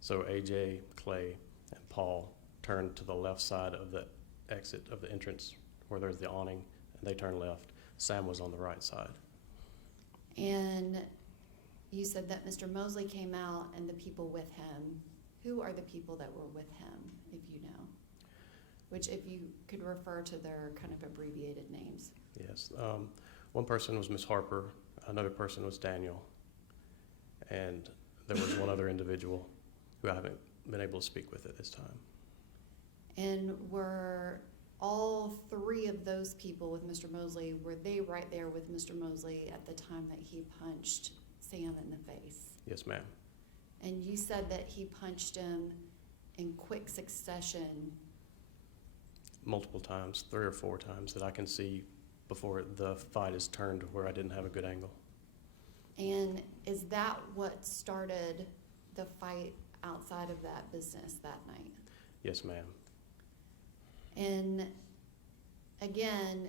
So AJ, Clay, and Paul turned to the left side of the exit of the entrance where there's the awning, and they turned left. Sam was on the right side. And you said that Mr. Mosley came out and the people with him. Who are the people that were with him, if you know? Which, if you could refer to their kind of abbreviated names. Yes. One person was Miss Harper, another person was Daniel, and there was one other individual who I haven't been able to speak with at this time. And were all 3 of those people with Mr. Mosley, were they right there with Mr. Mosley at the time that he punched Sam in the face? Yes, ma'am. And you said that he punched him in quick succession. Multiple times, 3 or 4 times that I can see before the fight is turned where I didn't have a good angle. And is that what started the fight outside of that business that night? Yes, ma'am. And again,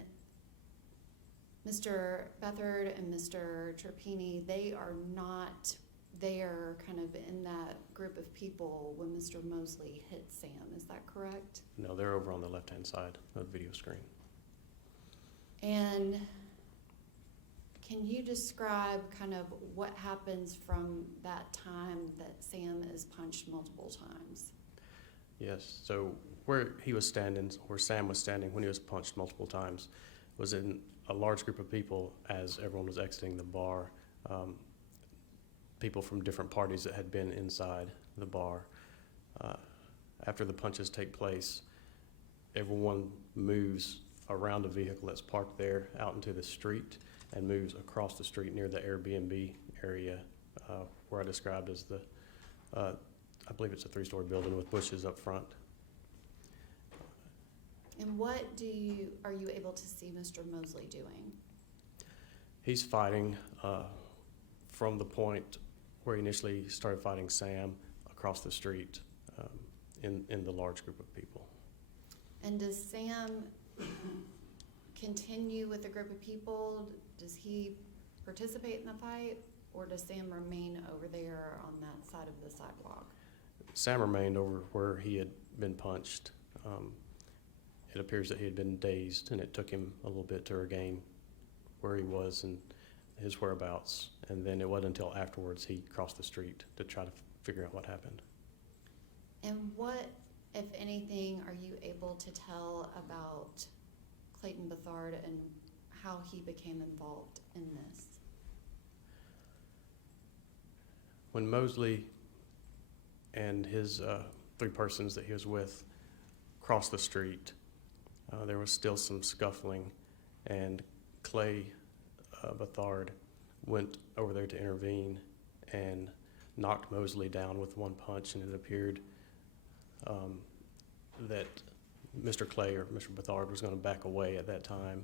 Mr. Beathard and Mr. Trapani, they are not there kind of in that group of people when Mr. Mosley hit Sam. Is that correct? No, they're over on the left-hand side of the video screen. And can you describe kind of what happens from that time that Sam is punched multiple times? Yes, so where he was standing, where Sam was standing when he was punched multiple times, was in a large group of people as everyone was exiting the bar. People from different parties that had been inside the bar. After the punches take place, everyone moves around the vehicle that's parked there out into the street and moves across the street near the Airbnb area where I described as the, I believe it's a 3-story building with bushes up front. And what are you able to see Mr. Mosley doing? He's fighting from the point where he initially started fighting Sam across the street in the large group of people. And does Sam continue with the group of people? Does he participate in the fight, or does Sam remain over there on that side of the sidewalk? Sam remained over where he had been punched. It appears that he had been dazed, and it took him a little bit to regain where he was and his whereabouts. And then it wasn't until afterwards he crossed the street to try to figure out what happened. And what, if anything, are you able to tell about Clayton Beathard and how he became involved in this? When Moseley and his 3 persons that he was with crossed the street, there was still some scuffling, and Clay Beathard went over there to intervene and knocked Moseley down with 1 punch, and it appeared that Mr. Clay or Mr. Beathard was going to back away at that time.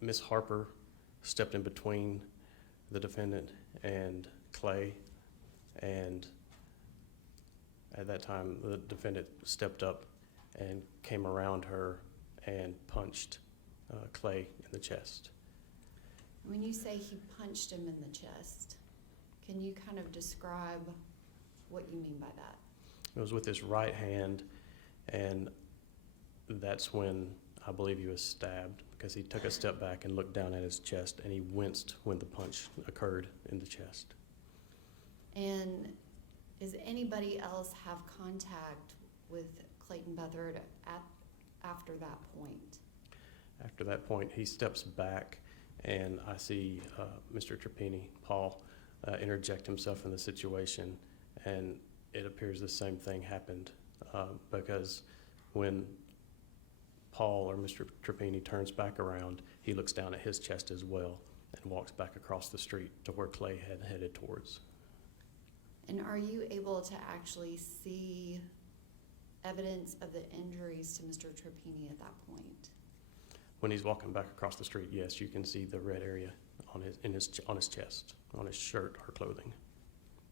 Miss Harper stepped in between the defendant and Clay, and at that time the defendant stepped up and came around her and punched Clay in the chest. When you say he punched him in the chest, can you kind of describe what you mean by that? It was with his right hand, and that's when I believe he was stabbed, because he took a step back and looked down at his chest, and he winced when the punch occurred in the chest. And does anybody else have contact with Clayton Beathard after that point? After that point, he steps back, and I see Mr. Trapani, Paul, interject himself in the situation, and it appears the same thing happened because when Paul or Mr. Trapani turns back around, he looks down at his chest as well and walks back across the street to where Clay had headed towards. And are you able to actually see evidence of the injuries to Mr. Trapani at that point? When he's walking back across the street, yes, you can see the red area on his chest, on his shirt or clothing.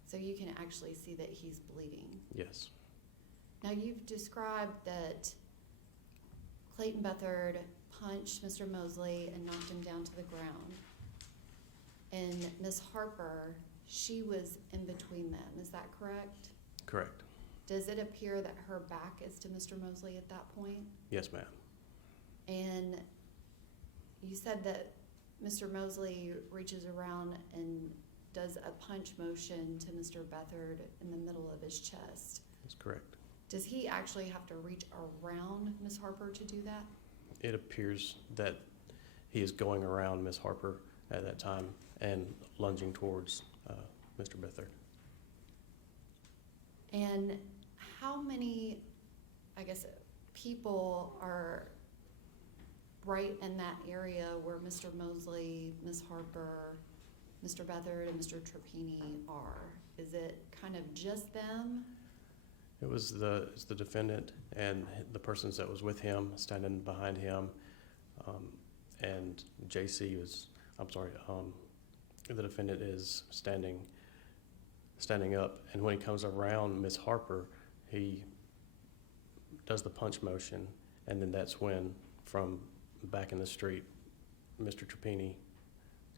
So you can actually see that he's bleeding? Yes. Now you've described that Clayton Beathard punched Mr. Moseley and knocked him down to the ground. And Ms. Harper, she was in between them, is that correct? Correct. Does it appear that her back is to Mr. Moseley at that point? Yes, ma'am. And you said that Mr. Moseley reaches around and does a punch motion to Mr. Beathard in the middle of his chest. That's correct. Does he actually have to reach around Ms. Harper to do that? It appears that he is going around Ms. Harper at that time and lunging towards Mr. Beathard. And how many, I guess, people are right in that area where Mr. Moseley, Ms. Harper, Mr. Beathard, and Mr. Trapani are? Is it kind of just them? It's the defendant and the persons that was with him, standing behind him, and JC was, the defendant is standing up, and when he comes around Ms. Harper, he does the punch motion, and then that's when, from back in the street, Mr. Trapani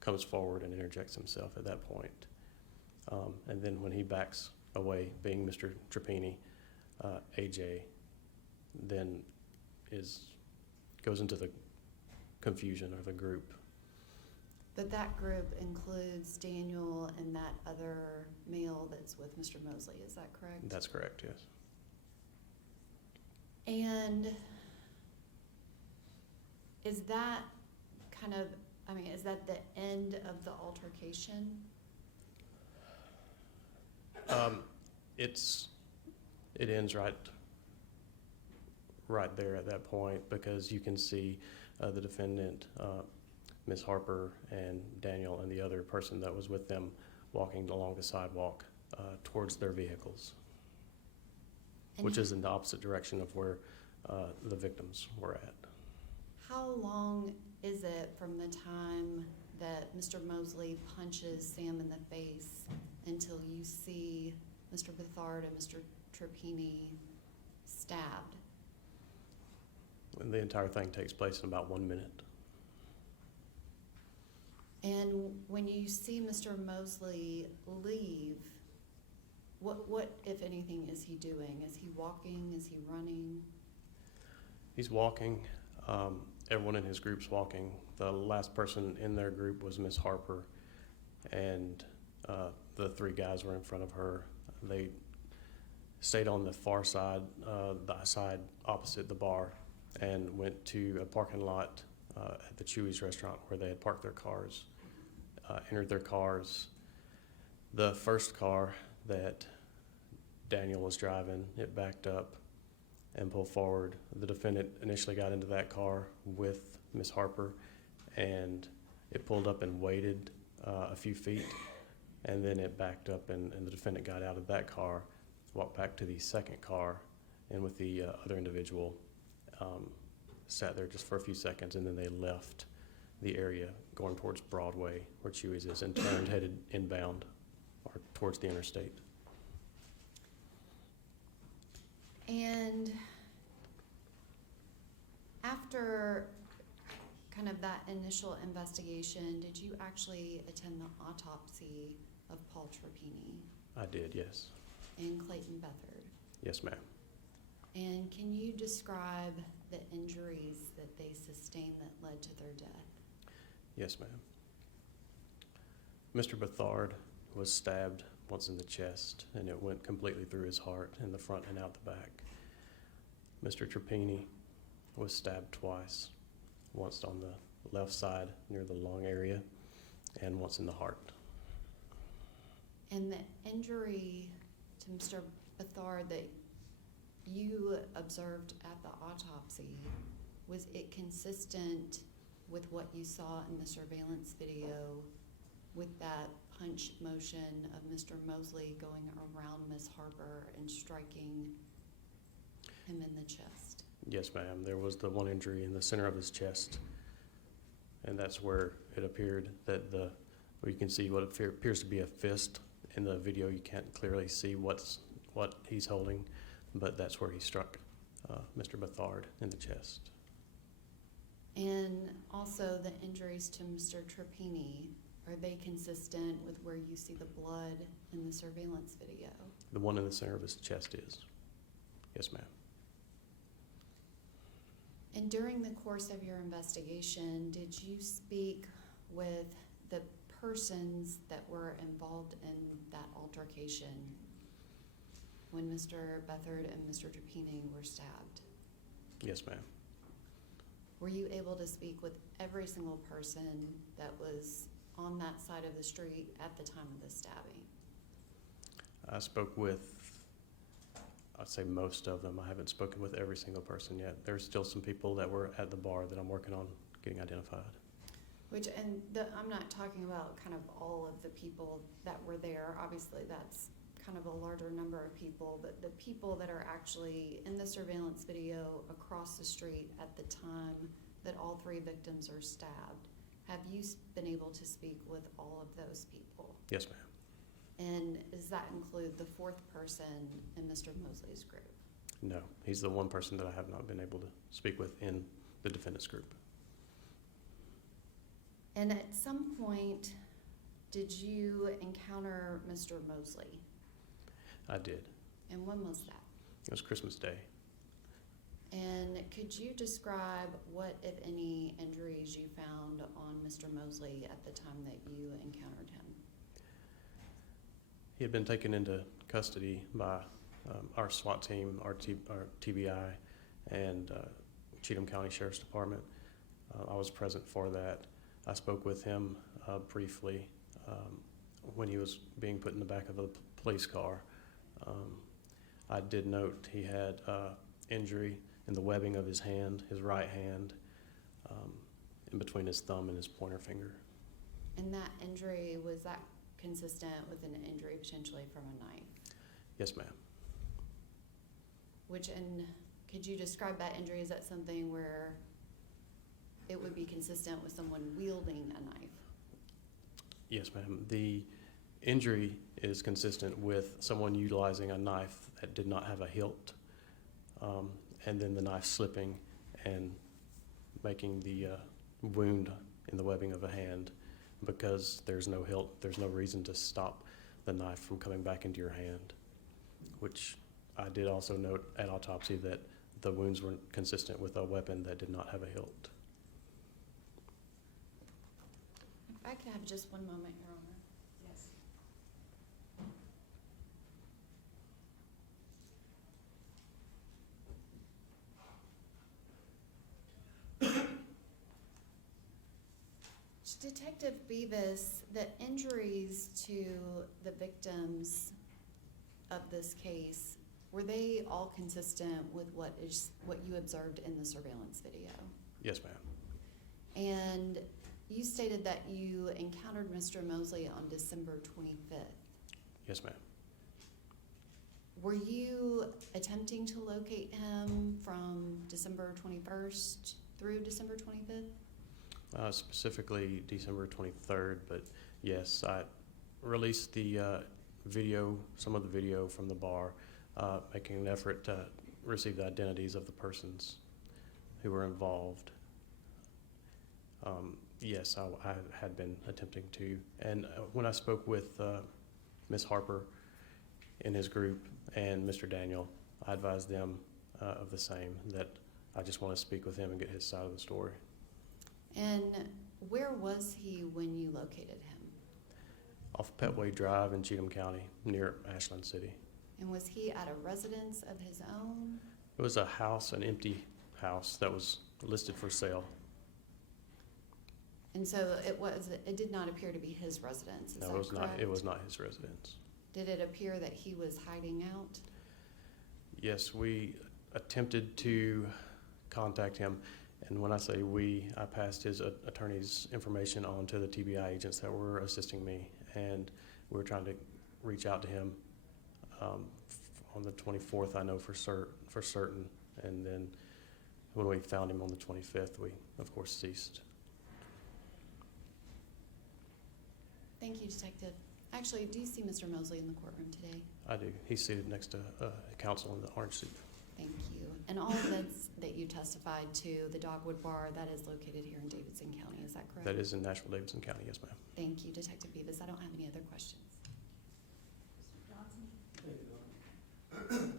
comes forward and interjects himself at that point. And then when he backs away, being Mr. Trapani, AJ then goes into the confusion of the group. But that group includes Daniel and that other male that's with Mr. Moseley, is that correct? That's correct, yes. And is that kind of, is that the end of the altercation? It ends right there at that point, because you can see the defendant, Ms. Harper, and Daniel, and the other person that was with them walking along the sidewalk towards their vehicles, which is in the opposite direction of where the victims were at. How long is it from the time that Mr. Moseley punches Sam in the face until you see Mr. Beathard and Mr. Trapani stabbed? And the entire thing takes place in about 1 minute. And when you see Mr. Moseley leave, what, if anything, is he doing? Is he walking? Is he running? He's walking. Everyone in his group's walking. The last person in their group was Miss Harper, and the three guys were in front of her. They stayed on the far side, the side opposite the bar, and went to a parking lot at the Chuy's restaurant where they had parked their cars, entered their cars. The first car that Daniel was driving, it backed up and pulled forward. The defendant initially got into that car with Miss Harper, and it pulled up and waited a few feet, and then it backed up, and the defendant got out of that car, walked back to the second car, and with the other individual, sat there just for a few seconds, and then they left the area going towards Broadway, where Chuy's is, and turned, headed inbound or towards the interstate. And after kind of that initial investigation, did you actually attend the autopsy of Paul Trapani I did, yes. and Clayton Beathard? Yes, ma'am. And can you describe the injuries that they sustained that led to their death? Yes, ma'am. Mr. Beathard was stabbed once in the chest, and it went completely through his heart in the front and out the back. Mr. Trapani was stabbed twice, once on the left side near the lung area, and once in the heart. And the injury to Mr. Beathard that you observed at the autopsy, was it consistent with what you saw in the surveillance video with that punch motion of Mr. Mosley going around Miss Harper and striking him in the chest? Yes, ma'am. There was the one injury in the center of his chest, and that's where it appeared that you can see what appears to be a fist. In the video, you can't clearly see what he's holding, but that's where he struck Mr. Beathard in the chest. And also the injuries to Mr. Trapani, are they consistent with where you see the blood in the surveillance video? The one in the center of his chest is. Yes, ma'am. And during the course of your investigation, did you speak with the persons that were involved in that altercation when Mr. Beathard and Mr. Trapani were stabbed? Yes, ma'am. Were you able to speak with every single person that was on that side of the street at the time of the stabbing? I spoke with, I'd say most of them. I haven't spoken with every single person yet. There's still some people that were at the bar that I'm working on getting identified. I'm not talking about kind of all of the people that were there. Obviously, that's kind of a larger number of people, but the people that are actually in the surveillance video across the street at the time that all three victims are stabbed, have you been able to speak with all of those people? Yes, ma'am. And does that include the fourth person in Mr. Mosley's group? No, he's the one person that I have not been able to speak with in the defendant's group. And at some point, did you encounter Mr. Moseley? I did. And when was that? It was Christmas Day. And could you describe what, if any, injuries you found on Mr. Moseley at the time that you encountered him? He had been taken into custody by our SWAT team, our TBI, and Cheatham County Sheriff's Department. I was present for that. I spoke with him briefly when he was being put in the back of a police car. I did note he had injury in the webbing of his hand, his right hand, in between his thumb and his pointer finger. And that injury, was that consistent with an injury potentially from a knife? Yes, ma'am. Could you describe that injury? Is that something where it would be consistent with someone wielding a knife? Yes, ma'am. The injury is consistent with someone utilizing a knife that did not have a hilt, and then the knife slipping and making the wound in the webbing of a hand. Because there's no hilt, there's no reason to stop the knife from coming back into your hand, which I did also note at autopsy that the wounds were consistent with a weapon that did not have a hilt. If I could have just one moment, Your Honor. Yes. Detective Beavis, the injuries to the victims of this case, were they all consistent with what you observed in the surveillance video? Yes, ma'am. And you stated that you encountered Mr. Moseley on December 25th. Yes, ma'am. Were you attempting to locate him from December 21st through December 25th? Specifically December 23rd, but yes, I released the video, some of the video from the bar, making an effort to receive the identities of the persons who were involved. Yes, I had been attempting to. And when I spoke with Ms. Harper in his group and Mr. Daniel, I advised them of the same, that I just want to speak with him and get his side of the story. And where was he when you located him? Off Petway Drive in Cheatham County, near Ashland City. And was he at a residence of his own? It was a house, an empty house that was listed for sale. And so it did not appear to be his residence, is that No, it was not. correct? It was not his residence. Did it appear that he was hiding out? Yes, we attempted to contact him, and when I say we, I passed his attorney's information on to the TBI agents that were assisting me, and we were trying to reach out to him on the 24th, I know for certain, and then when we found him on the 25th, we, of course, ceased. Thank you, Detective. Actually, do you see Mr. Mosley in the courtroom today? I do. He's seated next to counsel in the orange suit. Thank you. And all of this that you testified to, the Dogwood Bar, that is located here in Davidson County, is that correct? That is in Nashville, Davidson County, yes, ma'am. Thank you, Detective Beavis. I don't have any other questions. Mr. Johnson? Thank you,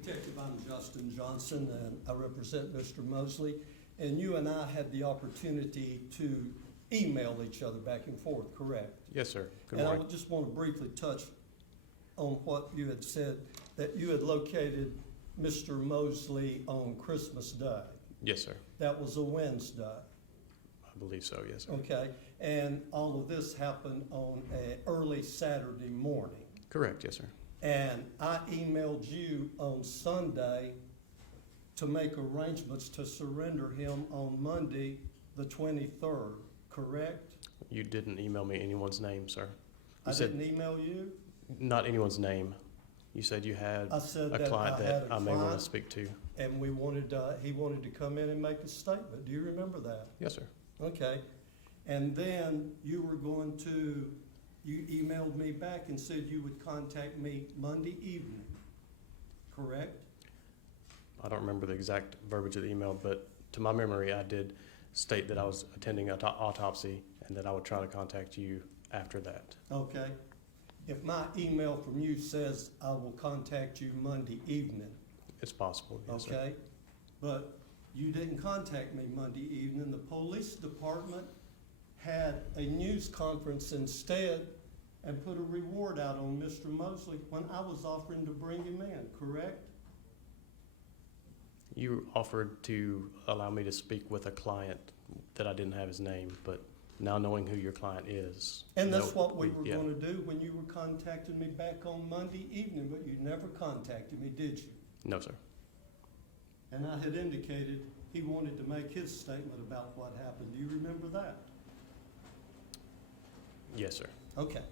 Detective, I'm Justin Johnson, and I represent Mr. Mosley. And you and I had the opportunity to email each other back and forth, correct? Yes, sir. Good And morning. I just want to briefly touch on what you had said, that you had located Mr. Mosley on Christmas Day. Yes, sir. That was a Wednesday, I believe so, yes, sir. okay? And all of this happened on an early Saturday morning. Correct, yes, sir. And I emailed you on Sunday to make arrangements to surrender him on Monday, the 23rd, correct? You didn't email me anyone's name, sir. I didn't email you? Not anyone's name. You said you had I said a that client I that had a I may want client. to speak to. And we wanted, he wanted to come in and make a statement. Do you remember that? Yes, sir. Okay. And then you were going to, you emailed me back and said you would contact me Monday evening, correct? I don't remember the exact verbiage of the email, but to my memory, I did state that I was attending an autopsy and that I would try to contact you after that. Okay. If my email from you says I will contact you Monday evening, It's possible, yes, sir. okay? But you didn't contact me Monday evening. The police department had a news conference instead and put a reward out on Mr. Mosley when I was offering to bring him in, correct? You offered to allow me to speak with a client that I didn't have his name, but now knowing who your client is. And that's no, what we were yeah. gonna do when you were contacting me back on Monday evening, but you never contacted me, did you? No, sir. And I had indicated he wanted to make his statement about what happened. Do you remember that? Yes, sir. Okay.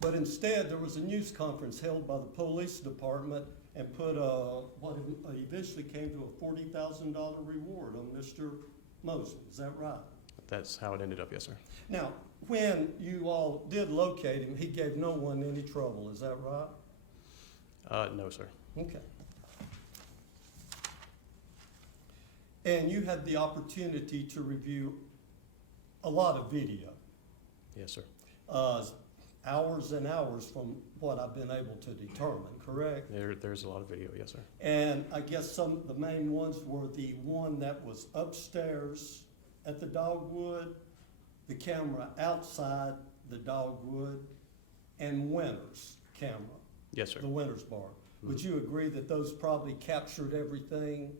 But instead, there was a news conference held by the police department and put what eventually came to a $40,000 reward on Mr. Mosley. Is that right? That's how it ended up, yes, sir. Now, when you all did locate him, he gave no one any trouble. Is that right? No, sir. Okay. And you had the opportunity to review a lot of video. Yes, sir. Hours and hours from what I've been able to determine, correct? There's a lot of video, yes, sir. And I guess some of the main ones were the one that was upstairs at the Dogwood, the camera outside the Dogwood, and Winter's camera. Yes, sir. The Winter's bar. Would you agree that those probably captured everything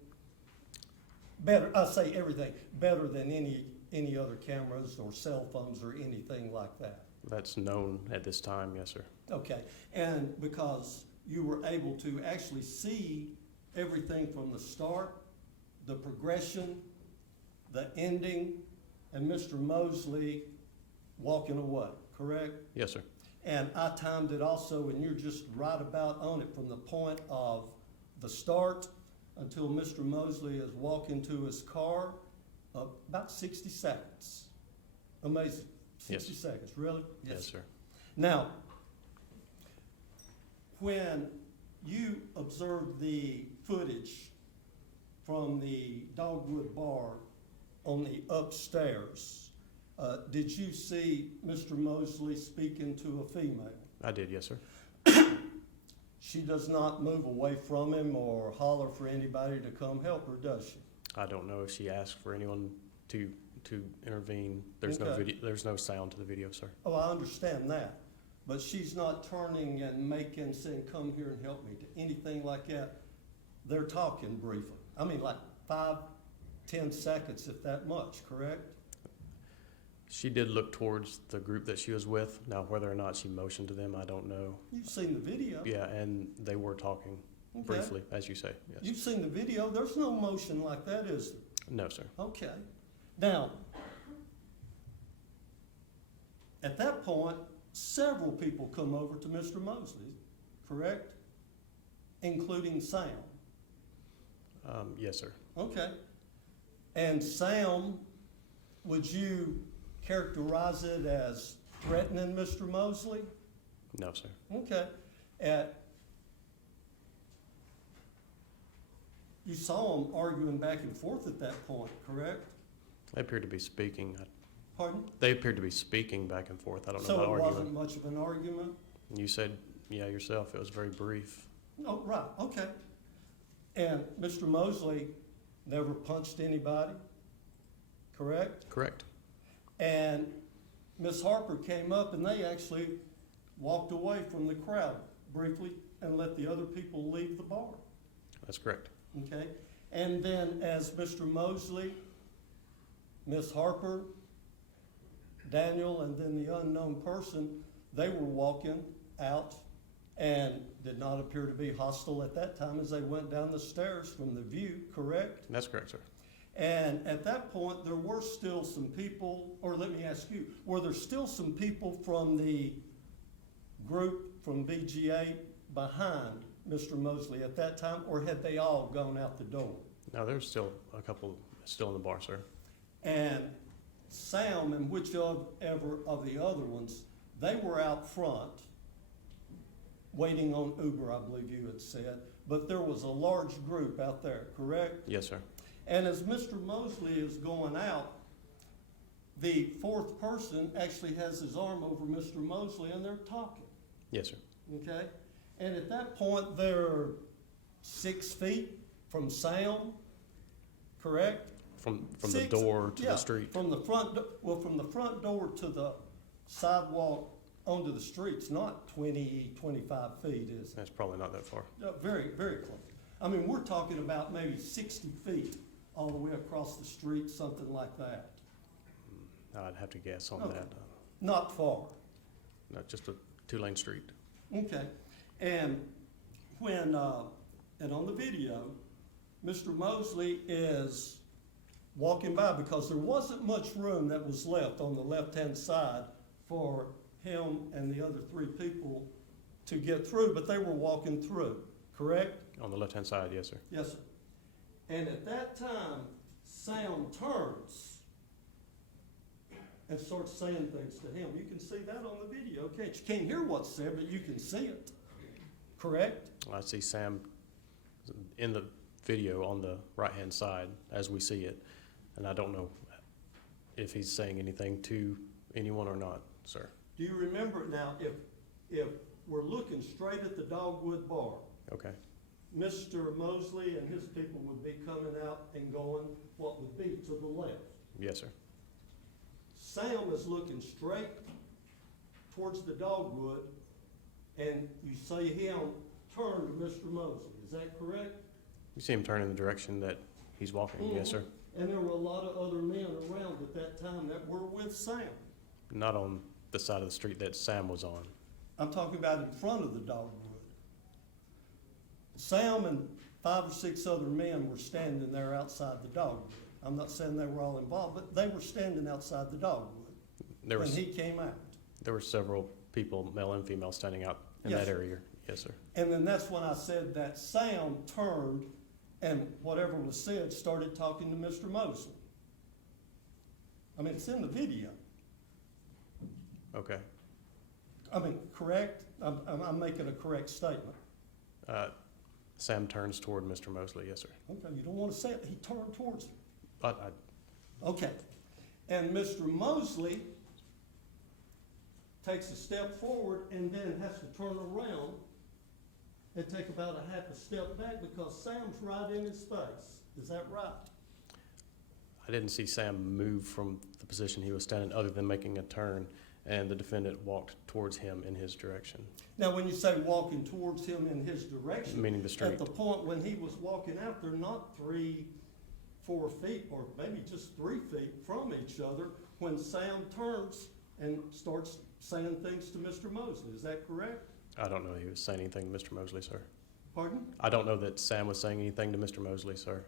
better, I say everything, better than any other cameras or cell phones or anything like that? That's known at this time, yes, sir. Okay, and because you were able to actually see everything from the start, the progression, the ending, and Mr. Mosley walking away, correct? Yes, sir. And I timed it also, and you're just right about on it from the point of the start until Mr. Mosley is walking to his car, about 60 seconds. Amazing. 60 seconds, really? Yes, sir. Now, when you observed the footage from the Dogwood bar on the upstairs, did you see Mr. Mosley speaking to a female? I did, yes, sir. she does not move away from him or holler for anybody to come help her, does she? I don't know if she asked for anyone to intervene. There's no Okay. video, there's no sound to the video, sir. Oh, I understand that, but she's not turning and making, saying, come here and help me, to anything like that. They're talking briefly. I mean, like 5-10 seconds, if that much, correct? She did look towards the group that she was with. Now, whether or not she motioned to them, I don't know. You've seen the video. Yeah, and they were talking Okay. briefly, as you say, yes. You've seen the video. There's no motion like that, is there? No, sir. Okay. Now, at that point, several people come over to Mr. Mosley, correct? Including Sam. Yes, sir. Okay. And Sam, would you characterize it as threatening Mr. Mosley? No, sir. Okay. You saw them arguing back and forth at that point, correct? They appeared to be speaking. Pardon? They appeared to be speaking back and forth. I don't know So about it arguing. wasn't much of an argument? You said, yeah, yourself, it was very brief. Oh, right, okay. And Mr. Mosley never punched anybody, correct? Correct. And Miss Harper came up and they actually walked away from the crowd briefly and let the other people leave the bar, That's correct. okay? And then as Mr. Mosley, Miss Harper, Daniel, and then the unknown person, they were walking out and did not appear to be hostile at that time as they went down the stairs from the view, correct? That's correct, sir. And at that point, there were still some people, or let me ask you, were there still some people from the group from BGA behind Mr. Mosley at that time, or had they all gone out the door? No, there's still a couple still in the bar, sir. And Sam and whichever of the other ones, they were out front waiting on Uber, I believe you had said, but there was a large group out there, correct? Yes, sir. And as Mr. Mosley is going out, the fourth person actually has his arm over Mr. Mosley and they're talking, Yes, sir. okay? And at that point, they're 6 feet from Sam, correct? From the 6 door to yeah, the street. From the front, from the front door to the sidewalk onto the street's not 20, 25 feet, is it? That's probably not that far. Very, very close. I mean, we're talking about maybe 60 feet all the way across the street, something like that. I'd have to guess on Okay. that. Not far. Not just a 2-lane street. Okay. And when, and on the video, Mr. Mosley is walking by because there wasn't much room that was left on the left-hand side for him and the other 3 people to get through, but they were walking through, correct? On the left-hand side, yes, sir. Yes, sir. And at that time, Sam turns and starts saying things to him. You can see that on the video, can't you? Can't hear what's said, but you can see it, correct? I see Sam in the video on the right-hand side as we see it, and I don't know if he's saying anything to anyone or not, sir. Do you remember now, if we're looking straight at the Dogwood bar, Okay. Mr. Mosley and his people would be coming out and going what would be to the left. Yes, sir. Sam is looking straight towards the Dogwood, and you see him turn to Mr. Mosley. Is that correct? You see him turn in the direction that he's walking, yes, sir. And there were a lot of other men around at that time that were with Sam. Not on the side of the street that Sam was on. I'm talking about in front of the Dogwood. Sam and 5 or 6 other men were standing there outside the Dogwood. I'm not saying they were all involved, but they were standing outside the Dogwood when he came out. There were several people, male and female, standing out in Yes, that sir. area. Yes, sir. And then that's when I said that Sam turned and whatever was said started talking to Mr. Mosley. I mean, it's in the video. Okay. I mean, correct? I'm making a correct statement. Sam turns toward Mr. Mosley, yes, sir. Okay, you don't want to say it. He turned towards him. But Okay. And Mr. Mosley takes a step forward and then has to turn around and take about a half a step back because Sam's right in his face. Is that right? I didn't see Sam move from the position he was standing other than making a turn, and the defendant walked towards him in his direction. Now, when you say walking towards him in his direction, Meaning the street. at the point when he was walking out, they're not 3, 4 feet, or maybe just 3 feet from each other when Sam turns and starts saying things to Mr. Mosley. Is that correct? I don't know he was saying anything to Mr. Mosley, sir. Pardon? I don't know that Sam was saying anything to Mr. Mosley, sir.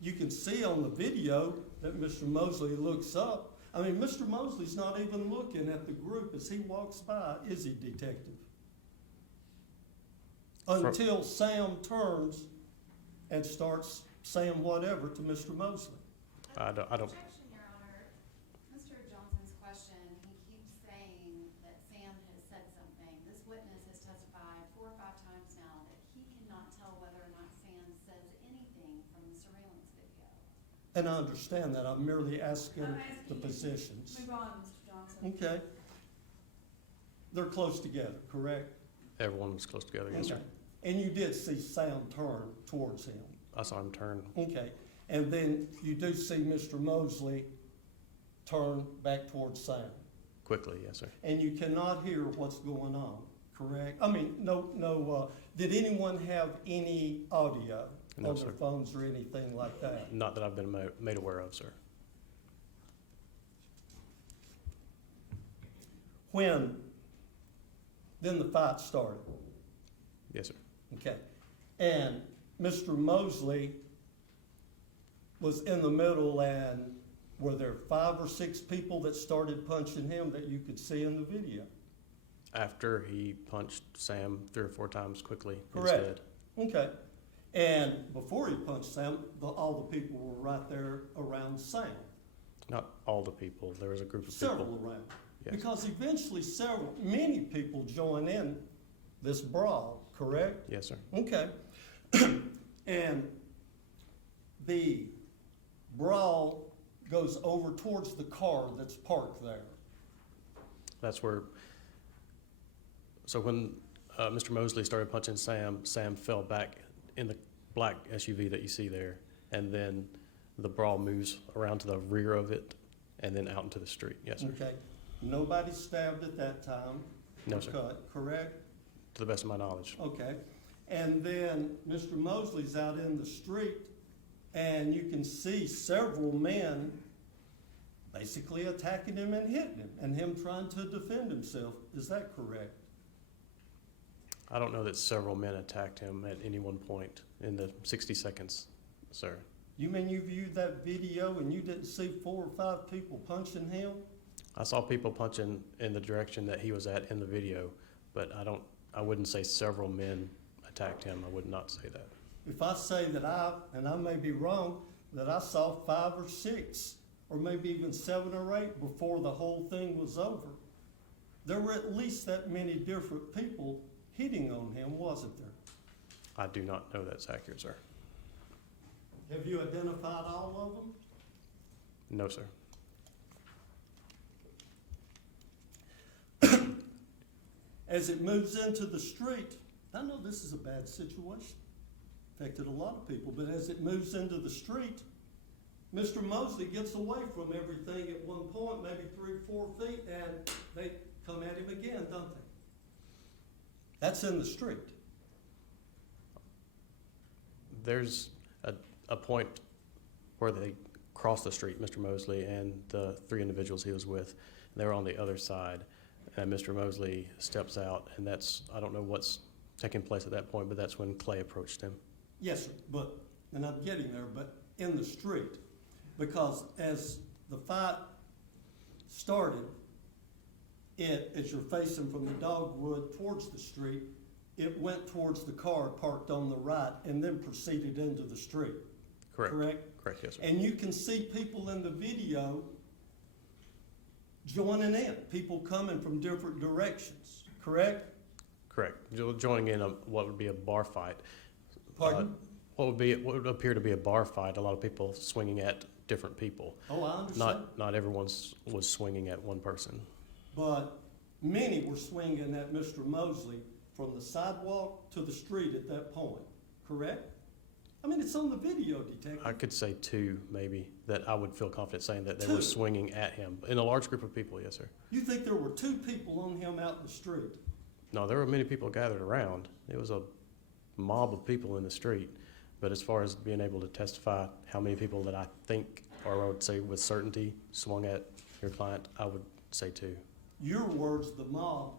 You can see on the video that Mr. Mosley looks up. I mean, Mr. Mosley's not even looking at the group as he walks by, is he, detective? Until Sam turns and starts saying whatever to Mr. Mosley. I don't. Objection, Your Honor. Mr. Johnson's question, he keeps saying that Sam has said something. This witness has testified 4 or 5 times now that he cannot tell whether or not Sam says anything from the surveillance video. And I understand that. I'm merely asking the positions. Move on, Mr. Johnson. Okay. They're close together, correct? Everyone was close together, yes, sir. Okay. And you did see Sam turn towards him? I saw him turn. Okay. And then you do see Mr. Mosley turn back towards Sam? Quickly, yes, sir. And you cannot hear what's going on, correct? I mean, did anyone have any audio No, on sir. their phones or anything like that? Not that I've been made aware of, sir. Then the fight started? Yes, sir. Okay. And Mr. Mosley was in the middle, and were there 5 or 6 people that started punching him that you could see in the video? After he punched Sam 3 or 4 times quickly Correct. instead. Okay. And before he punched Sam, all the people were right there around Sam. Not all the people. There was a group of Several people. around. Yes. Because eventually many people join in this brawl, correct? Yes, sir. Okay. And the brawl goes over towards the car that's parked there. That's where. So when Mr. Mosley started punching Sam, Sam fell back in the black SUV that you see there, and then the brawl moves around to the rear of it, and then out into the street. Yes, sir. Okay. Nobody stabbed at that time? No, sir. Correct? To the best of my knowledge. Okay. And then Mr. Mosley's out in the street, and you can see several men basically attacking him and hitting him, and him trying to defend himself. Is that correct? I don't know that several men attacked him at any one point in the 60 seconds, sir. You mean you viewed that video and you didn't see 4 or 5 people punching him? I saw people punching in the direction that he was at in the video, but I wouldn't say several men attacked him. I would not say that. If I say that and I may be wrong, that I saw 5 or 6, or maybe even 7 or 8 before the whole thing was over, there were at least that many different people hitting on him, wasn't there? I do not know that's accurate, sir. Have you identified all of them? No, sir. As it moves into the street, I know this is a bad situation, affected a lot of people, but as it moves into the street, Mr. Mosley gets away from everything at one point, maybe 3 or 4 feet, and they come at him again, don't they? That's in the street. There's a point where they cross the street, Mr. Mosley and the 3 individuals he was with. They were on the other side, and Mr. Mosley steps out, and I don't know what's taking place at that point, but that's when Clay approached him. Yes, sir, and I'm getting there, but in the street, because as the fight started, as you're facing from the Dogwood towards the street, it went towards the car parked on the right and then proceeded into the street. Correct? Correct, yes, sir. And you can see people in the video joining in, people coming from different directions, correct? Correct. Joining in what would be a bar fight. Pardon? What would appear to be a bar fight, a lot of people swinging at different people. Oh, I understand. Not everyone was swinging at one person. But many were swinging at Mr. Mosley, from the sidewalk to the street at that point, correct? I mean, it's on the video, Detective. I could say two, maybe, that I would feel confident saying that they were Two. swinging at him. In a large group of people, yes, sir. You think there were two people on him out in the street? No, there were many people gathered around. It was a mob of people in the street. But as far as being able to testify how many people that I think, or I would say with certainty, swung at your client, I would say two. Your words, the mob,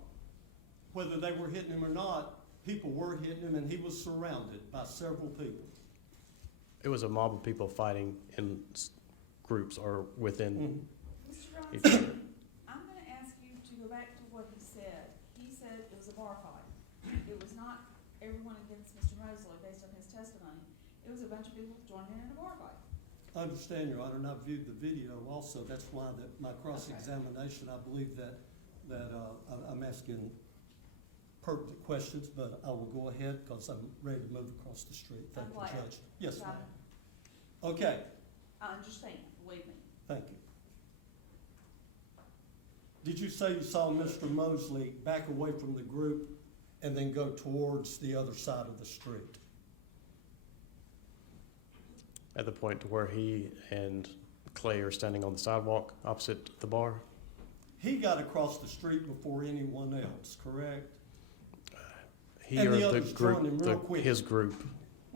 whether they were hitting him or not, people were hitting him and he was surrounded by several people. It was a mob of people fighting in groups or within Mr. each Johnson, other. I'm gonna ask you to go back to what he said. He said it was a bar fight. It was not everyone against Mr. Mosley based on his testimony. It was a bunch of people joining in a bar fight. I understand, Your Honor, and I viewed the video also. That's why that my cross-examination, I believe that I'm asking pertinent questions, but I will go ahead because I'm ready to move across the street. Thank I'm you, glad. Judge. Yes, Got ma'am. it. Okay, I understand, believe me. thank you. Did you say you saw Mr. Mosley back away from the group and then go towards the other side of the street? At the point to where he and Clay are standing on the sidewalk opposite the bar. He got across the street before anyone else, correct? He And or the the others joined him real group, quick. his group.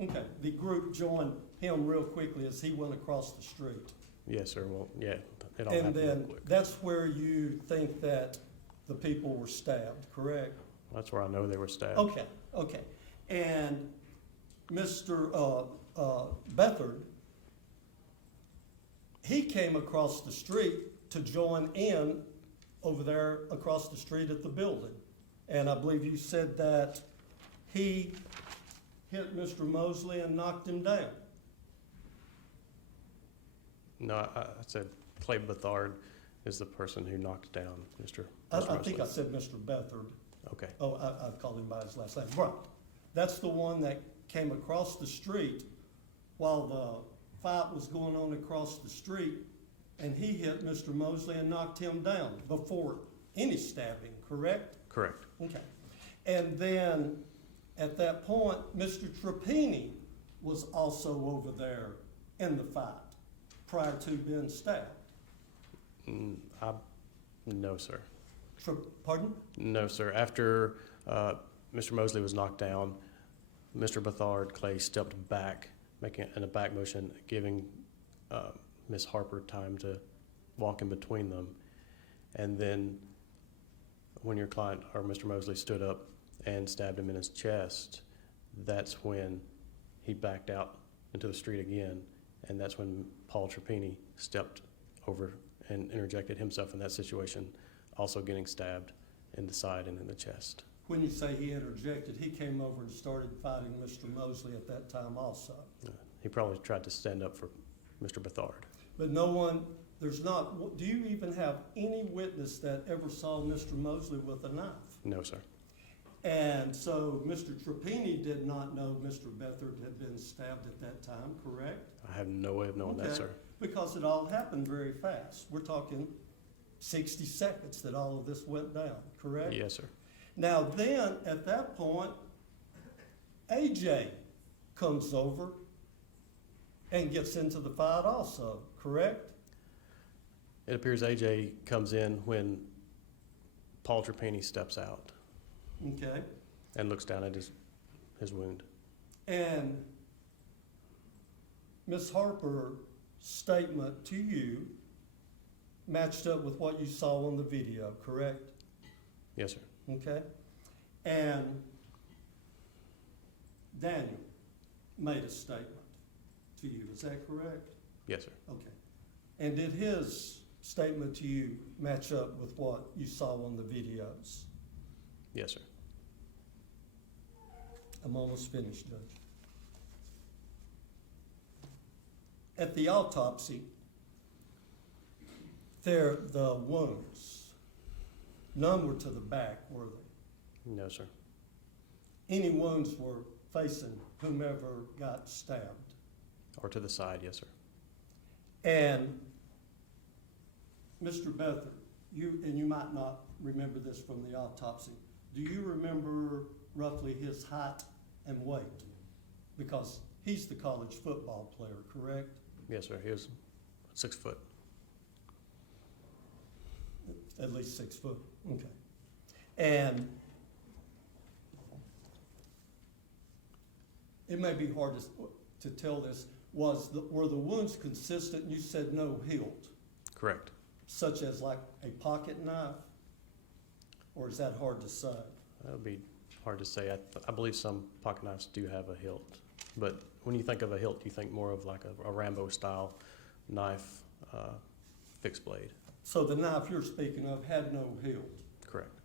Okay, the group joined him real quickly as he went across the street. Yes, sir. Well, yeah, it all And happened real then quick. that's where you think that the people were stabbed, correct? That's where I know they were stabbed. Okay, okay. And Mr. Beathard, he came across the street to join in over there across the street at the building. And I believe you said that he hit Mr. Mosley and knocked him down. No, I said Clay Beathard is the person who knocked down Mr. I Mosley. think I said Mr. Beathard. Okay. Oh, I called him by his last name. Right. That's the one that came across the street while the fight was going on across the street, and he hit Mr. Mosley and knocked him down before any stabbing, correct? Correct. Okay. And then at that point, Mr. Trapani was also over there in the fight prior to being stabbed. No, sir. Pardon? No, sir. After Mr. Mosley was knocked down, Mr. Beathard, Clay stepped back, making in a back motion, giving Miss Harper time to walk in between them. And then when your client, or Mr. Mosley, stood up and stabbed him in his chest, that's when he backed out into the street again, and that's when Paul Trapani stepped over and interjected himself in that situation, also getting stabbed in the side and in the chest. When you say he interjected, he came over and started fighting Mr. Mosley at that time also. He probably tried to stand up for Mr. Beathard. But no one, there's not, do you even have any witness that ever saw Mr. Mosley with a knife? No, sir. And so Mr. Trapani did not know Mr. Beathard had been stabbed at that time, correct? I have no way of knowing that, Okay. sir. Because it all happened very fast. We're talking 60 seconds that all of this went down, correct? Yes, sir. Now then, at that point, AJ comes over and gets into the fight also, correct? It appears AJ comes in when Paul Trapani steps out Okay. and looks down at his wound. And Ms. Harper's statement to you matched up with what you saw on the video, correct? Yes, sir. Okay? And Daniel made a statement to you, is that correct? Yes, sir. Okay. And did his statement to you match up with what you saw on the videos? Yes, sir. I'm almost finished, Judge. At the autopsy, the wounds, none were to the back, were they? No, sir. Any wounds were facing whomever got stabbed. Or to the side, yes, sir. And Mr. Beathard, you might not remember this from the autopsy. Do you remember roughly his height and weight? Because he's the college football player, correct? Yes, sir, he was 6 foot. At least 6 foot, okay. And it may be hard to tell this. Were the wounds consistent? You said no healed, Correct. such as like a pocket knife? Or is that hard to say? That would be hard to say. I believe some pocket knives do have a hilt. But when you think of a hilt, you think more of like a Rambo-style knife, fixed blade. So the knife you're speaking of had no hilt? Correct.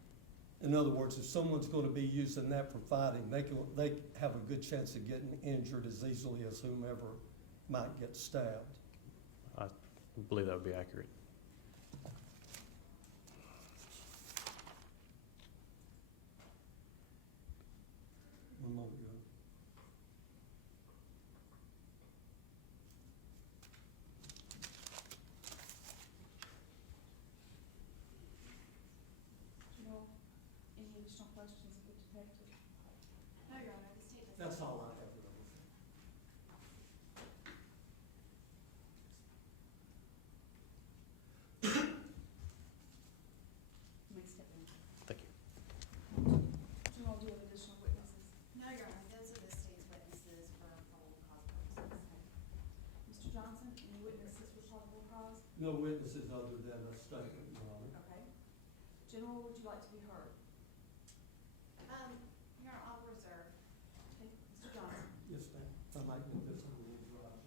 In other words, if someone's going to be using that for fighting, they have a good chance of getting injured as easily as whomever might get stabbed. I believe that would be accurate. One moment, Your Honor. General, any additional questions of the detective? No, Your Honor, the state does. That's all I have, Your Honor. You may step in. Thank you. General, do you have additional witnesses? No, Your Honor, those are the state's witnesses for probable cause purposes. Mr. Johnson, any witnesses for probable cause? No witnesses other than a statement, Your Honor. Okay. General, would you like to be heard? Your Honor, I'll reserve. Okay, Mr. Johnson. Yes, ma'am. I might get this on the garage.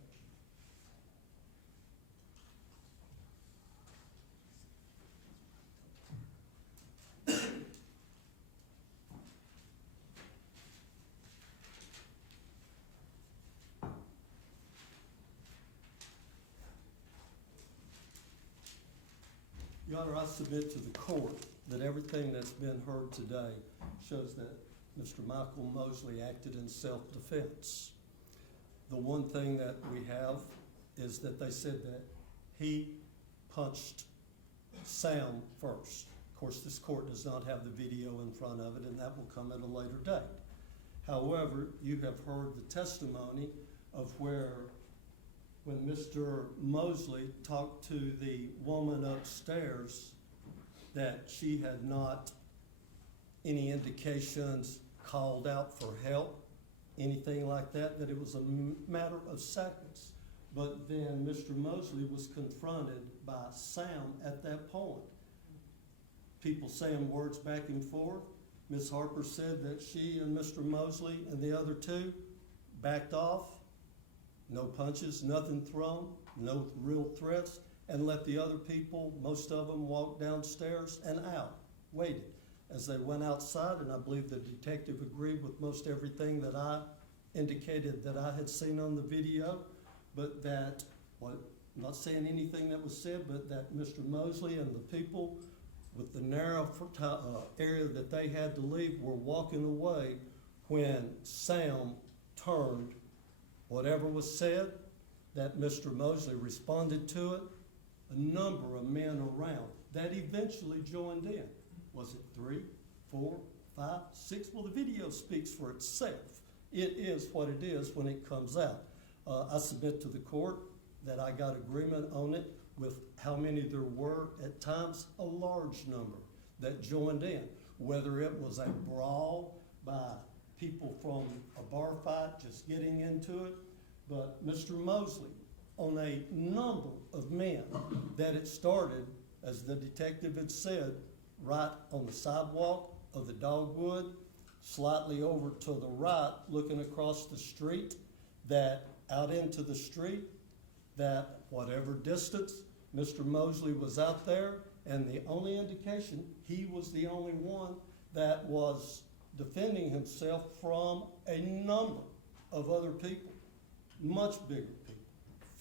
Your Honor, I submit to the court that everything that's been heard today shows that Mr. Michael Mosley acted in self-defense. The one thing that we have is that they said that he punched Sam first. Of course, this court does not have the video in front of it, and that will come at a later date. However, you have heard the testimony of when Mr. Mosley talked to the woman upstairs that she had not any indications called out for help, anything like that, that it was a matter of seconds. But then Mr. Mosley was confronted by Sam at that point. People saying words back and forth. Ms. Harper said that she and Mr. Mosley and the other two backed off. No punches, nothing thrown, no real threats, and let the other people, most of them, walk downstairs and out, waited. As they went outside, and I believe the detective agreed with most everything that I indicated that I had seen on the video, but that, I'm not saying anything that was said, but that Mr. Mosley and the people with the narrow area that they had to leave were walking away when Sam turned. Whatever was said, that Mr. Mosley responded to it, a number of men around that eventually joined in. Was it 3, 4, 5, 6? Well, the video speaks for itself. It is what it is when it comes out. I submit to the court that I got agreement on it with how many there were, at times a large number that joined in. Whether it was a brawl by people from a bar fight just getting into it, but Mr. Mosley, on a number of men that it started, as the detective had said, right on the sidewalk of the Dogwood, slightly over to the right, looking across the street, that out into the street, that whatever distance, Mr. Mosley was out there, and the only indication, he was the only one that was defending himself from a number of other people, much bigger people,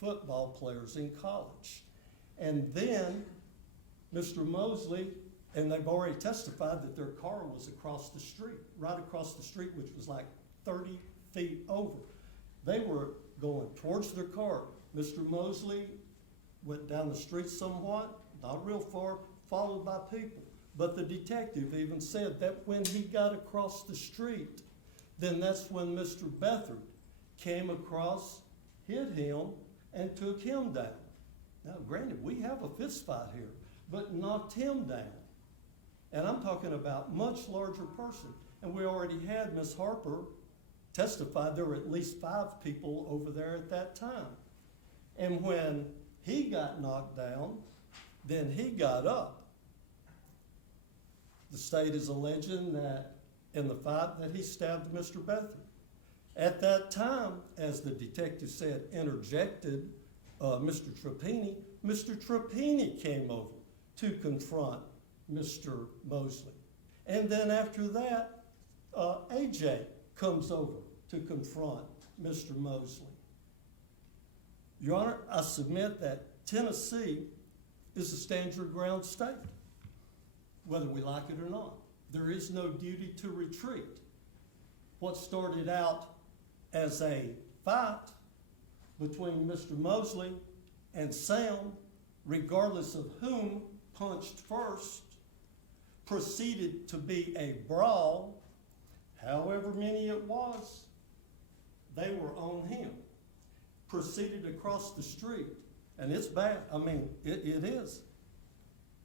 football players in college. And then Mr. Mosley, and they've already testified that their car was across the street, right across the street, which was like 30 feet over. They were going towards their car. Mr. Mosley went down the street somewhat, not real far, followed by people. But the detective even said that when he got across the street, then that's when Mr. Beathard came across, hit him, and took him down. Now, granted, we have a fist fight here, but knocked him down. And I'm talking about much larger person. And we already had Ms. Harper testify there were at least 5 people over there at that time. And when he got knocked down, then he got up. The state is alleging that in the fight that he stabbed Mr. Beathard. At that time, as the detective said, interjected Mr. Trapani. Mr. Trapani came over to confront Mr. Mosley. And then after that, AJ comes over to confront Mr. Mosley. Your Honor, I submit that Tennessee is a stand your ground state, whether we like it or not. There is no duty to retreat. What started out as a fight between Mr. Mosley and Sam, regardless of whom punched first, proceeded to be a brawl. However many it was, they were on him. Proceeded across the street, and it's bad. I mean, it is.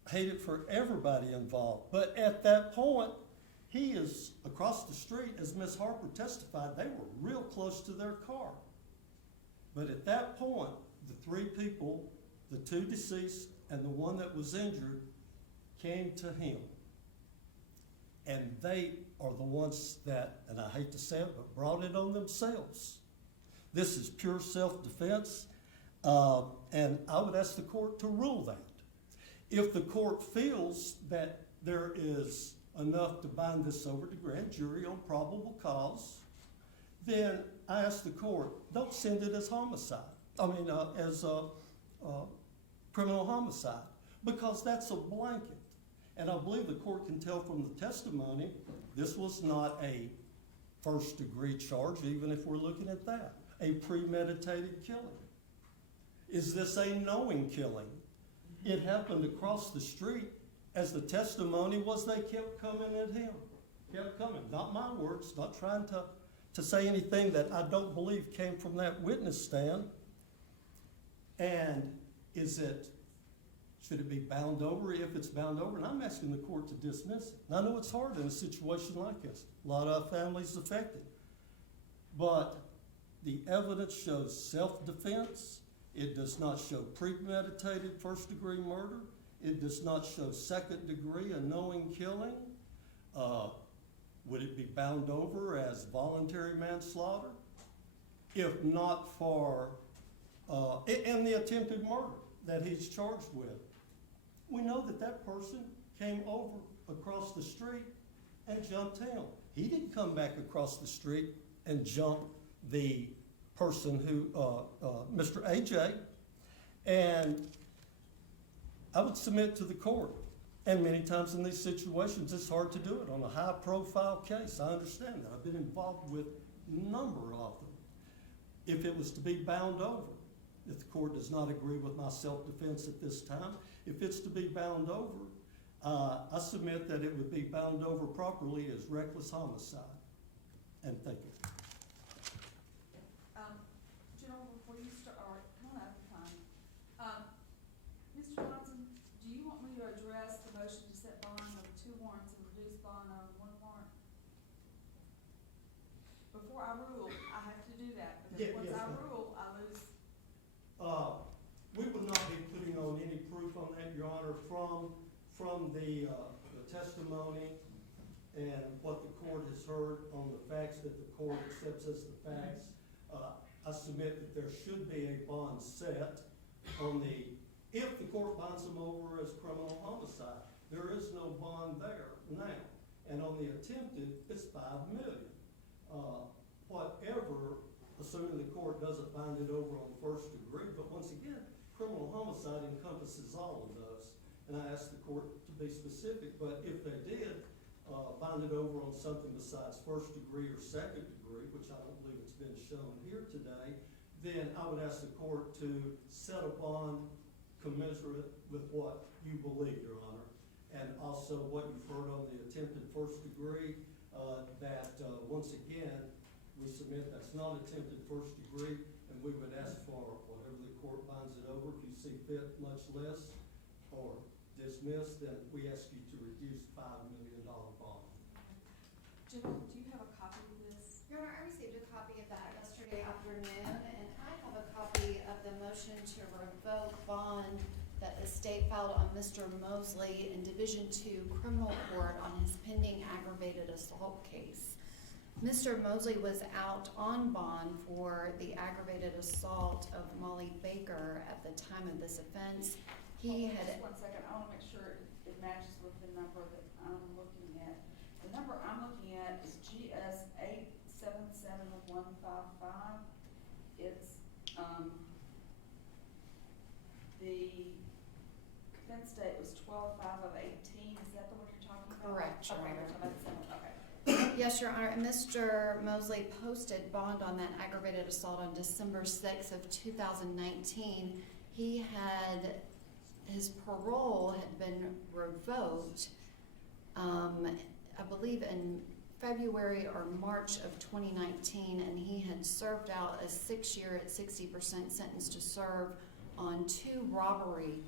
Hate it for everybody involved. But at that point, he is across the street, as Ms. Harper testified, they were real close to their car. But at that point, the 3 people, the 2 deceased and the one that was injured, came to him. And they are the ones that, and I hate to say it, but brought it on themselves. This is pure self-defense, and I would ask the court to rule that. If the court feels that there is enough to bind this over to grand jury on probable cause, then I ask the court, don't send it as homicide. As criminal homicide, because that's a blanket. And I believe the court can tell from the testimony, this was not a first-degree charge, even if we're looking at that. A premeditated killing. Is this a knowing killing? It happened across the street, as the testimony was they kept coming at him. Kept coming. Not my words, not trying to say anything that I don't believe came from that witness stand. And should it be bound over? If it's bound over, and I'm asking the court to dismiss it. And I know it's hard in a situation like this. A lot of families affected. But the evidence shows self-defense. It does not show premeditated first-degree murder. It does not show second-degree, a knowing killing. Would it be bound over as voluntary manslaughter? If not for, and the attempted murder that he's charged with. We know that that person came over across the street and jumped him. He didn't come back across the street and jump the person who, Mr. AJ. And I would submit to the court, and many times in these situations, it's hard to do it on a high-profile case. I understand that. I've been involved with a number of them. If it was to be bound over, if the court does not agree with my self-defense at this time, if it's to be bound over, I submit that it would be bound over properly as reckless homicide. And thank you. General, before you start, or come on up in time. Mr. Johnson, do you want me to address the motion to set bond of 2 warrants and reduce bond on 1 warrant? Before I rule, I have to do that, because once I rule, I lose. We would not be putting on any proof on that, Your Honor, from the testimony and what the court has heard on the facts that the court accepts as the facts. I submit that there should be a bond set on if the court bonds them over as criminal homicide. There is no bond there now. And on the attempted, it's $5 million. Whatever, assuming the court doesn't bind it over on first degree, but once again, criminal homicide encompasses all of those. And I asked the court to be specific, but if they did bind it over on something besides first degree or second degree, which I don't believe it's been shown here today, then I would ask the court to set a bond commensurate with what you believe, Your Honor. and also what you've heard on the attempted first degree, that once again, we submit that's not attempted first degree, and we would ask for whatever the court binds it over. If you see fit much less or dismiss, then we ask you to reduce $5 million bond. Jill, do you have a copy of this? Your Honor, I received a copy of that yesterday afternoon, and I have a copy of the motion to revoke bond that the state filed on Mr. Mosley in Division 2 Criminal Court on his pending aggravated assault case. Mr. Mosley was out on bond for the aggravated assault of Molly Baker at the time of this offense. He had... Just 1 second, I wanna make sure it matches with the number that I'm looking at. The number I'm looking at is GS 877155. It's, the offense date was 12/5/18. Is that the one you're talking about? Correct, Your Okay, Honor. you're talking about the same one. Okay. Yes, Your Honor, and Mr. Mosley posted bond on that aggravated assault on December 6th of 2019. He had, his parole had been revoked, I believe in February or March of 2019, and he had served out a 6-year at 60% sentence to serve on 2 robbery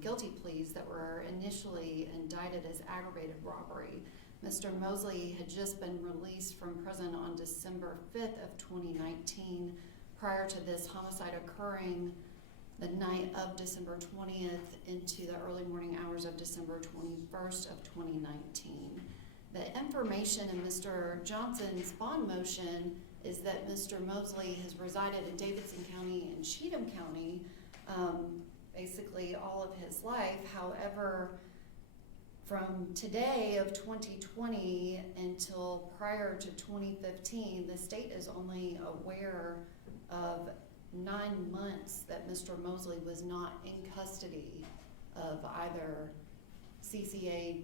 guilty pleas that were initially indicted as aggravated robbery. Mr. Mosley had just been released from prison on December 5th of 2019 prior to this homicide occurring the night of December 20th into the early morning hours of December 21st of 2019. The information in Mr. Johnson's bond motion is that Mr. Mosley has resided in Davidson County and Cheatham County basically all of his life. However, from today of 2020 until prior to 2015, the state is only aware of 9 months that Mr. Mosley was not in custody of either CCA,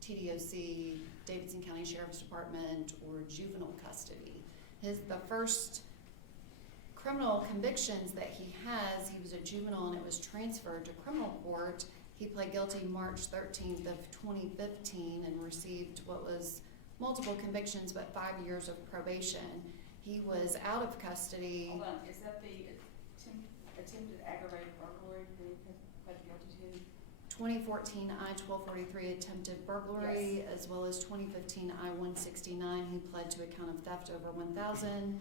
TDOC, Davidson County Sheriff's Department, or juvenile custody. The first criminal convictions that he has, he was a juvenile and it was transferred to criminal court. He pled guilty March 13th of 2015 and received what was multiple convictions but 5 years of probation. He was out of custody. Hold on, is that the attempted aggravated burglary that he pled guilty to? 2014 I-1243 attempted burglary, Yes. as well as 2015 I-169. He pled to a count of theft over $1,000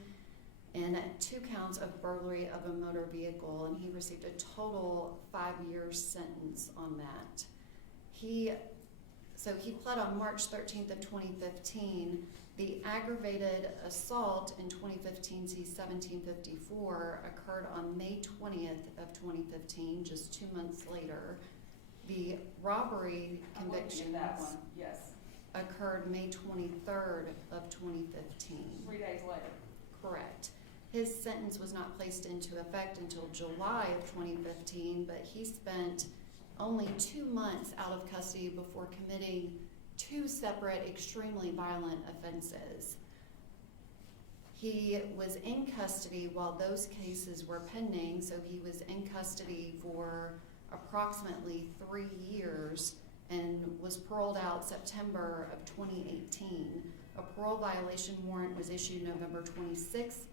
and 2 counts of burglary of a motor vehicle, and he received a total 5-year sentence on that. So he pled on March 13th of 2015. The aggravated assault in 2015 C-1754 occurred on May 20th of 2015, just 2 months later. The robbery convictions that one, yes. occurred May 23rd of 2015. 3 days later. Correct. His sentence was not placed into effect until July of 2015, but he spent only 2 months out of custody before committing 2 separate extremely violent offenses. He was in custody while those cases were pending, so he was in custody for approximately 3 years and was paroled out September of 2018. A parole violation warrant was issued November 26th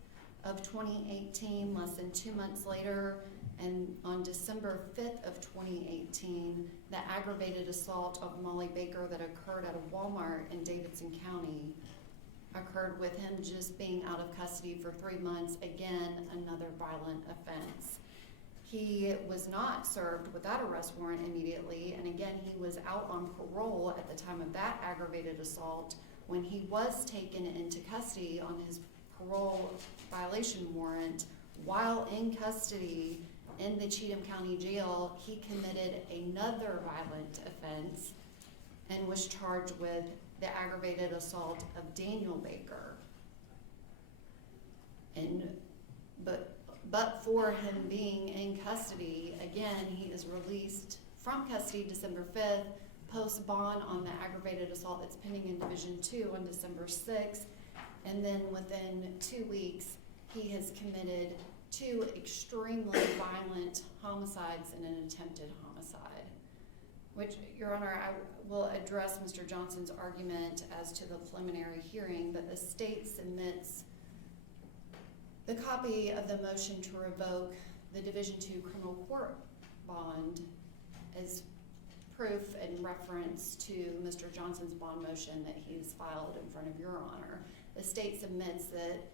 of 2018, less than 2 months later, and on December 5th of 2018, the aggravated assault of Molly Baker that occurred at a Walmart in Davidson County occurred with him just being out of custody for 3 months, again, another violent offense. He was not served without arrest warrant immediately, and again, he was out on parole at the time of that aggravated assault. When he was taken into custody on his parole violation warrant, while in custody in the Cheatham County Jail, he committed another violent offense and was charged with the aggravated assault of Daniel Baker. But for him being in custody, again, he is released from custody December 5th, post bond on the aggravated assault that's pending in Division 2 on December 6th, and then within 2 weeks, he has committed 2 extremely violent homicides and an attempted homicide. Which, Your Honor, I will address Mr. Johnson's argument as to the preliminary hearing, but the state submits the copy of the motion to revoke the Division II criminal court bond as proof and reference to Mr. Johnson's bond motion that he's filed in front of Your Honor. The state submits that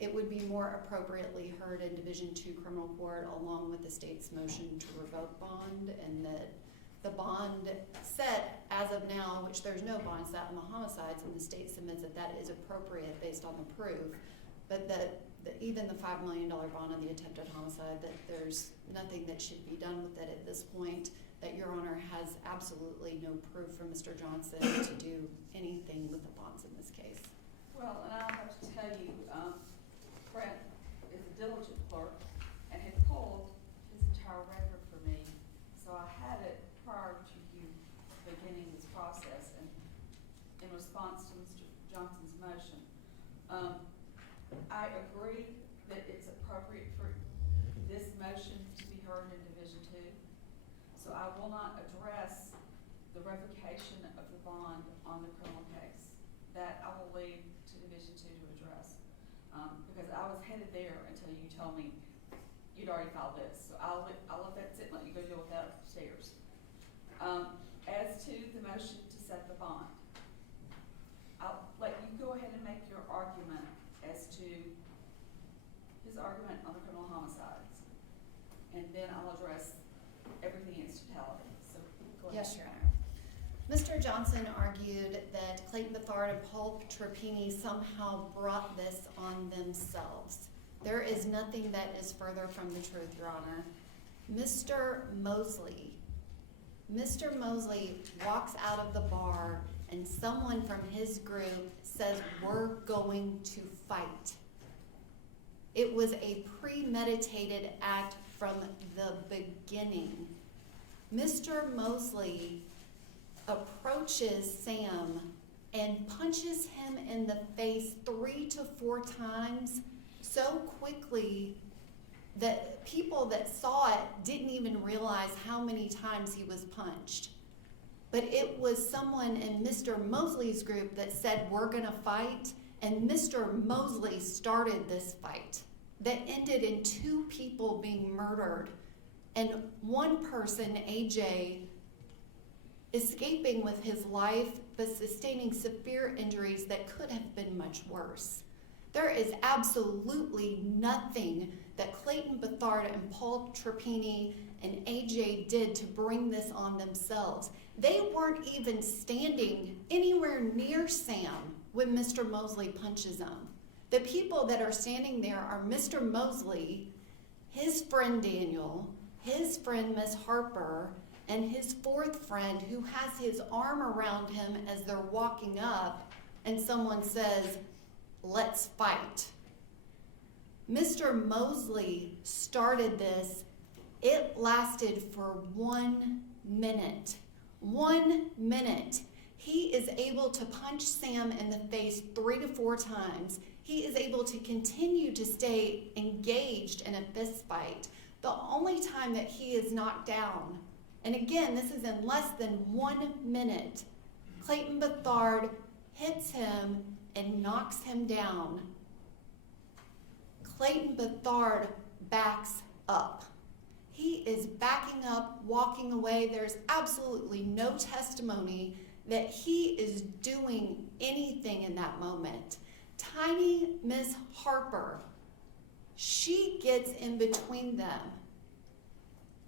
it would be more appropriately heard in Division II criminal court along with the state's motion to revoke bond, and that the bond set as of now, which there's no bond set on the homicides, and the state submits that that is appropriate based on the proof, but that even the $5 million bond on the attempted homicide, that there's nothing that should be done with it at this point, that Your Honor has absolutely no proof from Mr. Johnson to do anything with the bonds in this case. Well, and I'll have to tell you, Brent is a diligent clerk and had pulled his entire record for me, so I had it prior to you beginning this process and in response to Mr. Johnson's motion. I agree that it's appropriate for this motion to be heard in Division II, so I will not address the revocation of the bond on the criminal case. That I will leave to Division II to address, because I was headed there until you told me you'd already filed this. So I'll let that sit and let you go deal with that upstairs. As to the motion to set the bond, I'll let you go ahead and make your argument as to his argument on the criminal homicides, and then I'll address everything in its totality. So go ahead. Yes, Your Honor. Mr. Johnson argued that Clayton, Beathard, and Paul Trapani somehow brought this on themselves. There is nothing that is further from the truth, Your Honor. Mr. Moseley walks out of the bar and someone from his group says, "We're going to fight." It was a premeditated act from the beginning. Mr. Moseley approaches Sam and punches him in the face 3 to 4 times so quickly that people that saw it didn't even realize how many times he was punched. But it was someone in Mr. Moseley's group that said, "We're gonna fight," and Mr. Moseley started this fight that ended in 2 people being murdered and one person, AJ, escaping with his life but sustaining severe injuries that could have been much worse. There is absolutely nothing that Clayton, Beathard, and Paul Trapani and AJ did to bring this on themselves. They weren't even standing anywhere near Sam when Mr. Moseley punches him. The people that are standing there are Mr. Moseley, his friend Daniel, his friend Miss Harper, and his 4th friend who has his arm around him as they're walking up, and someone says, "Let's fight." Mr. Moseley started this. It lasted for 1 minute. 1 minute. He is able to punch Sam in the face 3 to 4 times. He is able to continue to stay engaged in a fist fight. The only time that he is knocked down, and again, this is in less than 1 minute, Clayton Beathard hits him and knocks him down. Clayton Beathard backs up. He is backing up, walking away. There's absolutely no testimony that he is doing anything in that moment. Tiny Miss Harper, she gets in between them.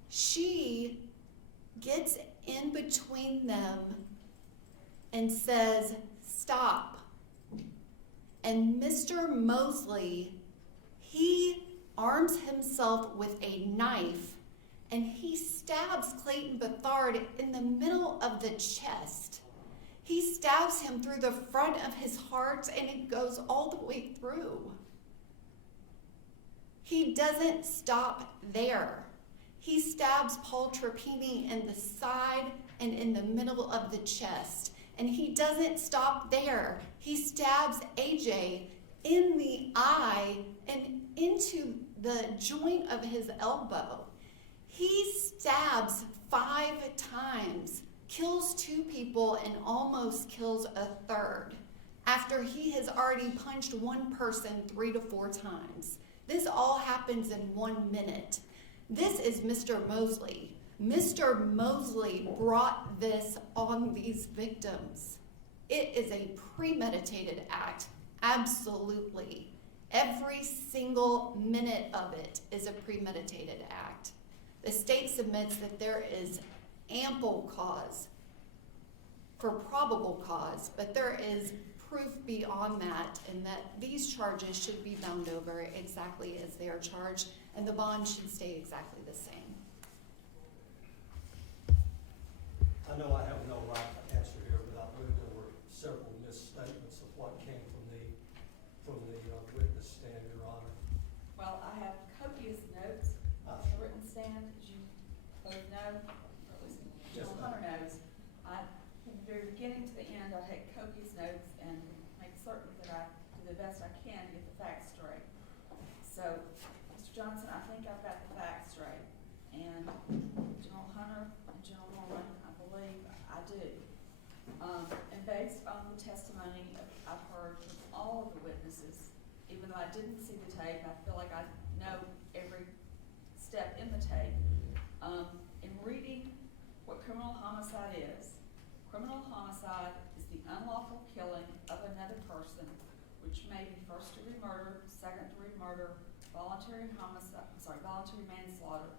She gets in between them and says, "Stop." And Mr. Moseley, he arms himself with a knife and he stabs Clayton Beathard in the middle of the chest. He stabs him through the front of his heart and it goes all the way through. He doesn't stop there. He stabs Paul Trapani in the side and in the middle of the chest. And he doesn't stop there. He stabs AJ in the eye and into the joint of his elbow. He stabs 5 times, kills 2 people, and almost kills a third after he has already punched one person 3 to 4 times. This all happens in 1 minute. This is Mr. Mosley. Mr. Mosley brought this on these victims. It is a premeditated act, absolutely. Every single minute of it is a premeditated act. The state submits that there is ample cause for probable cause, but there is proof beyond that, and that these charges should be bound over exactly as they are charged, and the bond should stay exactly the same. I know I have no right to answer here, but I believe there were several misstatements of what came from the witness stand, Your Honor. Well, I have copious notes of the written stand, as you both know, or at least General Hunter knows. From the very beginning to the end, I take copious notes and make certain that I do the best I can to get the facts straight. So, Mr. Johnson, I think I've got the facts straight. And General Hunter and General Norman, I believe I do. And based on the testimony I've heard from all of the witnesses, even though I didn't see the tape, I feel like I know every step in the tape. In reading what criminal homicide is the unlawful killing of another person, which may be first-degree murder, second-degree murder, voluntary manslaughter,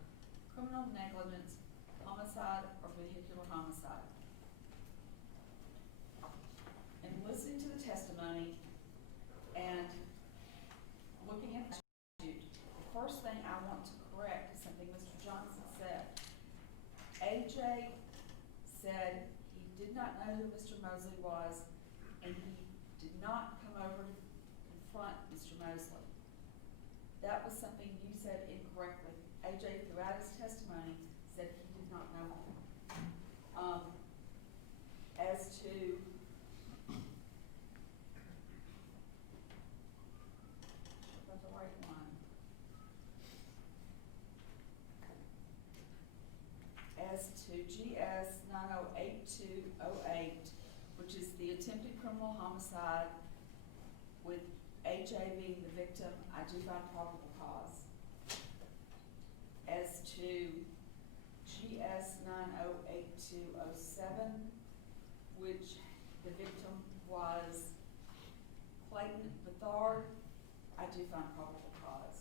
criminal negligence, homicide, or vehicular homicide. And listening to the testimony and looking at the statute, the first thing I want to correct is something Mr. Johnson said. AJ said he did not know who Mr. Mosley was, and he did not come over to confront Mr. Mosley. That was something you said incorrectly. AJ, throughout his testimony, said he did not know him. As to about the right one. As to GS 908208, which is the attempted criminal homicide with AJ being the victim, I do find probable cause. As to GS 908207, which the victim was Clayton Beathard, I do find probable cause.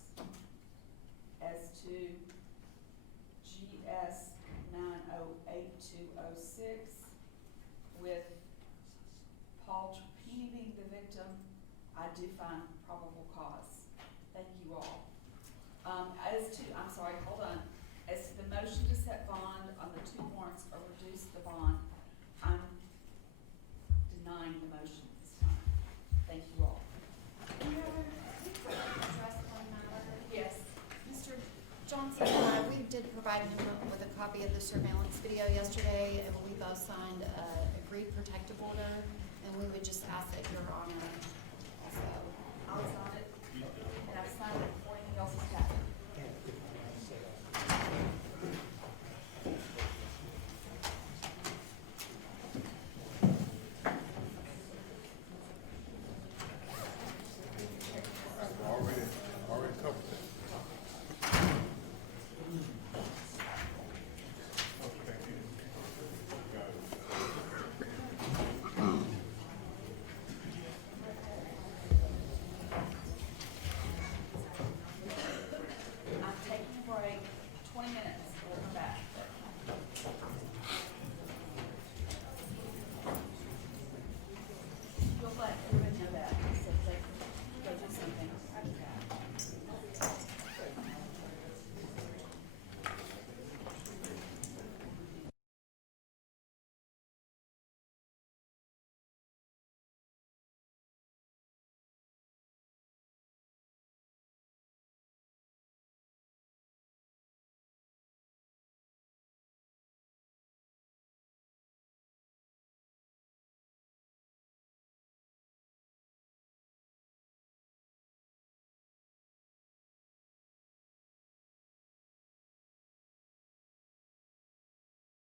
As to GS 908206, with Paul Trapani being the victim, I do find probable cause. Thank you all. As to the motion to set bond on the 2 warrants or reduce the bond, I'm denying the motion this time. Thank you all. Yes. Mr. Johnson and I, we did provide him with a copy of the surveillance video yesterday, and we both signed an agreed protective order, and we would just ask that Your Honor